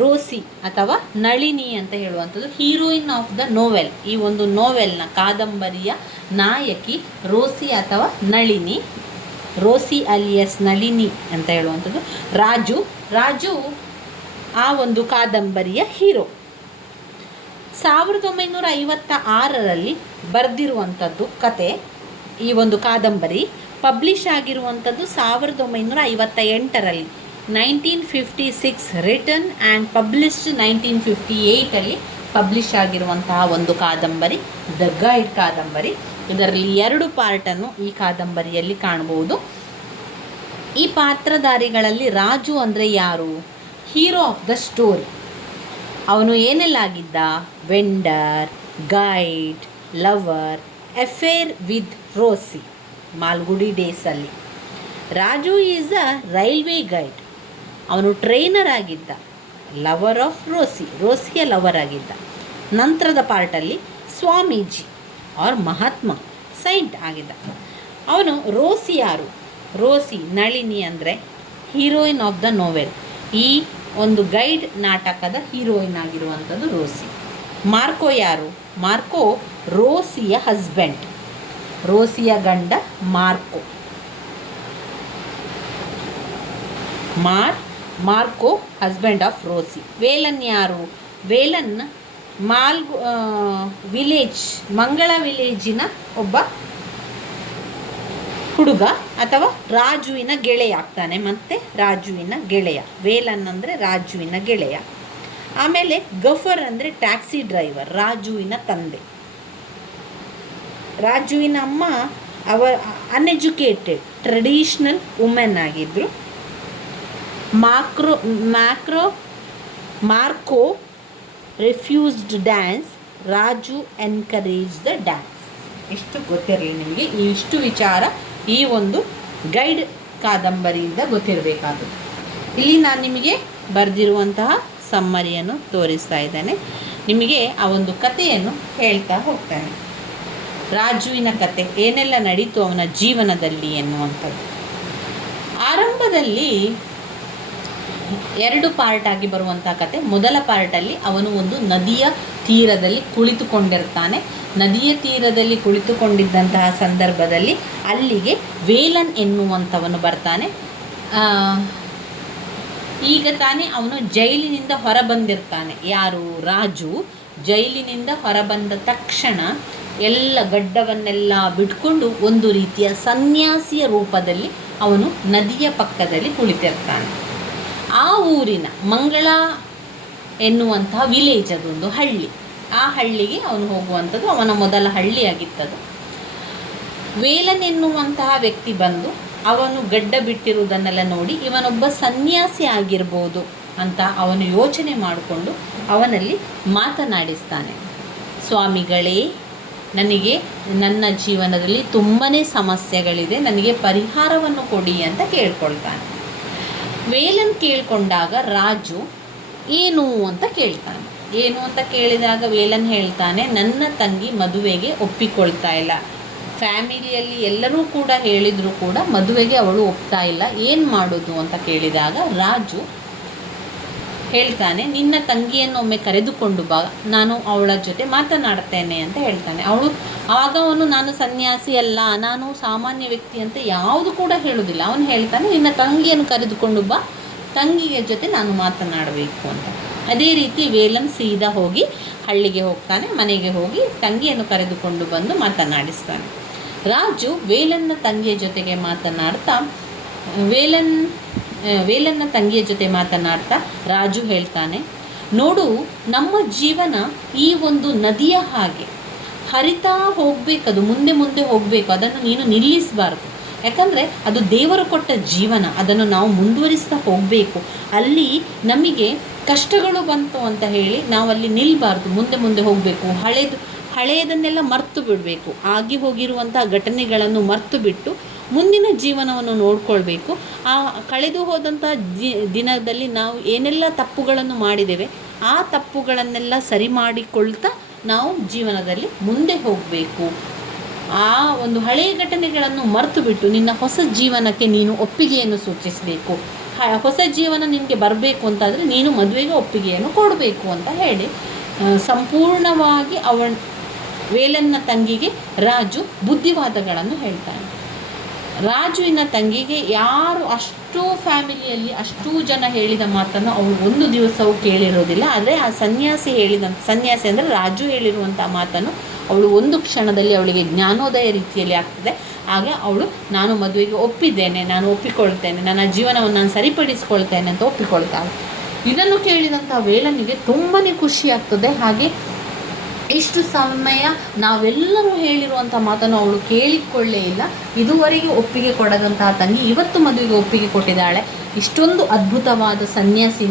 ರೋಸಿ ಅಥವಾ ನಳಿನಿ ಅಂತ ಹೇಳುವಂಥದ್ದು. ಹೀರೋಯಿನ್ ಆಫ್ ದ ನೋವೆಲ್, ಈ ಒಂದು ನೋವೆಲ್ನ ಕಾದಂಬರಿಯ ನಾಯಕಿ ರೋಸಿ ಅಥವಾ ನಳಿನಿ. ರೋಸಿ ಅಲಿಯಸ್ ನಳಿನಿ ಅಂತ ಹೇಳುವಂಥದ್ದು. ರಾಜು ಆ ಒಂದು ಕಾದಂಬರಿಯ ಹೀರೋ. 1956ರಲ್ಲಿ ಬರೆದಿರುವಂಥದ್ದು ಕತೆ. ಈ ಒಂದು ಕಾದಂಬರಿ ಪಬ್ಲಿಷ್ ಆಗಿರುವಂಥದ್ದು 1958ರಲ್ಲಿ, 1956 ರಿಟನ್ ಆ್ಯಂಡ್ ಪಬ್ಲಿಷ್ಡ್ 1958ಅಲ್ಲಿ ಪಬ್ಲಿಷ್ ಆಗಿರುವಂತಹ ಒಂದು ಕಾದಂಬರಿ ದ ಗೈಡ್ ಕಾದಂಬರಿ. ಇದರಲ್ಲಿ 2 ಪಾರ್ಟನ್ನು ಈ ಕಾದಂಬರಿಯಲ್ಲಿ ಕಾಣಬಹುದು. ಈ ಪಾತ್ರಧಾರಿಗಳಲ್ಲಿ ರಾಜು ಅಂದರೆ ಯಾರು? Hero of the story. ಅವನು ಏನೆಲ್ಲಾಗಿದ್ದ? Vendor, guide, lover, affair with Rosie, Malgudi ಡೇಸಲ್ಲಿ. Raju is a railway guide. ಅವನು ಟ್ರೈನರ್ ಆಗಿದ್ದ, ಲವರ್ ಆಫ್ ರೋಸಿ, ರೋಸಿಯ ಲವರ್ ಆಗಿದ್ದ. ನಂತರದ ಪಾರ್ಟಲ್ಲಿ ಸ್ವಾಮೀಜಿ ಆರ್ ಮಹಾತ್ಮ ಸೈಂಟ್ ಆಗಿದ್ದ. ಅವನು ರೋಸಿ ಯಾರು? ರೋಸಿ ನಳಿನಿ ಅಂದರೆ ಹೀರೋಯಿನ್ ಆಫ್ ದ ನೋವೆಲ್. ಈ ಒಂದು ಗೈಡ್ ನಾಟಕದ ಹೀರೋಯಿನ್ ಆಗಿರುವಂಥದ್ದು ರೋಸಿ. ಮಾರ್ಕೋ ಯಾರು? ಮಾರ್ಕೋ ರೋಸಿಯ ಹಸ್ಬೆಂಡ್, ರೋಸಿಯ ಗಂಡ Marco. Marco husband of Rosie. Valence ಯಾರು? ವೇಲನ್ ವಿಲೇಜ್, ಮಂಗಳ ವಿಲೇಜಿನ ಒಬ್ಬ ಹುಡುಗ ಅಥವಾ ರಾಜುವಿನ ಗೆಳೆಯ ಆಗ್ತಾನೆ. ಮತ್ತು ರಾಜುವಿನ ಗೆಳೆಯ ವೇಲನ್ ಅಂದರೆ ರಾಜುವಿನ ಗೆಳೆಯ. ಆಮೇಲೆ ಗಫರ್ ಅಂದರೆ ಟ್ಯಾಕ್ಸಿ ಡ್ರೈವರ್, ರಾಜುವಿನ ತಂದೆ. ರಾಜುವಿನ ಅಮ್ಮ ಅನ್ಎಜುಕೇಟೆಡ್ ಟ್ರೆಡಿಷ್ನಲ್ ವುಮೆನ್ ಆಗಿದ್ದರು. Marco refused dance, Raju encourage the dance. ಇಷ್ಟು ಗೊತ್ತಿರಲಿ ನಿಮಗೆ. ಇಷ್ಟು ವಿಚಾರ ಈ ಒಂದು ಗೈಡ್ ಕಾದಂಬರಿಯಿಂದ ಗೊತ್ತಿರಬೇಕಾದದ್ದು. ಇಲ್ಲಿ ನಾನು ನಿಮಗೆ ಬರೆದಿರುವಂತಹ ಸಮ್ಮರಿಯನ್ನು ತೋರಿಸ್ತಾ ಇದ್ದೇನೆ. ನಿಮಗೆ ಆ ಒಂದು ಕಥೆಯನ್ನು ಹೇಳ್ತಾ ಹೋಗ್ತಾನೆ. ರಾಜುವಿನ ಕತೆ ಏನೆಲ್ಲ ನಡೀತು ಅವನ ಜೀವನದಲ್ಲಿ ಎನ್ನುವಂಥದ್ದು. ಆರಂಭದಲ್ಲಿ 2 ಪಾರ್ಟ್ ಆಗಿ ಬರುವಂಥ ಕತೆ. ಮೊದಲ ಪಾರ್ಟಲ್ಲಿ ಅವನು ಒಂದು ನದಿಯ ತೀರದಲ್ಲಿ ಕುಳಿತುಕೊಂಡಿರ್ತಾನೆ. ನದಿಯ ತೀರದಲ್ಲಿ ಕುಳಿತುಕೊಂಡಿದ್ದಂತಹ ಸಂದರ್ಭದಲ್ಲಿ ಅಲ್ಲಿಗೆ ವೇಲನ್ ಎನ್ನುವಂಥವನು ಬರ್ತಾನೆ. ಈಗ ತಾನೇ ಅವನು ಜೈಲಿನಿಂದ ಹೊರಬಂದಿರ್ತಾನೆ. ಯಾರು? ರಾಜು ಜೈಲಿನಿಂದ ಹೊರಬಂದ ತಕ್ಷಣ ಎಲ್ಲ ಗಡ್ಡವನ್ನೆಲ್ಲ ಬಿಟ್ಕೊಂಡು ಒಂದು ರೀತಿಯ ಸನ್ಯಾಸಿಯ ರೂಪದಲ್ಲಿ ಅವನು ನದಿಯ ಪಕ್ಕದಲ್ಲಿ ಕುಳಿತಿರ್ತಾನೆ. ಆ ಊರಿನ ಮಂಗಳ ಎನ್ನುವಂತಹ ವಿಲೇಜ್, ಅದೊಂದು ಹಳ್ಳಿ. ಆ ಹಳ್ಳಿಗೆ ಅವನು ಹೋಗುವಂಥದ್ದು ಅವನ ಮೊದಲ ಹಳ್ಳಿಯಾಗಿತ್ತದು. ವೇಲನ್ ಎನ್ನುವಂತಹ ವ್ಯಕ್ತಿ ಬಂದು ಅವನು ಗಡ್ಡ ಬಿಟ್ಟಿರುವುದನ್ನೆಲ್ಲ ನೋಡಿ ಇವನೊಬ್ಬ ಸನ್ಯಾಸಿ ಆಗಿರ್ಬೋದು ಅಂತ ಅವನು ಯೋಚನೆ ಮಾಡಿಕೊಂಡು ಅವನಲ್ಲಿ ಮಾತನಾಡಿಸ್ತಾನೆ. ಸ್ವಾಮಿಗಳೇ, ನನಗೆ ನನ್ನ ಜೀವನದಲ್ಲಿ ತುಂಬಾ ಸಮಸ್ಯೆಗಳಿದೆ, ನನಗೆ ಪರಿಹಾರವನ್ನು ಕೊಡಿ ಅಂತ ಕೇಳ್ಕೊಳ್ತಾನೆ. ವೇಲನ್ ಕೇಳಿಕೊಂಡಾಗ ರಾಜು ಏನು ಅಂತ ಕೇಳ್ತಾನೆ. ಏನು ಅಂತ ಕೇಳಿದಾಗ ವೇಲನ್ ಹೇಳ್ತಾನೆ, ನನ್ನ ತಂಗಿ ಮದುವೆಗೆ ಒಪ್ಪಿಕೊಳ್ತಾ ಇಲ್ಲ. ಫ್ಯಾಮಿಲಿಯಲ್ಲಿ ಎಲ್ಲರೂ ಕೂಡ ಹೇಳಿದರೂ ಕೂಡ ಮದುವೆಗೆ ಅವಳು ಒಪ್ತಾ ಇಲ್ಲ, ಏನು ಮಾಡೋದು ಅಂತ ಕೇಳಿದಾಗ ರಾಜು ಹೇಳ್ತಾನೆ, ನಿನ್ನ ತಂಗಿಯನ್ನು ಒಮ್ಮೆ ಕರೆದುಕೊಂಡು ಬಾ, ನಾನು ಅವಳ ಜೊತೆ ಮಾತನಾಡ್ತೇನೆ ಅಂತ ಹೇಳ್ತಾನೆ. ಆವಾಗ ಅವನು ನಾನು ಸನ್ಯಾಸಿ ಅಲ್ಲ, ನಾನು ಸಾಮಾನ್ಯ ವ್ಯಕ್ತಿ ಅಂತ ಯಾವುದು ಕೂಡ ಹೇಳೋದಿಲ್ಲ. ಅವನು ಹೇಳ್ತಾನೆ, ನಿನ್ನ ತಂಗಿಯನ್ನು ಕರೆದುಕೊಂಡು ಬಾ, ತಂಗಿಯ ಜೊತೆ ನಾನು ಮಾತನಾಡಬೇಕು ಅಂತ. ಅದೇ ರೀತಿ ವೇಲನ್ ಸೀದಾ ಹೋಗಿ ಹಳ್ಳಿಗೆ ಹೋಗ್ತಾನೆ. ಮನೆಗೆ ಹೋಗಿ ತಂಗಿಯನ್ನು ಕರೆದುಕೊಂಡು ಬಂದು ಮಾತನಾಡಿಸ್ತಾನೆ. ರಾಜು ವೇಲನ್ನ ತಂಗಿಯ ಜೊತೆಗೆ ಮಾತನಾಡ್ತಾ ವೇಲನ್ನ ತಂಗಿಯ ಜೊತೆ ಮಾತನಾಡ್ತಾ ರಾಜು ಹೇಳ್ತಾನೆ, ನೋಡು, ನಮ್ಮ ಜೀವನ ಈ ಒಂದು ನದಿಯ ಹಾಗೆ ಹರಿತಾ ಹೋಗಬೇಕು, ಅದು ಮುಂದೆ ಮುಂದೆ ಹೋಗಬೇಕು, ಅದನ್ನು ನೀನು ನಿಲ್ಲಿಸಬಾರ್ದು. ಯಾಕಂದರೆ ಅದು ದೇವರು ಕೊಟ್ಟ ಜೀವನ, ಅದನ್ನು ನಾವು ಮುಂದುವರಿಸ್ತಾ ಹೋಗಬೇಕು. ಅಲ್ಲಿ ನಮಗೆ ಕಷ್ಟಗಳು ಬಂತು ಅಂತ ಹೇಳಿ ನಾವಲ್ಲಿ ನಿಲ್ಲಬಾರ್ದು, ಮುಂದೆ ಮುಂದೆ ಹೋಗಬೇಕು. ಹಳೆಯದನ್ನೆಲ್ಲ ಮರೆತು ಬಿಡಬೇಕು, ಆಗಿ ಹೋಗಿರುವಂಥ ಘಟನೆಗಳನ್ನು ಮರೆತು ಬಿಟ್ಟು ಮುಂದಿನ ಜೀವನವನ್ನು ನೋಡ್ಕೊಳ್ಬೇಕು. ಆ ಕಳೆದು ಹೋದಂಥ ದಿನದಲ್ಲಿ ನಾವು ಏನೆಲ್ಲ ತಪ್ಪುಗಳನ್ನು ಮಾಡಿದ್ದೇವೆ ಆ ತಪ್ಪುಗಳನ್ನೆಲ್ಲ ಸರಿ ಮಾಡಿಕೊಳ್ತಾ ನಾವು ಜೀವನದಲ್ಲಿ ಮುಂದೆ ಹೋಗಬೇಕು. ಆ ಒಂದು ಹಳೆಯ ಘಟನೆಗಳನ್ನು ಮರೆತು ಬಿಟ್ಟು ನಿನ್ನ ಹೊಸ ಜೀವನಕ್ಕೆ ನೀನು ಒಪ್ಪಿಗೆಯನ್ನು ಸೂಚಿಸಬೇಕು. ಹೊಸ ಜೀವನ ನಿನಗೆ ಬರಬೇಕು ಅಂತಾದರೆ ನೀನು ಮದುವೆಗೆ ಒಪ್ಪಿಗೆಯನ್ನು ಕೊಡಬೇಕು ಅಂತ ಹೇಳಿ ಸಂಪೂರ್ಣವಾಗಿ ವೇಲನ್ನ ತಂಗಿಗೆ ರಾಜು ಬುದ್ಧಿವಾದಗಳನ್ನು ಹೇಳ್ತಾನೆ. ರಾಜುವಿನ ತಂಗಿಗೆ ಯಾರು ಅಷ್ಟೂ ಫ್ಯಾಮಿಲಿಯಲ್ಲಿ ಅಷ್ಟೂ ಜನ ಹೇಳಿದ ಮಾತನ್ನು ಅವಳು ಒಂದು ದಿವಸವೂ ಕೇಳಿರೋದಿಲ್ಲ. ಆದರೆ ಆ ಸನ್ಯಾಸಿ ಅಂದರೆ ರಾಜು ಹೇಳಿರುವಂಥ ಮಾತನ್ನು ಅವಳು ಒಂದು ಕ್ಷಣದಲ್ಲಿ ಅವಳಿಗೆ ಜ್ಞಾನೋದಯ ರೀತಿಯಲ್ಲಿ ಆಗ್ತದೆ. ಆಗ ಅವಳು ನಾನು ಮದುವೆಗೆ ಒಪ್ಪಿದ್ದೇನೆ, ನಾನು ಒಪ್ಪಿಕೊಳ್ತೇನೆ, ನನ್ನ ಜೀವನವನ್ನು ನಾನು ಸರಿಪಡಿಸ್ಕೊಳ್ತೇನೆ ಅಂತ ಒಪ್ಪಿಕೊಳ್ತಾಳೆ. ಇದನ್ನು ಕೇಳಿದಂಥ ವೇಲನಿಗೆ ತುಂಬಾ ಖುಷಿ ಆಗ್ತದೆ. ಹಾಗೆ ಇಷ್ಟು ಸಮಯ ನಾವೆಲ್ಲರೂ ಹೇಳಿರುವಂಥ ಮಾತನ್ನು ಅವಳು ಕೇಳಿಕೊಳ್ಳೇ ಇಲ್ಲ. ಇದುವರೆಗೆ ಒಪ್ಪಿಗೆ ಕೊಡದಂತಹ ತಂಗಿ ಇವತ್ತು ಮದುವೆಗೆ ಒಪ್ಪಿಗೆ ಕೊಟ್ಟಿದ್ದಾಳೆ. ಇಷ್ಟೊಂದು ಅದ್ಭುತವಾದ ಸನ್ಯಾಸಿ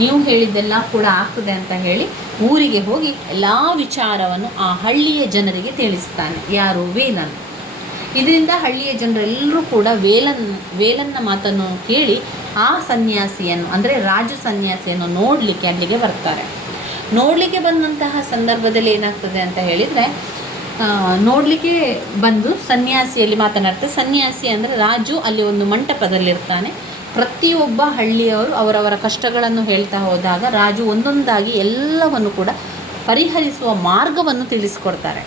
ನೀವು ಹೇಳಿದ್ದೆಲ್ಲ ಕೂಡ ಆಗ್ತದೆ ಅಂತ ಹೇಳಿ ಊರಿಗೆ ಹೋಗಿ ಎಲ್ಲ ವಿಚಾರವನ್ನು ಆ ಹಳ್ಳಿಯ ಜನರಿಗೆ ತಿಳಿಸ್ತಾನೆ. ಯಾರು? ವೇಲನ್. ಇದರಿಂದ ಹಳ್ಳಿಯ ಜನರೆಲ್ಲರೂ ಕೂಡ ವೇಲನ್ನ ಮಾತನ್ನು ಕೇಳಿ ಆ ಸನ್ಯಾಸಿಯನ್ನು ಅಂದರೆ ರಾಜು ಸನ್ಯಾಸಿಯನ್ನು ನೋಡಲಿಕ್ಕೆ ಅಲ್ಲಿಗೆ ಬರ್ತಾರೆ. ನೋಡಲಿಕ್ಕೆ ಬಂದಂತಹ ಸಂದರ್ಭದಲ್ಲಿ ಏನಾಗ್ತದೆ ಅಂತ ಹೇಳಿದರೆ, ನೋಡಲಿಕ್ಕೆ ಬಂದು ಸನ್ಯಾಸಿಯಲ್ಲಿ ಮಾತನಾಡ್ತಾರೆ. ಸನ್ಯಾಸಿ ಅಂದರೆ ರಾಜು ಅಲ್ಲಿ ಒಂದು ಮಂಟಪದಲ್ಲಿರ್ತಾನೆ. ಪ್ರತಿಯೊಬ್ಬ ಹಳ್ಳಿಯವರು ಅವರವರ ಕಷ್ಟಗಳನ್ನು ಹೇಳ್ತಾ ಹೋದಾಗ ರಾಜು ಒಂದೊಂದಾಗಿ ಎಲ್ಲವನ್ನು ಕೂಡ ಪರಿಹರಿಸುವ ಮಾರ್ಗವನ್ನು ತಿಳಿಸ್ಕೊಡ್ತಾರೆ.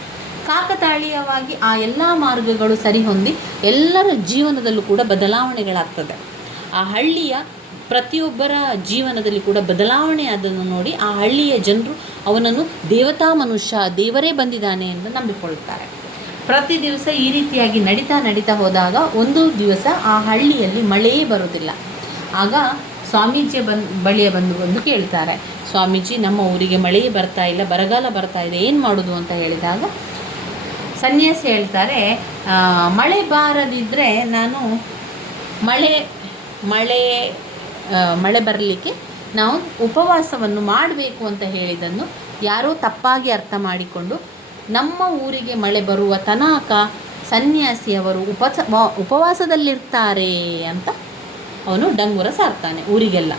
ಕಾಕತಾಳೀಯವಾಗಿ ಆ ಎಲ್ಲ ಮಾರ್ಗಗಳು ಸರಿಹೊಂದಿ ಎಲ್ಲರ ಜೀವನದಲ್ಲೂ ಕೂಡ ಬದಲಾವಣೆಗಳಾಗ್ತದೆ. ಆ ಹಳ್ಳಿಯ ಪ್ರತಿಯೊಬ್ಬರ ಜೀವನದಲ್ಲಿ ಕೂಡ ಬದಲಾವಣೆ ಅದನ್ನು ನೋಡಿ ಆ ಹಳ್ಳಿಯ ಜನರು ಅವನನ್ನು ದೇವತಾ ಮನುಷ್ಯ, ದೇವರೇ ಬಂದಿದ್ದಾನೆ ಎಂದು ನಂಬಿಕೊಳ್ಳುತ್ತಾರೆ. ಪ್ರತಿ ದಿವಸ ಈ ರೀತಿಯಾಗಿ ನಡೀತಾ ಹೋದಾಗ ಒಂದು ದಿವಸ ಆ ಹಳ್ಳಿಯಲ್ಲಿ ಮಳೆಯೇ ಬರುವುದಿಲ್ಲ. ಆಗ ಸ್ವಾಮೀಜಿಯ ಬಳಿಯ ಬಂದು ಕೇಳ್ತಾರೆ, ಸ್ವಾಮೀಜಿ ನಮ್ಮ ಊರಿಗೆ ಮಳೆಯೇ ಬರ್ತಾ ಇಲ್ಲ, ಬರಗಾಲ ಬರ್ತಾ ಇದೆ, ಏನು ಮಾಡೋದು ಅಂತ ಹೇಳಿದಾಗ ಸನ್ಯಾಸಿ ಹೇಳ್ತಾರೆ, ಮಳೆ ಬಾರದಿದ್ದರೆ ನಾನು ಮಳೆ ಬರಲಿಕ್ಕೆ ನಾವು ಉಪವಾಸವನ್ನು ಮಾಡಬೇಕು ಅಂತ ಹೇಳಿದ್ದನ್ನು ಯಾರೋ ತಪ್ಪಾಗಿ ಅರ್ಥ ಮಾಡಿಕೊಂಡು ನಮ್ಮ ಊರಿಗೆ ಮಳೆ ಬರುವ ತನಕ ಸನ್ಯಾಸಿಯವರು ಉಪವಾಸದಲ್ಲಿರ್ತಾರೆ ಅಂತ ಅವನು ಡಂಗುರ ಸಾರ್ತಾನೆ ಊರಿಗೆಲ್ಲ.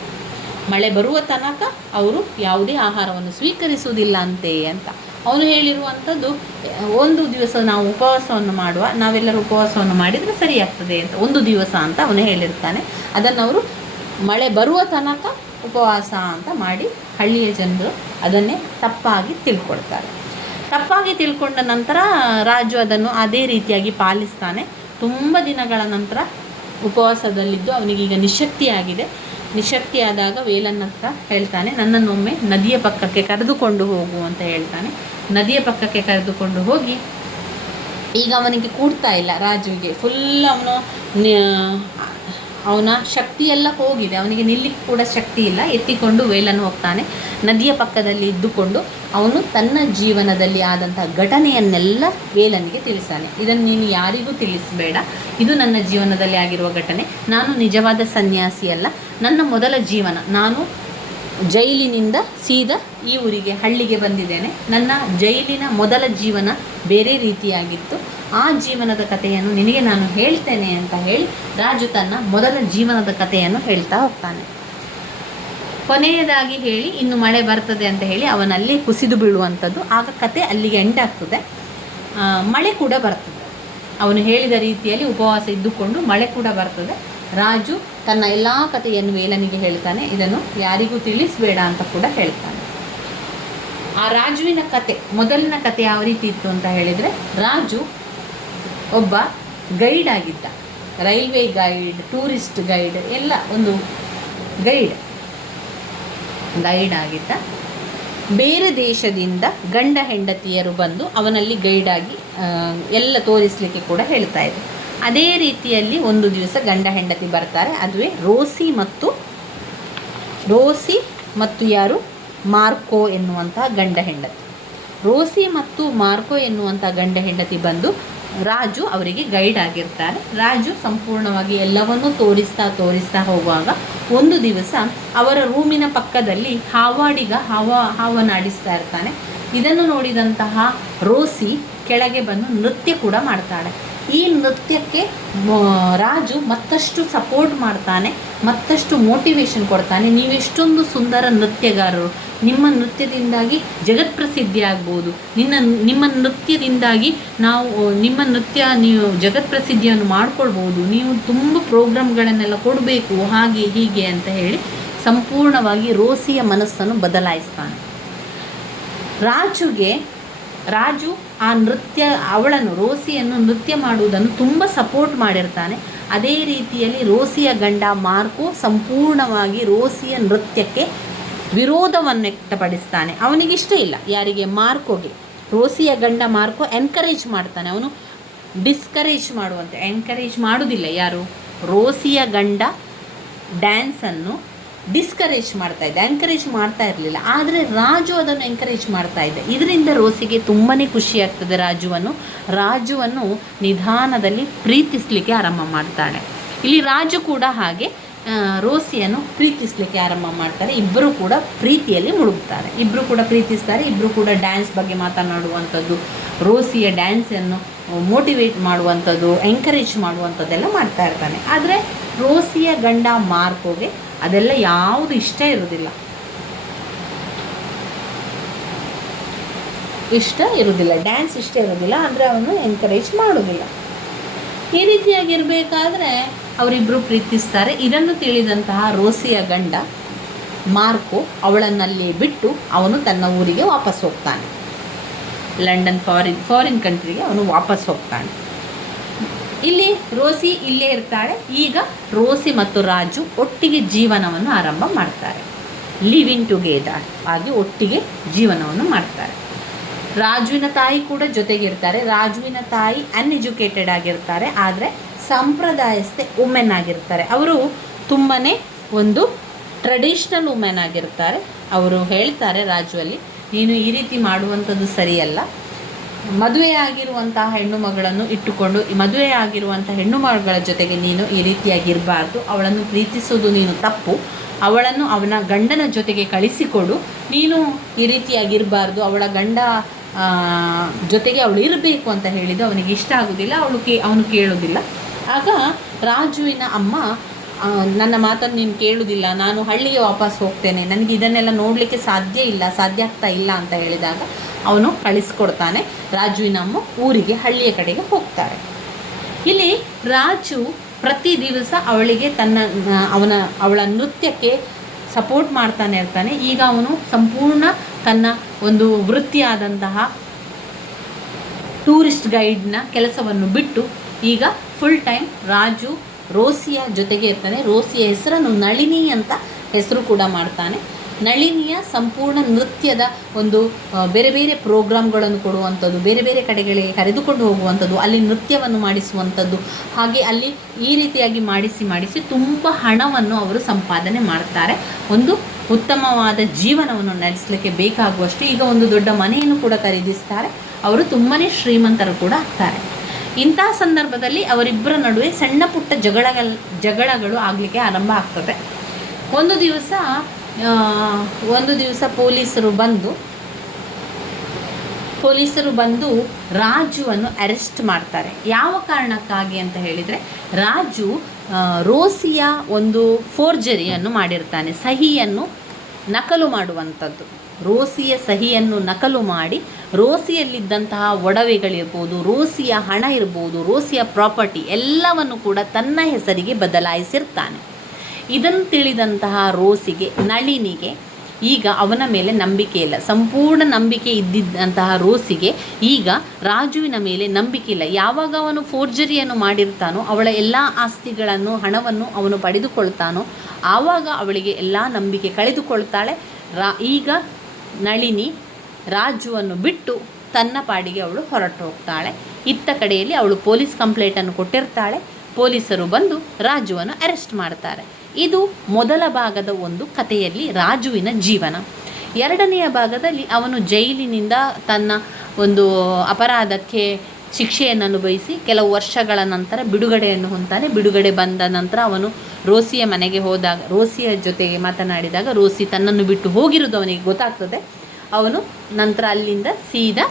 ಮಳೆ ಬರುವ ತನಕ ಅವರು ಯಾವುದೇ ಆಹಾರವನ್ನು ಸ್ವೀಕರಿಸುವುದಿಲ್ಲ ಅಂತೆ ಅಂತ ಅವನು ಹೇಳಿರುವಂಥದ್ದು. ಒಂದು ದಿವಸ ನಾವು ಉಪವಾಸವನ್ನು ಮಾಡುವ, ನಾವೆಲ್ಲರೂ ಉಪವಾಸವನ್ನು ಮಾಡಿದರೆ ಸರಿಯಾಗ್ತದೆ ಅಂತ ಒಂದು ದಿವಸ ಅಂತ ಅವನು ಹೇಳಿರ್ತಾನೆ. ಅದನ್ನು ಅವರು ಮಳೆ ಬರುವ ತನಕ ಉಪವಾಸ ಅಂತ ಮಾಡಿ ಹಳ್ಳಿಯ ಜನರು ಅದನ್ನೇ ತಪ್ಪಾಗಿ ತಿಳ್ಕೊಳ್ತಾರೆ. ತಪ್ಪಾಗಿ ತಿಳ್ಕೊಂಡ ನಂತರ ರಾಜು ಅದನ್ನು ಅದೇ ರೀತಿಯಾಗಿ ಪಾಲಿಸ್ತಾನೆ. ತುಂಬ ದಿನಗಳ ನಂತರ ಉಪವಾಸದಲ್ಲಿದ್ದು ಅವನಿಗೀಗ ನಿಶಕ್ತಿಯಾದಾಗ ವೇಲನ್ನ ಹತ್ರ ಹೇಳ್ತಾನೆ, ನನ್ನನ್ನೊಮ್ಮೆ ನದಿಯ ಪಕ್ಕಕ್ಕೆ ಕರೆದುಕೊಂಡು ಹೋಗು ಅಂತ ಹೇಳ್ತಾನೆ. ನದಿಯ ಪಕ್ಕಕ್ಕೆ ಕರೆದುಕೊಂಡು ಹೋಗಿ ಈಗ ಅವನಿಗೆ ಕೂಡ್ತಾ ಇಲ್ಲ ರಾಜುವಿಗೆ, ಫುಲ್ ಅವನ ಶಕ್ತಿಯೆಲ್ಲ ಹೋಗಿದೆ, ಅವನಿಗೆ ನಿಲ್ಲಿಕ್ಕೆ ಕೂಡ ಶಕ್ತಿ ಇಲ್ಲ. ಎತ್ತಿಕೊಂಡು ವೇಲನ್ನು ಹೋಗ್ತಾನೆ. ನದಿಯ ಪಕ್ಕದಲ್ಲಿ ಇದ್ದುಕೊಂಡು ಅವನು ತನ್ನ ಜೀವನದಲ್ಲಿ ಆದಂತಹ ಘಟನೆಯನ್ನೆಲ್ಲ ವೇಲನಿಗೆ ತಿಳಿಸ್ತಾನೆ. ಇದನ್ನು ನೀನು ಯಾರಿಗೂ ತಿಳಿಸಬೇಡ, ಇದು ನನ್ನ ಜೀವನದಲ್ಲಿ ಆಗಿರುವ ಘಟನೆ. ನಾನು ನಿಜವಾದ ಸನ್ಯಾಸಿಯಲ್ಲ, ನನ್ನ ಮೊದಲ ಜೀವನ, ನಾನು ಜೈಲಿನಿಂದ ಸೀದಾ ಈ ಊರಿಗೆ ಹಳ್ಳಿಗೆ ಬಂದಿದ್ದೇನೆ. ನನ್ನ ಜೈಲಿನ ಮೊದಲ ಜೀವನ ಬೇರೆ ರೀತಿಯಾಗಿತ್ತು. ಆ ಜೀವನದ ಕಥೆಯನ್ನು ನಿನಗೆ ನಾನು ಹೇಳ್ತೇನೆ ಅಂತ ಹೇಳಿ ರಾಜು ತನ್ನ ಮೊದಲ ಜೀವನದ ಕಥೆಯನ್ನು ಹೇಳ್ತಾ ಹೋಗ್ತಾನೆ. ಕೊನೆಯದಾಗಿ ಹೇಳಿ ಇನ್ನು ಮಳೆ ಬರ್ತದೆ ಅಂತ ಹೇಳಿ ಅವನಲ್ಲಿ ಕುಸಿದು ಬೀಳುವಂಥದ್ದು. ಆಗ ಕತೆ ಅಲ್ಲಿಗೆ ಎಂಡ್ ಆಗ್ತದೆ. ಮಳೆ ಕೂಡ ಬರ್ತದೆ. ಅವನು ಹೇಳಿದ ರೀತಿಯಲ್ಲಿ ಉಪವಾಸ ಇದ್ದುಕೊಂಡು ಮಳೆ ಕೂಡ ಬರ್ತದೆ. ರಾಜು ತನ್ನ ಎಲ್ಲ ಕಥೆಯನ್ನು ವೇಲನಿಗೆ ಹೇಳ್ತಾನೆ, ಇದನ್ನು ಯಾರಿಗೂ ತಿಳಿಸಬೇಡ ಅಂತ ಕೂಡ ಹೇಳ್ತಾನೆ. ಆ ರಾಜುವಿನ ಕತೆ, ಮೊದಲಿನ ಕತೆ ಯಾವ ರೀತಿ ಇತ್ತು ಅಂತ ಹೇಳಿದರೆ, ರಾಜು ಒಬ್ಬ ಗೈಡ್ ಆಗಿದ್ದ. ರೈಲ್ವೆ ಗೈಡ್, ಟೂರಿಸ್ಟ್ ಗೈಡ್, ಎಲ್ಲ ಒಂದು ಗೈಡ್ ಆಗಿದ್ದ. ಬೇರೆ ದೇಶದಿಂದ ಗಂಡ ಹೆಂಡತಿಯರು ಬಂದು ಅವನಲ್ಲಿ ಗೈಡಾಗಿ ಎಲ್ಲ ತೋರಿಸಲಿಕ್ಕೆ ಕೂಡ ಹೇಳ್ತಾ ಇದ್ರು. ಅದೇ ರೀತಿಯಲ್ಲಿ ಒಂದು ದಿವಸ ಗಂಡ ಹೆಂಡತಿ ಬರ್ತಾರೆ. ಅದುವೇ ರೋಸಿ ಮತ್ತು ಯಾರು ಮಾರ್ಕೋ ಎನ್ನುವಂತಹ ಗಂಡ ಹೆಂಡತಿ. ರೋಸಿ ಮತ್ತು ಮಾರ್ಕೋ ಎನ್ನುವಂಥ ಗಂಡ ಹೆಂಡತಿ ಬಂದು ರಾಜು ಅವರಿಗೆ ಗೈಡ್ ಆಗಿರ್ತಾರೆ. ರಾಜು ಸಂಪೂರ್ಣವಾಗಿ ಎಲ್ಲವನ್ನೂ ತೋರಿಸ್ತಾ ಹೋಗುವಾಗ ಒಂದು ದಿವಸ ಅವರ ರೂಮಿನ ಪಕ್ಕದಲ್ಲಿ ಹಾವನಾಡಿಸ್ತಾ ಇರ್ತಾನೆ. ಇದನ್ನು ನೋಡಿದಂತಹ ರೋಸಿ ಕೆಳಗೆ ಬಂದು ನೃತ್ಯ ಕೂಡ ಮಾಡ್ತಾಳೆ. ಈ ನೃತ್ಯಕ್ಕೆ ರಾಜು ಮತ್ತಷ್ಟು ಸಪೋರ್ಟ್ ಮಾಡ್ತಾನೆ, ಮತ್ತಷ್ಟು ಮೋಟಿವೇಶನ್ ಕೊಡ್ತಾನೆ. ನೀವೆಷ್ಟೊಂದು ಸುಂದರ ನೃತ್ಯಗಾರರು, ನಿಮ್ಮ ನೃತ್ಯದಿಂದಾಗಿ ಜಗತ್ಪ್ರಸಿದ್ಧಿ ಆಗ್ಬೋದು, ನಿಮ್ಮ ನೃತ್ಯದಿಂದಾಗಿ ನೀವು ಜಗತ್ಪ್ರಸಿದ್ಧಿಯನ್ನು ಮಾಡ್ಕೊಳ್ಬೋದು, ನೀವು ತುಂಬ ಪ್ರೋಗ್ರಾಮ್ಗಳನ್ನೆಲ್ಲ ಕೊಡಬೇಕು, ಹಾಗೆ ಹೀಗೆ ಅಂತ ಹೇಳಿ ಸಂಪೂರ್ಣವಾಗಿ ರೋಸಿಯ ಮನಸ್ಸನ್ನು ಬದಲಾಯಿಸ್ತಾನೆ. ರಾಜು ಆ ರೋಸಿಯನ್ನು ನೃತ್ಯ ಮಾಡುವುದನ್ನು ತುಂಬ ಸಪೋರ್ಟ್ ಮಾಡಿರ್ತಾನೆ. ಅದೇ ರೀತಿಯಲ್ಲಿ ರೋಸಿಯ ಗಂಡ ಮಾರ್ಕೋ ಸಂಪೂರ್ಣವಾಗಿ ರೋಸಿಯ ನೃತ್ಯಕ್ಕೆ ವಿರೋಧವನ್ನು ವ್ಯಕ್ತಪಡಿಸ್ತಾನೆ. ಅವನಿಗಿಷ್ಟ ಇಲ್ಲ, ಯಾರಿಗೆ? ಮಾರ್ಕೋಗೆ. ರೋಸಿಯ ಗಂಡ ಮಾರ್ಕೋ ಎನ್ಕರೇಜ್ ಮಾಡ್ತಾನೆ, ಅವನು ಎನ್ಕರೇಜ್ ಮಾಡೋದಿಲ್ಲ. ಯಾರು? ರೋಸಿಯ ಗಂಡ ಡ್ಯಾನ್ಸನ್ನು ಡಿಸ್ಕರೇಜ್ ಎಂಕರೇಜ್ ಮಾಡ್ತಾ ಇರಲಿಲ್ಲ. ಆದರೆ ರಾಜು ಅದನ್ನು ಎಂಕರೇಜ್ ಮಾಡ್ತಾ ಇದ್ದ. ಇದರಿಂದ ರೋಸಿಗೆ ತುಂಬಾ ಖುಷಿಯಾಗ್ತದೆ. ರಾಜುವನ್ನು ನಿಧಾನದಲ್ಲಿ ಪ್ರೀತಿಸಲಿಕ್ಕೆ ಆರಂಭ ಮಾಡ್ತಾಳೆ. ಇಲ್ಲಿ ರಾಜು ಕೂಡ ಹಾಗೆ ರೋಸಿಯನ್ನು ಪ್ರೀತಿಸಲಿಕ್ಕೆ ಆರಂಭ ಮಾಡ್ತಾರೆ. ಇಬ್ಬರು ಕೂಡ ಪ್ರೀತಿಯಲ್ಲಿ ಮುಳುಗ್ತಾರೆ. ಇಬ್ಬರು ಕೂಡ ಪ್ರೀತಿಸ್ತಾರೆ. ಇಬ್ಬರು ಕೂಡ ಡ್ಯಾನ್ಸ್ ಬಗ್ಗೆ ಮಾತನಾಡುವಂಥದ್ದು, ರೋಸಿಯ ಡ್ಯಾನ್ಸನ್ನು ಮೋಟಿವೇಟ್ ಮಾಡುವಂಥದ್ದು, ಎಂಕರೇಜ್ ಮಾಡುವಂಥದ್ದೆಲ್ಲ ಮಾಡ್ತಾ ಇರ್ತಾನೆ. ಆದರೆ ರೋಸಿಯ ಗಂಡ ಮಾರ್ಕೋಗೆ ಅದೆಲ್ಲ ಯಾವುದು ಇಷ್ಟ ಇರೋದಿಲ್ಲ. ಡ್ಯಾನ್ಸ್ ಇಷ್ಟ ಇರೋದಿಲ್ಲ, ಅಂದರೆ ಅವನು ಎನ್ಕರೇಜ್ ಮಾಡೋದಿಲ್ಲ. ಈ ರೀತಿಯಾಗಿರಬೇಕಾದ್ರೆ ಅವರಿಬ್ಬರು ಪ್ರೀತಿಸ್ತಾರೆ. ಇದನ್ನು ತಿಳಿದಂತಹ ರೋಸಿಯ ಗಂಡ ಮಾರ್ಕೋ ಅವಳನ್ನಲ್ಲಿ ಬಿಟ್ಟು ಅವನು ತನ್ನ ಊರಿಗೆ ವಾಪಸ್ ಹೋಗ್ತಾನೆ. ಲಂಡನ್ ಫಾರಿನ್ ಕಂಟ್ರಿಗೆ ಅವನು ವಾಪಸ್ ಹೋಗ್ತಾನೆ. ಇಲ್ಲಿ ರೋಸಿ ಇಲ್ಲೇ ಇರ್ತಾಳೆ. ಈಗ ರೋಸಿ ಮತ್ತು ರಾಜು ಒಟ್ಟಿಗೆ ಜೀವನವನ್ನು ಆರಂಭ ಮಾಡ್ತಾರೆ. ಲಿವಿಂಗ್ ಟುಗೆದರ್ ಆಗಿ ಒಟ್ಟಿಗೆ ಜೀವನವನ್ನು ಮಾಡ್ತಾರೆ. ರಾಜುವಿನ ತಾಯಿ ಕೂಡ ಜೊತೆಗಿರ್ತಾರೆ. ರಾಜುವಿನ ತಾಯಿ ಅನ್ಎಜುಕೇಟೆಡ್ ಆಗಿರ್ತಾರೆ, ಆದರೆ ಸಂಪ್ರದಾಯಸ್ಥೆ ವುಮೆನ್ ಆಗಿರ್ತಾರೆ. ಅವರು ತುಂಬಾ ಒಂದು ಟ್ರೆಡಿಷ್ನಲ್ ವುಮೆನ್ ಆಗಿರ್ತಾರೆ. ಅವರು ಹೇಳ್ತಾರೆ ರಾಜುವಲ್ಲಿ, ನೀನು ಈ ರೀತಿ ಮಾಡುವಂಥದ್ದು ಸರಿಯಲ್ಲ. ಮದುವೆಯಾಗಿರುವಂತಹ ಹೆಣ್ಣು ಮಗಳನ್ನು ಇಟ್ಟುಕೊಂಡು ಮದುವೆಯಾಗಿರುವಂಥ ಹೆಣ್ಣು ಮಗಳ ಜೊತೆಗೆ ನೀನು ಈ ರೀತಿಯಾಗಿರಬಾರ್ದು. ಅವಳನ್ನು ಪ್ರೀತಿಸೋದು ನೀನು ತಪ್ಪು. ಅವಳನ್ನು ಅವನ ಗಂಡನ ಜೊತೆಗೆ ಕಳಿಸಿಕೊಡು. ನೀನು ಈ ರೀತಿಯಾಗಿರಬಾರ್ದು. ಅವಳ ಗಂಡ ಜೊತೆಗೆ ಅವಳು ಇರಬೇಕು ಅಂತ ಹೇಳಿದ್ದು ಅವನಿಗೆ ಇಷ್ಟ ಆಗೋದಿಲ್ಲ. ಅವನು ಕೇಳೋದಿಲ್ಲ. ಆಗ ರಾಜುವಿನ ಅಮ್ಮ, ನನ್ನ ಮಾತನ್ನು ನೀನು ಕೇಳೋದಿಲ್ಲ, ನಾನು ಹಳ್ಳಿಗೆ ವಾಪಸ್ ಹೋಗ್ತೇನೆ, ನನಗೆ ಇದನ್ನೆಲ್ಲ ನೋಡಲಿಕ್ಕೆ ಸಾಧ್ಯ ಆಗ್ತಾ ಇಲ್ಲ ಅಂತ ಹೇಳಿದಾಗ ಅವನು ಕಳಿಸ್ಕೊಡ್ತಾನೆ. ರಾಜುವಿನ ಅಮ್ಮ ಊರಿಗೆ, ಹಳ್ಳಿಯ ಕಡೆಗೆ ಹೋಗ್ತಾರೆ. ಇಲ್ಲಿ ರಾಜು ಪ್ರತಿ ದಿವಸ ಅವಳಿಗೆ ಅವಳ ನೃತ್ಯಕ್ಕೆ ಸಪೋರ್ಟ್ ಮಾಡ್ತಾನೆ ಇರ್ತಾನೆ. ಈಗ ಅವನು ಸಂಪೂರ್ಣ ತನ್ನ ಒಂದು ವೃತ್ತಿಯಾದಂತಹ ಟೂರಿಸ್ಟ್ ಗೈಡ್ನ ಕೆಲಸವನ್ನು ಬಿಟ್ಟು ಈಗ ಫುಲ್ ಟೈಮ್ ರಾಜು ರೋಸಿಯ ಜೊತೆಗೆ ಇರ್ತಾನೆ. ರೋಸಿಯ ಹೆಸರನ್ನು ನಳಿನಿ ಅಂತ ಹೆಸರು ಕೂಡ ಮಾಡ್ತಾನೆ. ನಳಿನಿಯ ಸಂಪೂರ್ಣ ನೃತ್ಯದ ಒಂದು ಬೇರೆ ಬೇರೆ ಪ್ರೋಗ್ರಾಮ್ಗಳನ್ನು ಕೊಡುವಂಥದ್ದು, ಬೇರೆ ಬೇರೆ ಕಡೆಗಳಿಗೆ ಕರೆದುಕೊಂಡು ಹೋಗುವಂಥದ್ದು, ಅಲ್ಲಿ ನೃತ್ಯವನ್ನು ಮಾಡಿಸುವಂಥದ್ದು, ಹಾಗೆ ಅಲ್ಲಿ ಈ ರೀತಿಯಾಗಿ ಮಾಡಿಸಿ ತುಂಬ ಹಣವನ್ನು ಅವರು ಸಂಪಾದನೆ ಮಾಡ್ತಾರೆ. ಒಂದು ಉತ್ತಮವಾದ ಜೀವನವನ್ನು ನಡೆಸಲಿಕ್ಕೆ ಬೇಕಾಗುವಷ್ಟು ಈಗ ಒಂದು ದೊಡ್ಡ ಮನೆಯನ್ನು ಕೂಡ ಖರೀದಿಸ್ತಾರೆ. ಅವರು ತುಂಬಾ ಶ್ರೀಮಂತರು ಕೂಡ ಆಗ್ತಾರೆ. ಇಂಥ ಸಂದರ್ಭದಲ್ಲಿ ಅವರಿಬ್ಬರ ನಡುವೆ ಸಣ್ಣ ಪುಟ್ಟ ಜಗಳಗಳು ಆಗಲಿಕ್ಕೆ ಆರಂಭ ಆಗ್ತದೆ. ಒಂದು ದಿವಸ ಪೊಲೀಸರು ಬಂದು ರಾಜುವನ್ನು ಅರೆಸ್ಟ್ ಮಾಡ್ತಾರೆ. ಯಾವ ಕಾರಣಕ್ಕಾಗಿ ಅಂತ ಹೇಳಿದರೆ, ರಾಜು ರೋಸಿಯ ಒಂದು ಫೋರ್ಜರಿಯನ್ನು ಮಾಡಿರ್ತಾನೆ, ಸಹಿಯನ್ನು ನಕಲು ಮಾಡುವಂಥದ್ದು. ರೋಸಿಯ ಸಹಿಯನ್ನು ನಕಲು ಮಾಡಿ ರೋಸಿಯಲ್ಲಿದ್ದಂತಹ ಒಡವೆಗಳಿರ್ಬೋದು, ರೋಸಿಯ ಹಣ ಇರ್ಬೋದು, ರೋಸಿಯ ಪ್ರಾಪರ್ಟಿ ಎಲ್ಲವನ್ನು ಕೂಡ ತನ್ನ ಹೆಸರಿಗೆ ಬದಲಾಯಿಸಿರ್ತಾನೆ. ಇದನ್ನು ತಿಳಿದಂತಹ ರೋಸಿಗೆ, ನಳಿನಿಗೆ ಈಗ ಅವನ ಮೇಲೆ ನಂಬಿಕೆ ಇಲ್ಲ. ಸಂಪೂರ್ಣ ನಂಬಿಕೆ ಇದ್ದಿದ್ದಂತಹ ರೋಸಿಗೆ ಈಗ ರಾಜುವಿನ ಮೇಲೆ ನಂಬಿಕೆ ಇಲ್ಲ. ಯಾವಾಗ ಅವನು ಫೋರ್ಜರಿಯನ್ನು ಮಾಡಿರ್ತಾನೋ, ಅವಳ ಎಲ್ಲ ಆಸ್ತಿಗಳನ್ನು, ಹಣವನ್ನು ಅವನು ಪಡೆದುಕೊಳ್ತಾನೋ, ಆವಾಗ ಅವಳಿಗೆ ಎಲ್ಲ ನಂಬಿಕೆ ಕಳೆದುಕೊಳ್ತಾಳೆ. ಈಗ ನಳಿನಿ ರಾಜುವನ್ನು ಬಿಟ್ಟು ತನ್ನ ಪಾಡಿಗೆ ಅವಳು ಹೊರಟು ಹೋಗ್ತಾಳೆ. ಇತ್ತ ಕಡೆಯಲ್ಲಿ ಅವಳು ಪೊಲೀಸ್ ಕಂಪ್ಲೇಂಟನ್ನು ಕೊಟ್ಟಿರ್ತಾಳೆ. ಪೊಲೀಸರು ಬಂದು ರಾಜುವನ್ನು ಅರೆಸ್ಟ್ ಮಾಡ್ತಾರೆ. ಇದು ಮೊದಲ ಭಾಗದ ಒಂದು ಕಥೆಯಲ್ಲಿ ರಾಜುವಿನ ಜೀವನ. ಎರಡನೆಯ ಭಾಗದಲ್ಲಿ ಅವನು ಜೈಲಿನಿಂದ ತನ್ನ ಒಂದು ಅಪರಾಧಕ್ಕೆ ಶಿಕ್ಷೆಯನ್ನು ಅನುಭವಿಸಿ ಕೆಲವು ವರ್ಷಗಳ ನಂತರ ಬಿಡುಗಡೆಯನ್ನು ಹೊಂತಾನೆ. ಬಿಡುಗಡೆ ಬಂದ ನಂತರ ಅವನು ರೋಸಿಯ ಮನೆಗೆ ಹೋದಾಗ, ರೋಸಿಯ ಜೊತೆಗೆ ಮಾತನಾಡಿದಾಗ ರೋಸಿ ತನ್ನನ್ನು ಬಿಟ್ಟು ಹೋಗಿರೋದು ಅವನಿಗೆ ಗೊತ್ತಾಗ್ತದೆ. ಅವನು ನಂತರ ಅಲ್ಲಿಂದ ಸೀದಾ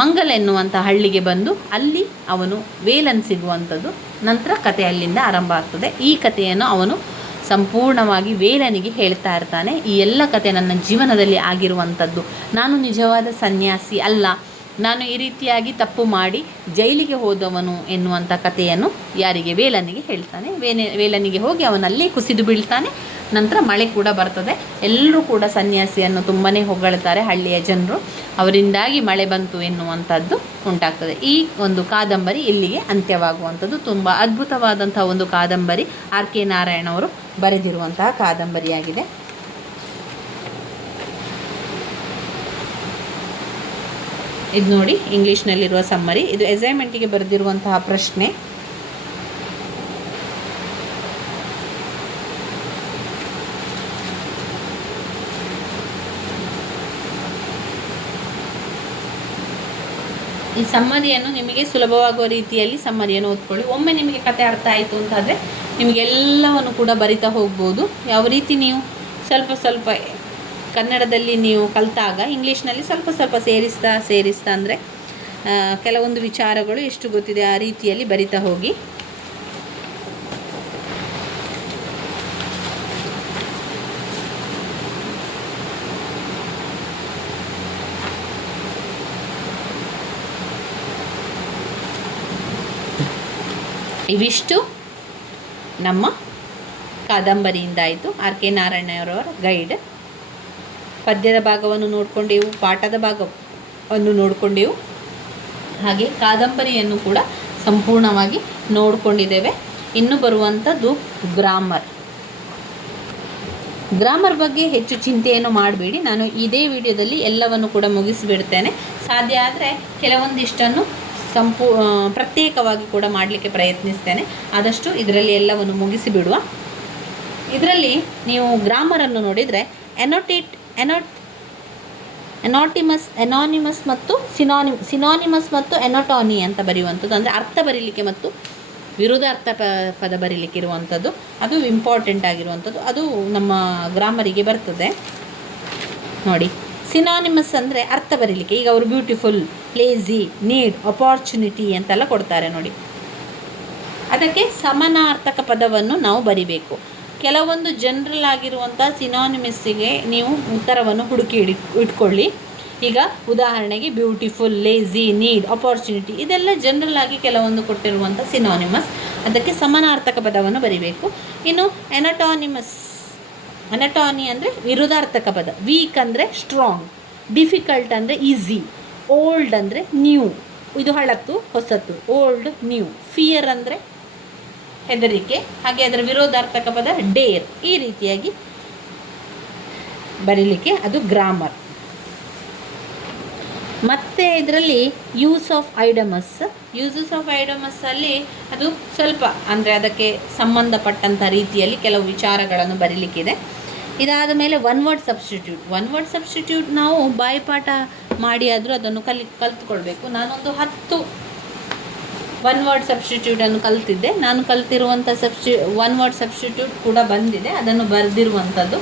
ಮಂಗಲ್ ಎನ್ನುವಂಥ ಹಳ್ಳಿಗೆ ಬಂದು ಅಲ್ಲಿ ಅವನು ವೇಲನ್ ಸಿಗುವಂಥದ್ದು. ನಂತರ ಕತೆ ಅಲ್ಲಿಂದ ಆರಂಭ ಆಗ್ತದೆ. ಈ ಕಥೆಯನ್ನು ಅವನು ಸಂಪೂರ್ಣವಾಗಿ ವೇಲನಿಗೆ ಹೇಳ್ತಾ ಇರ್ತಾನೆ. ಈ ಎಲ್ಲ ಕತೆ ನನ್ನ ಜೀವನದಲ್ಲಿ ಆಗಿರುವಂಥದ್ದು, ನಾನು ನಿಜವಾದ ಸನ್ಯಾಸಿ ಅಲ್ಲ, ನಾನು ಈ ರೀತಿಯಾಗಿ ತಪ್ಪು ಮಾಡಿ ಜೈಲಿಗೆ ಹೋದವನು ಎನ್ನುವಂಥ ಕಥೆಯನ್ನು ಯಾರಿಗೆ, ವೇಲನಿಗೆ ಹೇಳ್ತಾನೆ. ವೇಲನಿಗೆ ಹೋಗಿ ಅವನಲ್ಲೇ ಕುಸಿದು ಬೀಳ್ತಾನೆ. ನಂತರ ಮಳೆ ಕೂಡ ಬರ್ತದೆ. ಎಲ್ಲರೂ ಕೂಡ ಸನ್ಯಾಸಿಯನ್ನು ತುಂಬಾ ಹೊಗಳ್ತಾರೆ ಹಳ್ಳಿಯ ಜನರು. ಅವರಿಂದಾಗಿ ಮಳೆ ಬಂತು ಎನ್ನುವಂಥದ್ದು ಉಂಟಾಗ್ತದೆ. ಈ ಒಂದು ಕಾದಂಬರಿ ಇಲ್ಲಿಗೆ ಅಂತ್ಯವಾಗುವಂಥದ್ದು. ತುಂಬ ಅದ್ಭುತವಾದಂಥ ಒಂದು ಕಾದಂಬರಿ. ಆರ್ ಕೆ ನಾರಾಯಣ ಅವರು ಬರೆದಿರುವಂತಹ ಕಾದಂಬರಿಯಾಗಿದೆ. ಇದು ನೋಡಿ, ಇಂಗ್ಲೀಷ್ನಲ್ಲಿರುವ ಸಮ್ಮರಿ. ಇದು ಅಸೈನ್ಮೆಂಟಿಗೆ ಬರೆದಿರುವಂತಹ ಪ್ರಶ್ನೆ. ಈ ಸಮ್ಮರಿಯನ್ನು ನಿಮಗೆ ಸುಲಭವಾಗುವ ರೀತಿಯಲ್ಲಿ ಸಮ್ಮರಿಯನ್ನು ಓದ್ಕೊಳ್ಳಿ. ಒಮ್ಮೆ ನಿಮಗೆ ಕತೆ ಅರ್ಥ ಆಯಿತು ಅಂತಾದರೆ ನಿಮಗೆಲ್ಲವನ್ನು ಕೂಡ ಬರಿತಾ ಹೋಗ್ಬೋದು. ಯಾವ ರೀತಿ ನೀವು ಸ್ವಲ್ಪ ಕನ್ನಡದಲ್ಲಿ ನೀವು ಕಲಿತಾಗ ಇಂಗ್ಲೀಷ್ನಲ್ಲಿ ಸ್ವಲ್ಪ ಸೇರಿಸ್ತಾ ಅಂದರೆ ಕೆಲವೊಂದು ವಿಚಾರಗಳು ಎಷ್ಟು ಗೊತ್ತಿದೆ ಆ ರೀತಿಯಲ್ಲಿ ಬರಿತಾ ಹೋಗಿ. ಇವಿಷ್ಟು ನಮ್ಮ ಕಾದಂಬರಿಯಿಂದಾಯಿತು. ಆರ್ ಕೆ ನಾರಾಯಣರವರ ಗೈಡ್. ಪದ್ಯದ ಭಾಗವನ್ನು ನೋಡಿಕೊಂಡೆವು, ಪಾಠದ ಭಾಗವನ್ನು ನೋಡಿಕೊಂಡೆವು, ಹಾಗೆ ಕಾದಂಬರಿಯನ್ನು ಕೂಡ ಸಂಪೂರ್ಣವಾಗಿ ನೋಡಿಕೊಂಡಿದ್ದೇವೆ. ಇನ್ನು ಬರುವಂಥದ್ದು ಗ್ರಾಮರ್. ಗ್ರಾಮರ್ ಬಗ್ಗೆ ಹೆಚ್ಚು ಚಿಂತೆಯನ್ನು ಮಾಡಬೇಡಿ, ನಾನು ಇದೇ ವಿಡಿಯೋದಲ್ಲಿ ಎಲ್ಲವನ್ನು ಕೂಡ ಮುಗಿಸಿಬಿಡ್ತೇನೆ. ಸಾಧ್ಯ ಆದರೆ ಕೆಲವೊಂದಿಷ್ಟನ್ನು ಪ್ರತ್ಯೇಕವಾಗಿ ಕೂಡ ಮಾಡಲಿಕ್ಕೆ ಪ್ರಯತ್ನಿಸ್ತೇನೆ. ಆದಷ್ಟು ಇದರಲ್ಲಿ ಎಲ್ಲವನ್ನು ಮುಗಿಸಿಬಿಡುವ. ಇದರಲ್ಲಿ ನೀವು ಗ್ರಾಮರನ್ನು ನೋಡಿದರೆ ಎನಾನಿಮಸ್ ಮತ್ತು ಸಿನಾನಿಮಸ್ ಮತ್ತು ಎನೋಟಾನಿ ಅಂತ ಬರೆಯುವಂಥದ್ದು, ಅಂದರೆ ಅರ್ಥ ಬರೀಲಿಕ್ಕೆ ಮತ್ತು ವಿರುದ್ಧಾರ್ಥ ಪದ ಬರೀಲಿಕ್ಕೆ ಇರುವಂಥದ್ದು, ಅದು ಇಂಪಾರ್ಟೆಂಟ್ ಆಗಿರುವಂಥದ್ದು. ಅದು ನಮ್ಮ ಗ್ರಾಮರಿಗೆ ಬರ್ತದೆ ನೋಡಿ. ಸಿನಾನಿಮಸ್ ಅಂದರೆ ಅರ್ಥ ಬರೀಲಿಕ್ಕೆ, ಈಗ ಅವರು ಬ್ಯೂಟಿಫುಲ್, ಲೇಝಿ, ನೀಡ್, ಅಪಾರ್ಚುನಿಟಿ ಅಂತೆಲ್ಲ ಕೊಡ್ತಾರೆ ನೋಡಿ. ಅದಕ್ಕೆ ಸಮಾನಾರ್ಥಕ ಪದವನ್ನು ನಾವು ಬರಿಬೇಕು. ಕೆಲವೊಂದು ಜನರಲ್ ಆಗಿರುವಂಥ ಸಿನಾನಿಮಸ್ಸಿಗೆ ನೀವು ಉತ್ತರವನ್ನು ಹುಡುಕಿ ಇಟ್ಕೊಳ್ಳಿ. ಈಗ ಉದಾಹರಣೆಗೆ ಬ್ಯೂಟಿಫುಲ್, ಲೇಝಿ, ನೀಡ್, ಅಪಾರ್ಚುನಿಟಿ ಇದೆಲ್ಲ ಜನರಲ್ ಆಗಿ ಕೆಲವೊಂದು ಕೊಟ್ಟಿರುವಂಥ ಸಿನಾನಿಮಸ್. ಅದಕ್ಕೆ ಸಮಾನಾರ್ಥಕ ಪದವನ್ನು ಬರಿಬೇಕು. ಇನ್ನು ಎನಟಾನಿ ಅಂದರೆ ವಿರುದ್ಧಾರ್ಥಕ ಪದ. ವೀಕ್ ಅಂದರೆ ಸ್ಟ್ರಾಂಗ್, ಡಿಫಿಕಲ್ಟ್ ಅಂದರೆ ಈಸಿ, ಓಲ್ಡ್ ಅಂದರೆ ನ್ಯೂ, ಇದು ಹಳತ್ತು ಹೊಸತು, ಓಲ್ಡ್ ನ್ಯೂ. ಫಿಯರ್ ಅಂದರೆ ಹೆದರಿಕೆ, ಹಾಗೆ ಅದರ ವಿರೋಧಾರ್ಥಕ ಪದ ಡೇರ್. ಈ ರೀತಿಯಾಗಿ ಬರೀಲಿಕ್ಕೆ ಅದು ಗ್ರಾಮರ್. ಮತ್ತು ಇದರಲ್ಲಿ ಯೂಸ್ ಆಫ್ ಐಡಮಸ್ ಅಲ್ಲಿ ಅದು ಸ್ವಲ್ಪ ಅಂದರೆ ಅದಕ್ಕೆ ಸಂಬಂಧಪಟ್ಟಂಥ ರೀತಿಯಲ್ಲಿ ಕೆಲವು ವಿಚಾರಗಳನ್ನು ಬರೀಲಿಕ್ಕಿದೆ. ಇದಾದ ಮೇಲೆ ಒನ್ ವರ್ಡ್ ಸಬ್ಸ್ಟಿಟ್ಯೂಟ್ ನಾವು ಬಾಯಿಪಾಠ ಮಾಡಿ ಆದರೂ ಅದನ್ನು ಕಲಿತ್ಕೊಳ್ಬೇಕು. ನಾನೊಂದು 10 ಒನ್ ವರ್ಡ್ ಸಬ್ಸ್ಟಿಟ್ಯೂಟನ್ನು ಕಲಿತಿದ್ದೆ. ನಾನು ಕಲಿತಿರುವಂಥ ಒನ್ ವರ್ಡ್ ಸಬ್ಸ್ಟಿಟ್ಯೂಟ್ ಕೂಡ ಬಂದಿದೆ, ಅದನ್ನು ಬರೆದಿರುವಂಥದ್ದು.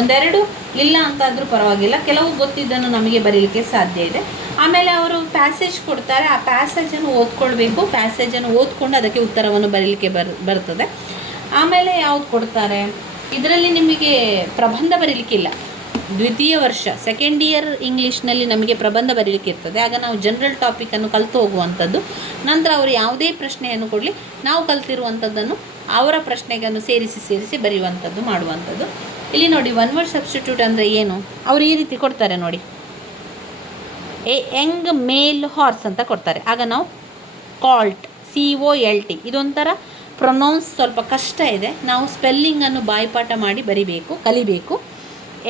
ಒಂದೆರಡು ಇಲ್ಲ ಅಂತಾದರೂ ಪರವಾಗಿಲ್ಲ, ಕೆಲವು ಗೊತ್ತಿದ್ದನ್ನು ನಮಗೆ ಬರೀಲಿಕ್ಕೆ ಸಾಧ್ಯ ಇದೆ. ಆಮೇಲೆ ಅವರು ಪ್ಯಾಸೇಜ್ ಕೊಡ್ತಾರೆ, ಆ ಪ್ಯಾಸೇಜನ್ನು ಓದ್ಕೊಳ್ಬೇಕು. ಪ್ಯಾಸೇಜನ್ನು ಓದ್ಕೊಂಡು ಅದಕ್ಕೆ ಉತ್ತರವನ್ನು ಬರೀಲಿಕ್ಕೆ ಬರ್ತದೆ. ಆಮೇಲೆ ಯಾವುದು ಕೊಡ್ತಾರೆ, ಇದರಲ್ಲಿ ನಿಮಗೆ ಪ್ರಬಂಧ ಬರೀಲಿಕ್ಕಿಲ್ಲ. ದ್ವಿತೀಯ ವರ್ಷ ಸೆಕೆಂಡ್ ಇಯರ್ ಇಂಗ್ಲೀಷ್ನಲ್ಲಿ ನಮಗೆ ಪ್ರಬಂಧ ಬರೀಲಿಕ್ಕೆ ಇರ್ತದೆ. ಆಗ ನಾವು ಜನರಲ್ ಟಾಪಿಕನ್ನು ಕಲಿತು ಹೋಗುವಂಥದ್ದು. ನಂತರ ಅವರು ಯಾವುದೇ ಪ್ರಶ್ನೆಯನ್ನು ಕೊಡಲಿ, ನಾವು ಕಲಿತಿರುವಂಥದ್ದನ್ನು ಅವರ ಪ್ರಶ್ನೆಗಳನ್ನು ಸೇರಿಸಿ ಬರೆಯುವಂಥದ್ದು ಮಾಡುವಂಥದ್ದು. ಇಲ್ಲಿ ನೋಡಿ, ಒನ್ ವರ್ಡ್ ಸಬ್ಸ್ಟಿಟ್ಯೂಟ್ ಅಂದರೆ ಏನು, ಅವರು ಈ ರೀತಿ ಕೊಡ್ತಾರೆ ನೋಡಿ. ಎ ಯಂಗ್ ಮೇಲ್ ಹಾರ್ಸ್ ಅಂತ ಕೊಡ್ತಾರೆ. ಆಗ ನಾವು ಕಾಲ್ಟ್, COLT, ಇದೊಂಥರ ಪ್ರೊನೌನ್ಸ್ ಸ್ವಲ್ಪ ಕಷ್ಟ ಇದೆ. ನಾವು ಸ್ಪೆಲ್ಲಿಂಗನ್ನು ಬಾಯಿಪಾಠ ಮಾಡಿ ಕಲಿಬೇಕು.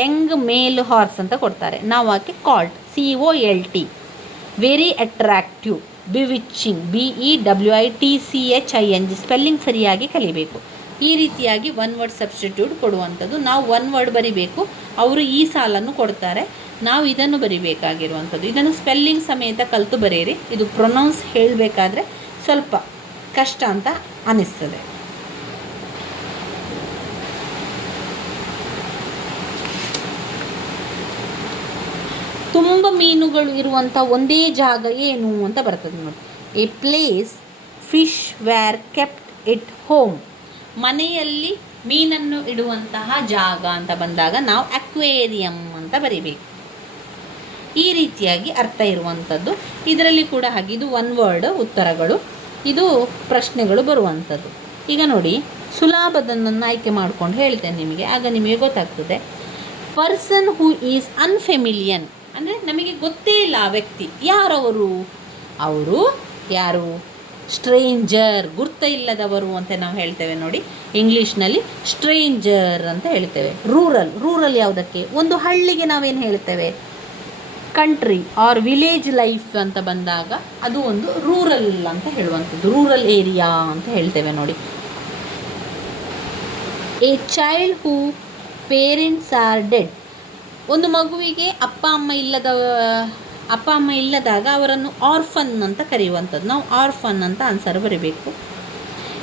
ಯಂಗ್ ಮೇಲ್ ಹಾರ್ಸ್ ಅಂತ ಕೊಡ್ತಾರೆ, ನಾವು ಆಕೆ colt, COLT. Very attractive, bewitching, BEWITCHING. Spelling ಸರಿಯಾಗಿ ಕಲಿಬೇಕು. ಈ ರೀತಿಯಾಗಿ ಒನ್ ವರ್ಡ್ ಸಬ್ಸ್ಟಿಟ್ಯೂಟ್ ಕೊಡುವಂಥದ್ದು. ನಾವು ಒನ್ ವರ್ಡ್ ಬರಿಬೇಕು, ಅವರು ಈ ಸಾಲನ್ನು ಕೊಡ್ತಾರೆ, ನಾವು ಇದನ್ನು ಬರಿಬೇಕಾಗಿರುವಂಥದ್ದು. ಇದನ್ನು ಸ್ಪೆಲ್ಲಿಂಗ್ ಸಮೇತ ಕಲಿತು ಬರೆಯಿರಿ. ಇದು ಪ್ರೊನೌನ್ಸ್ ಹೇಳಬೇಕಾದ್ರೆ ಸ್ವಲ್ಪ ಕಷ್ಟ ಅಂತ ಅನ್ನಿಸ್ತದೆ. ತುಂಬ ಮೀನುಗಳು ಇರುವಂಥ ಒಂದೇ ಜಾಗ ಏನು ಅಂತ ಬರ್ತದೆ ನೋಡಿ. A place fish where kept it home. ಮನೆಯಲ್ಲಿ ಮೀನನ್ನು ಇಡುವಂತಹ ಜಾಗ ಅಂತ ಬಂದಾಗ ನಾವು ಅಕ್ವೇರಿಯಂ ಅಂತ ಬರೀಬೇಕು. ಈ ರೀತಿಯಾಗಿ ಅರ್ಥ ಇರುವಂಥದ್ದು. ಇದರಲ್ಲಿ ಕೂಡ ಹಾಗೆ, ಇದು ಒನ್ ವರ್ಡ್ ಉತ್ತರಗಳು, ಇದು ಪ್ರಶ್ನೆಗಳು ಬರುವಂಥದ್ದು. ಈಗ ನೋಡಿ, ಸುಲಭದನ್ನು ಆಯ್ಕೆ ಮಾಡ್ಕೊಂಡು ಹೇಳ್ತೇನೆ ನಿಮಗೆ, ಆಗ ನಿಮಗೆ ಗೊತ್ತಾಗ್ತದೆ. ಪರ್ಸನ್ ಹೂ ಈಸ್ ಅನ್ಫೆಮಿಲಿಯನ್ ಅಂದರೆ ನಮಗೆ ಗೊತ್ತೇ ಇಲ್ಲ ಆ ವ್ಯಕ್ತಿ ಯಾರವರು. ಅವರು ಯಾರು? ಸ್ಟ್ರೇಂಜರ್, ಗುರ್ತ ಇಲ್ಲದವರು ಅಂತ ನಾವು ಹೇಳ್ತೇವೆ ನೋಡಿ. ಇಂಗ್ಲೀಷ್ನಲ್ಲಿ ಸ್ಟ್ರೇಂಜರ್ ಅಂತ ಹೇಳ್ತೇವೆ. ರೂರಲ್ ಯಾವುದಕ್ಕೆ? ಒಂದು ಹಳ್ಳಿಗೆ ನಾವೇನು ಹೇಳ್ತೇವೆ? ಕಂಟ್ರಿ ಆರ್ ವಿಲೇಜ್ ಲೈಫ್ ಅಂತ ಬಂದಾಗ ಅದು ಒಂದು ರೂರಲ್ ಅಂತ ಹೇಳುವಂಥದ್ದು, ರೂರಲ್ ಏರಿಯಾ ಅಂತ ಹೇಳ್ತೇವೆ ನೋಡಿ. A child who parents are dead. ಒಂದು ಮಗುವಿಗೆ ಅಪ್ಪ ಅಮ್ಮ ಇಲ್ಲದಾಗ ಅವರನ್ನು ಆರ್ಫನ್ ಅಂತ ಕರೆಯುವಂಥದ್ದು. ನಾವು ಆರ್ಫನ್ ಅಂತ ಆನ್ಸರ್ ಬರೀಬೇಕು.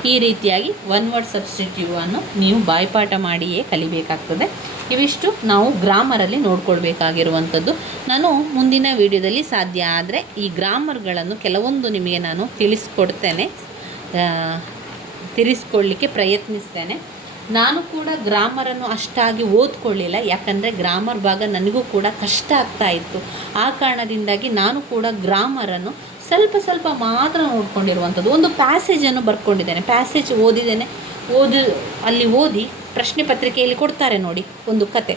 ಈ ರೀತಿಯಾಗಿ ಒನ್ ವರ್ಡ್ ಸಬ್ಸ್ಟಿಟ್ಯೂವನ್ನು ನೀವು ಬಾಯ್ಪಾಠ ಮಾಡಿಯೇ ಕಲಿಬೇಕಾಗ್ತದೆ. ಇವಿಷ್ಟು ನಾವು ಗ್ರಾಮರಲ್ಲಿ ನೋಡ್ಕೊಳ್ಬೇಕಾಗಿರುವಂಥದ್ದು. ನಾನು ಮುಂದಿನ ವಿಡಿಯೋದಲ್ಲಿ ಸಾಧ್ಯ ಆದರೆ ಈ ಗ್ರಾಮರ್ಗಳನ್ನು ಕೆಲವೊಂದು ನಿಮಗೆ ನಾನು ತಿಳಿಸ್ಕೊಳ್ಳಿಕ್ಕೆ ಪ್ರಯತ್ನಿಸ್ತೇನೆ. ನಾನು ಕೂಡ ಗ್ರಾಮರನ್ನು ಅಷ್ಟಾಗಿ ಓದ್ಕೊಳ್ಳಿಲ್ಲ, ಯಾಕಂದರೆ ಗ್ರಾಮರ್ ಭಾಗ ನನಗೂ ಕೂಡ ಕಷ್ಟ ಆಗ್ತಾ ಇತ್ತು. ಆ ಕಾರಣದಿಂದಾಗಿ ನಾನು ಕೂಡ ಗ್ರಾಮರನ್ನು ಸ್ವಲ್ಪ ಮಾತ್ರ ನೋಡ್ಕೊಂಡಿರುವಂಥದ್ದು. ಒಂದು ಪ್ಯಾಸೇಜನ್ನು ಬರ್ಕೊಂಡಿದ್ದೇನೆ, ಪ್ಯಾಸೇಜ್ ಓದಿದ್ದೇನೆ. ಅಲ್ಲಿ ಓದಿ ಪ್ರಶ್ನೆ ಪತ್ರಿಕೆಯಲ್ಲಿ ಕೊಡ್ತಾರೆ ನೋಡಿ ಒಂದು ಕತೆ,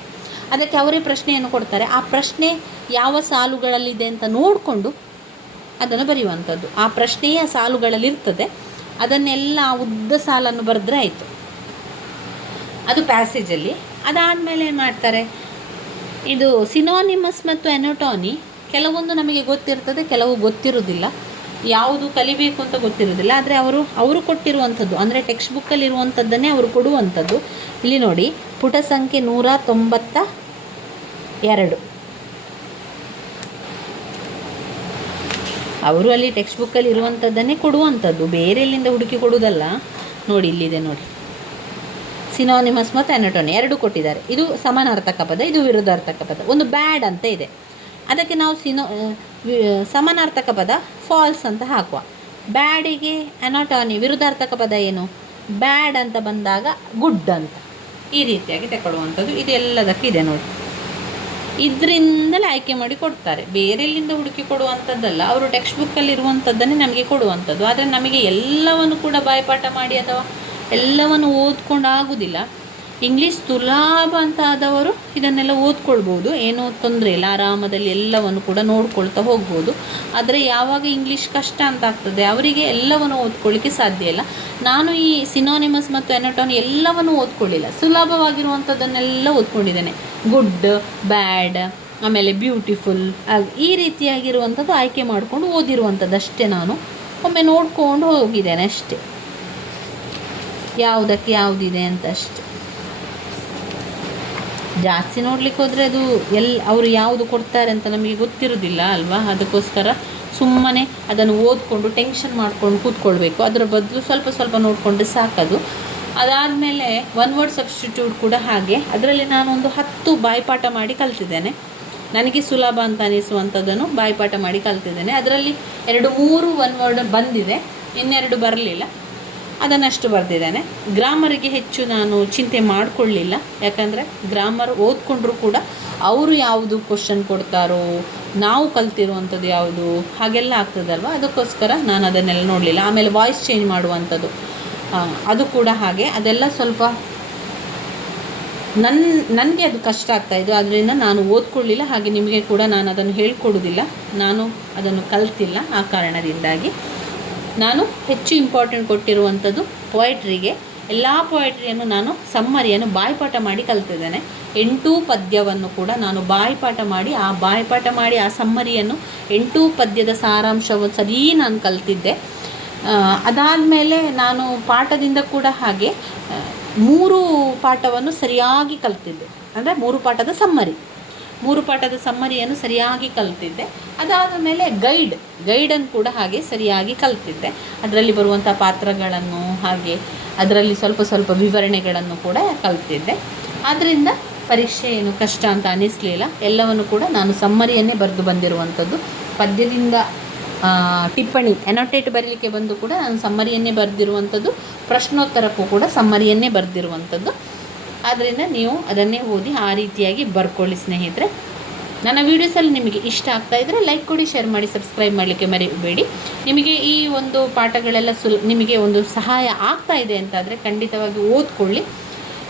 ಅದಕ್ಕೆ ಅವರೇ ಪ್ರಶ್ನೆಯನ್ನು ಕೊಡ್ತಾರೆ. ಆ ಪ್ರಶ್ನೆ ಯಾವ ಸಾಲುಗಳಲ್ಲಿದೆ ಅಂತ ನೋಡಿಕೊಂಡು ಅದನ್ನು ಬರೆಯುವಂಥದ್ದು. ಆ ಪ್ರಶ್ನೆಯ ಸಾಲುಗಳಲ್ಲಿರ್ತದೆ, ಅದನ್ನೆಲ್ಲ ಉದ್ದ ಸಾಲನ್ನು ಬರೆದ್ರೆ ಆಯಿತು, ಅದು ಪ್ಯಾಸೇಜಲ್ಲಿ. ಅದಾದಮೇಲೆ ಏನು ಮಾಡ್ತಾರೆ, ಇದು ಸಿನೋನಿಮಸ್ ಮತ್ತು ಎನೋಟೋನಿ ಕೆಲವೊಂದು ನಮಗೆ ಗೊತ್ತಿರ್ತದೆ, ಕೆಲವು ಗೊತ್ತಿರೋದಿಲ್ಲ, ಯಾವುದು ಕಲಿಬೇಕು ಅಂತ ಗೊತ್ತಿರೋದಿಲ್ಲ. ಆದರೆ ಅವರು ಕೊಟ್ಟಿರುವಂಥದ್ದು ಅಂದರೆ ಟೆಕ್ಸ್ಟ್ ಬುಕ್ಕಲ್ಲಿರುವಂಥದ್ದನ್ನೇ ಅವರು ಕೊಡುವಂಥದ್ದು. ಇಲ್ಲಿ ನೋಡಿ, ಪುಟ ಸಂಖ್ಯೆ 192. ಅವರು ಅಲ್ಲಿ ಟೆಕ್ಸ್ಟ್ ಬುಕ್ಕಲ್ಲಿ ಇರುವಂಥದ್ದನ್ನೇ ಕೊಡುವಂಥದ್ದು, ಬೇರೆ ಎಲ್ಲಿಂದ ಹುಡುಕಿ ಕೊಡುವುದಲ್ಲ. ನೋಡಿ, ಇಲ್ಲಿದೆ ನೋಡಿ, ಸಿನೋನಿಮಸ್ ಮತ್ತು ಎನೋಟೋನಿ ಎರಡು ಕೊಟ್ಟಿದ್ದಾರೆ. ಇದು ಸಮಾನಾರ್ಥಕ ಪದ, ಇದು ವಿರುದ್ಧಾರ್ಥಕ ಪದ. ಒಂದು ಬ್ಯಾಡ್ ಅಂತ ಇದೆ, ಅದಕ್ಕೆ ನಾವು ಸಮಾನಾರ್ಥಕ ಪದ ಫಾಲ್ಸ್ ಅಂತ ಹಾಕುವ. ಬ್ಯಾಡಿಗೆ ಎನೋಟೋನಿ ವಿರುದ್ಧಾರ್ಥಕ ಪದ ಏನು, ಬ್ಯಾಡ್ ಅಂತ ಬಂದಾಗ ಗುಡ್ ಅಂತ, ಈ ರೀತಿಯಾಗಿ ತಗೊಳ್ಳುವಂಥದ್ದು. ಇದೆಲ್ಲದಕ್ಕೆ ಇದೆ ನೋಡಿ, ಇದರಿಂದಲೇ ಆಯ್ಕೆ ಮಾಡಿ ಕೊಡ್ತಾರೆ, ಬೇರೆಲ್ಲಿಂದ ಹುಡುಕಿ ಕೊಡುವಂಥದ್ದಲ್ಲ. ಅವರು ಟೆಕ್ಸ್ಟ್ ಬುಕ್ಕಲ್ಲಿ ಇರುವಂಥದ್ದನ್ನೇ ನಮಗೆ ಕೊಡುವಂಥದ್ದು. ಆದರೆ ನಮಗೆ ಎಲ್ಲವನ್ನು ಕೂಡ ಬಾಯ್ಪಾಠ ಮಾಡಿ ಅಥವಾ ಎಲ್ಲವನ್ನು ಓದ್ಕೊಂಡು ಆಗೋದಿಲ್ಲ. ಇಂಗ್ಲೀಷ್ ಸುಲಭ ಅಂತ ಆದವರು ಇದನ್ನೆಲ್ಲ ಓದ್ಕೊಳ್ಬೋದು, ಏನೂ ತೊಂದರೆ ಇಲ್ಲ, ಆರಾಮದಲ್ಲಿ ಎಲ್ಲವನ್ನು ಕೂಡ ನೋಡ್ಕೊಳ್ತಾ ಹೋಗ್ಬೋದು. ಆದರೆ ಯಾವಾಗ ಇಂಗ್ಲೀಷ್ ಕಷ್ಟ ಅಂತ ಆಗ್ತದೆ ಅವರಿಗೆ ಎಲ್ಲವನ್ನು ಓದ್ಕೊಳ್ಳಿಕ್ಕೆ ಸಾಧ್ಯ ಇಲ್ಲ. ನಾನು ಈ ಸಿನೋನಿಮಸ್ ಮತ್ತು ಎನೋಟೋನಿ ಎಲ್ಲವನ್ನು ಓದ್ಕೊಳ್ಳಿಲ್ಲ, ಸುಲಭವಾಗಿರುವಂಥದ್ದನ್ನೆಲ್ಲ ಓದ್ಕೊಂಡಿದ್ದೇನೆ. ಗುಡ್, ಬ್ಯಾಡ್, ಆಮೇಲೆ ಬ್ಯೂಟಿಫುಲ್, ಈ ರೀತಿಯಾಗಿರುವಂಥದ್ದು ಆಯ್ಕೆ ಮಾಡಿಕೊಂಡು ಓದಿರುವಂಥದ್ದು ಅಷ್ಟೇ. ನಾನು ಒಮ್ಮೆ ನೋಡ್ಕೊಂಡು ಹೋಗಿದ್ದೇನೆ ಅಷ್ಟೇ, ಯಾವುದಕ್ಕೆ ಯಾವುದಿದೆ ಅಂತ ಅಷ್ಟೆ. ಜಾಸ್ತಿ ನೋಡ್ಲಿಕ್ಕೆ ಹೋದರೆ ಅದು ಅವರು ಯಾವುದು ಕೊಡ್ತಾರೆ ಅಂತ ನಮಗೆ ಗೊತ್ತಿರೋದಿಲ್ಲ ಅಲ್ವಾ. ಅದಕ್ಕೋಸ್ಕರ ಸುಮ್ಮನೆ ಅದನ್ನು ಓದ್ಕೊಂಡು ಟೆನ್ಷನ್ ಮಾಡ್ಕೊಂಡು ಕೂತ್ಕೊಳ್ಬೇಕು. ಅದರ ಬದಲು ಸ್ವಲ್ಪ ನೋಡಿಕೊಂಡ್ರೆ ಸಾಕದು. ಅದಾದಮೇಲೆ ಒನ್ ವರ್ಡ್ ಸಬ್ಸ್ಟಿಟ್ಯೂಟ್ ಕೂಡ ಹಾಗೆ, ಅದರಲ್ಲಿ ನಾನು ಒಂದು 10 ಬಾಯ್ಪಾಠ ಮಾಡಿ ಕಲ್ತಿದ್ದೇನೆ. ನನಗೆ ಸುಲಭ ಅಂತ ಅನಿಸುವಂಥದ್ದನ್ನು ಬಾಯ್ಪಾಠ ಮಾಡಿ ಕಲ್ತಿದ್ದೇನೆ. ಅದರಲ್ಲಿ 2-3 ಒನ್ ವರ್ಡ್ ಬಂದಿದೆ, ಇನ್ನೆರಡು ಬರಲಿಲ್ಲ, ಅದನ್ನಷ್ಟು ಬರೆದಿದ್ದೇನೆ. ಗ್ರಾಮರಿಗೆ ಹೆಚ್ಚು ನಾನು ಚಿಂತೆ ಮಾಡಿಕೊಳ್ಳಿಲ್ಲ, ಯಾಕಂದರೆ ಗ್ರಾಮರ್ ಓದ್ಕೊಂಡ್ರೂ ಕೂಡ ಅವರು ಯಾವುದು ಕ್ವಶನ್ ಕೊಡ್ತಾರೋ, ನಾವು ಕಲ್ತಿರುವಂಥದ್ದು ಯಾವುದು ಹಾಗೆಲ್ಲ ಆಗ್ತದಲ್ವ, ಅದಕ್ಕೋಸ್ಕರ ನಾನು ಅದನ್ನೆಲ್ಲ ನೋಡಲಿಲ್ಲ. ಆಮೇಲೆ ವಾಯ್ಸ್ ಚೇಂಜ್ ಮಾಡುವಂಥದ್ದು ಅದು ಕೂಡ ಹಾಗೆ, ಅದೆಲ್ಲ ಸ್ವಲ್ಪ ನನಗೆ ಅದು ಕಷ್ಟ ಆಗ್ತಾಯಿದ್ದು, ಅದರಿಂದ ನಾನು ಓದ್ಕೊಳ್ಳಿಲ್ಲ. ಹಾಗೆ ನಿಮಗೆ ಕೂಡ ನಾನು ಅದನ್ನು ಹೇಳ್ಕೊಡೋದಿಲ್ಲ, ನಾನು ಅದನ್ನು ಕಲ್ತಿಲ್ಲ. ಆ ಕಾರಣದಿಂದಾಗಿ ನಾನು ಹೆಚ್ಚು ಇಂಪಾರ್ಟೆಂಟ್ ಕೊಟ್ಟಿರುವಂಥದ್ದು ಪೊಯೆಟ್ರಿಗೆ. ಎಲ್ಲ ಪೊಯೆಟ್ರಿಯನ್ನು ನಾನು ಸಮ್ಮರಿಯನ್ನು ಬಾಯ್ಪಾಠ ಮಾಡಿ ಕಲ್ತಿದ್ದೇನೆ. 8 ಪದ್ಯವನ್ನು ಕೂಡ ನಾನು ಬಾಯ್ಪಾಠ ಮಾಡಿ ಆ ಸಮ್ಮರಿಯನ್ನು 8 ಪದ್ಯದ ಸಾರಾಂಶವನ್ನು ಸರಿ ನಾನು ಕಲ್ತಿದ್ದೆ. ಅದಾದಮೇಲೆ ನಾನು ಪಾಠದಿಂದ ಕೂಡ ಹಾಗೆ 3 ಪಾಠವನ್ನು ಸರಿಯಾಗಿ ಕಲ್ತಿದ್ದೆ, ಅಂದರೆ 3 ಪಾಠದ ಸಮ್ಮರಿಯನ್ನು ಸರಿಯಾಗಿ ಕಲ್ತಿದ್ದೆ. ಅದಾದ ಮೇಲೆ ಗೈಡನ್ನು ಕೂಡ ಹಾಗೆ ಸರಿಯಾಗಿ ಕಲ್ತಿದ್ದೆ. ಅದರಲ್ಲಿ ಬರುವಂಥ ಪಾತ್ರಗಳನ್ನು ಹಾಗೆ ಅದರಲ್ಲಿ ಸ್ವಲ್ಪ ವಿವರಣೆಗಳನ್ನು ಕೂಡ ಕಲ್ತಿದ್ದೆ. ಆದ್ದರಿಂದ ಪರೀಕ್ಷೆ ಏನು ಕಷ್ಟ ಅಂತ ಅನ್ನಿಸಲಿಲ್ಲ. ಎಲ್ಲವನ್ನು ಕೂಡ ನಾನು ಸಮ್ಮರಿಯನ್ನೇ ಬರೆದು ಬಂದಿರುವಂಥದ್ದು. ಪದ್ಯದಿಂದ ಟಿಪ್ಪಣಿ ಎನೋಟೇಟ್ ಬರಲಿಕ್ಕೆ ಬಂದು ಕೂಡ ನಾನು ಸಮ್ಮರಿಯನ್ನೇ ಬರೆದಿರುವಂಥದ್ದು, ಪ್ರಶ್ನೋತ್ತರಕ್ಕೂ ಕೂಡ ಸಮ್ಮರಿಯನ್ನೇ ಬರೆದಿರುವಂಥದ್ದು. ಆದ್ದರಿಂದ ನೀವು ಅದನ್ನೇ ಓದಿ ಆ ರೀತಿಯಾಗಿ ಬರ್ಕೊಳ್ಳಿ ಸ್ನೇಹಿತರೆ. ನನ್ನ ವೀಡಿಯೋಸಲ್ಲಿ ನಿಮಗೆ ಇಷ್ಟ ಆಗ್ತಾ ಇದ್ದರೆ ಲೈಕ್ ಕೊಡಿ, ಶೇರ್ ಮಾಡಿ, ಸಬ್ಸ್ಕ್ರೈಬ್ ಮಾಡಲಿಕ್ಕೆ ಮರಿಬೇಡಿ. ನಿಮಗೆ ಈ ಒಂದು ಪಾಠಗಳೆಲ್ಲ ನಿಮಗೆ ಒಂದು ಸಹಾಯ ಆಗ್ತಾ ಇದೆ ಅಂತಾದರೆ ಖಂಡಿತವಾಗಿ ಓದ್ಕೊಳ್ಳಿ.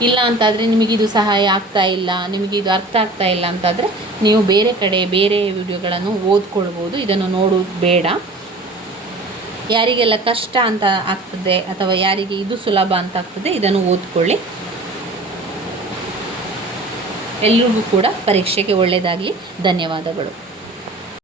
ಇಲ್ಲ ಅಂತಾದರೆ ನಿಮಗಿದು ಸಹಾಯ ಆಗ್ತಾ ಇಲ್ಲ, ನಿಮಗಿದು ಅರ್ಥ ಆಗ್ತಾ ಇಲ್ಲ ಅಂತಾದರೆ ನೀವು ಬೇರೆ ವಿಡಿಯೋಗಳನ್ನು ಓದ್ಕೊಳ್ಬೋದು. ಇದನ್ನು ನೋಡೋದು ಬೇಡ. ಯಾರಿಗೆಲ್ಲ ಕಷ್ಟ ಅಂತ ಆಗ್ತದೆ ಅಥವಾ ಯಾರಿಗೆ ಇದು ಸುಲಭ ಅಂತ ಆಗ್ತದೆ ಇದನ್ನು ಓದ್ಕೊಳ್ಳಿ. ಎಲ್ರಿಗೂ ಕೂಡ ಪರೀಕ್ಷೆಗೆ ಒಳ್ಳೆಯದಾಗಲಿ. ಧನ್ಯವಾದಗಳು.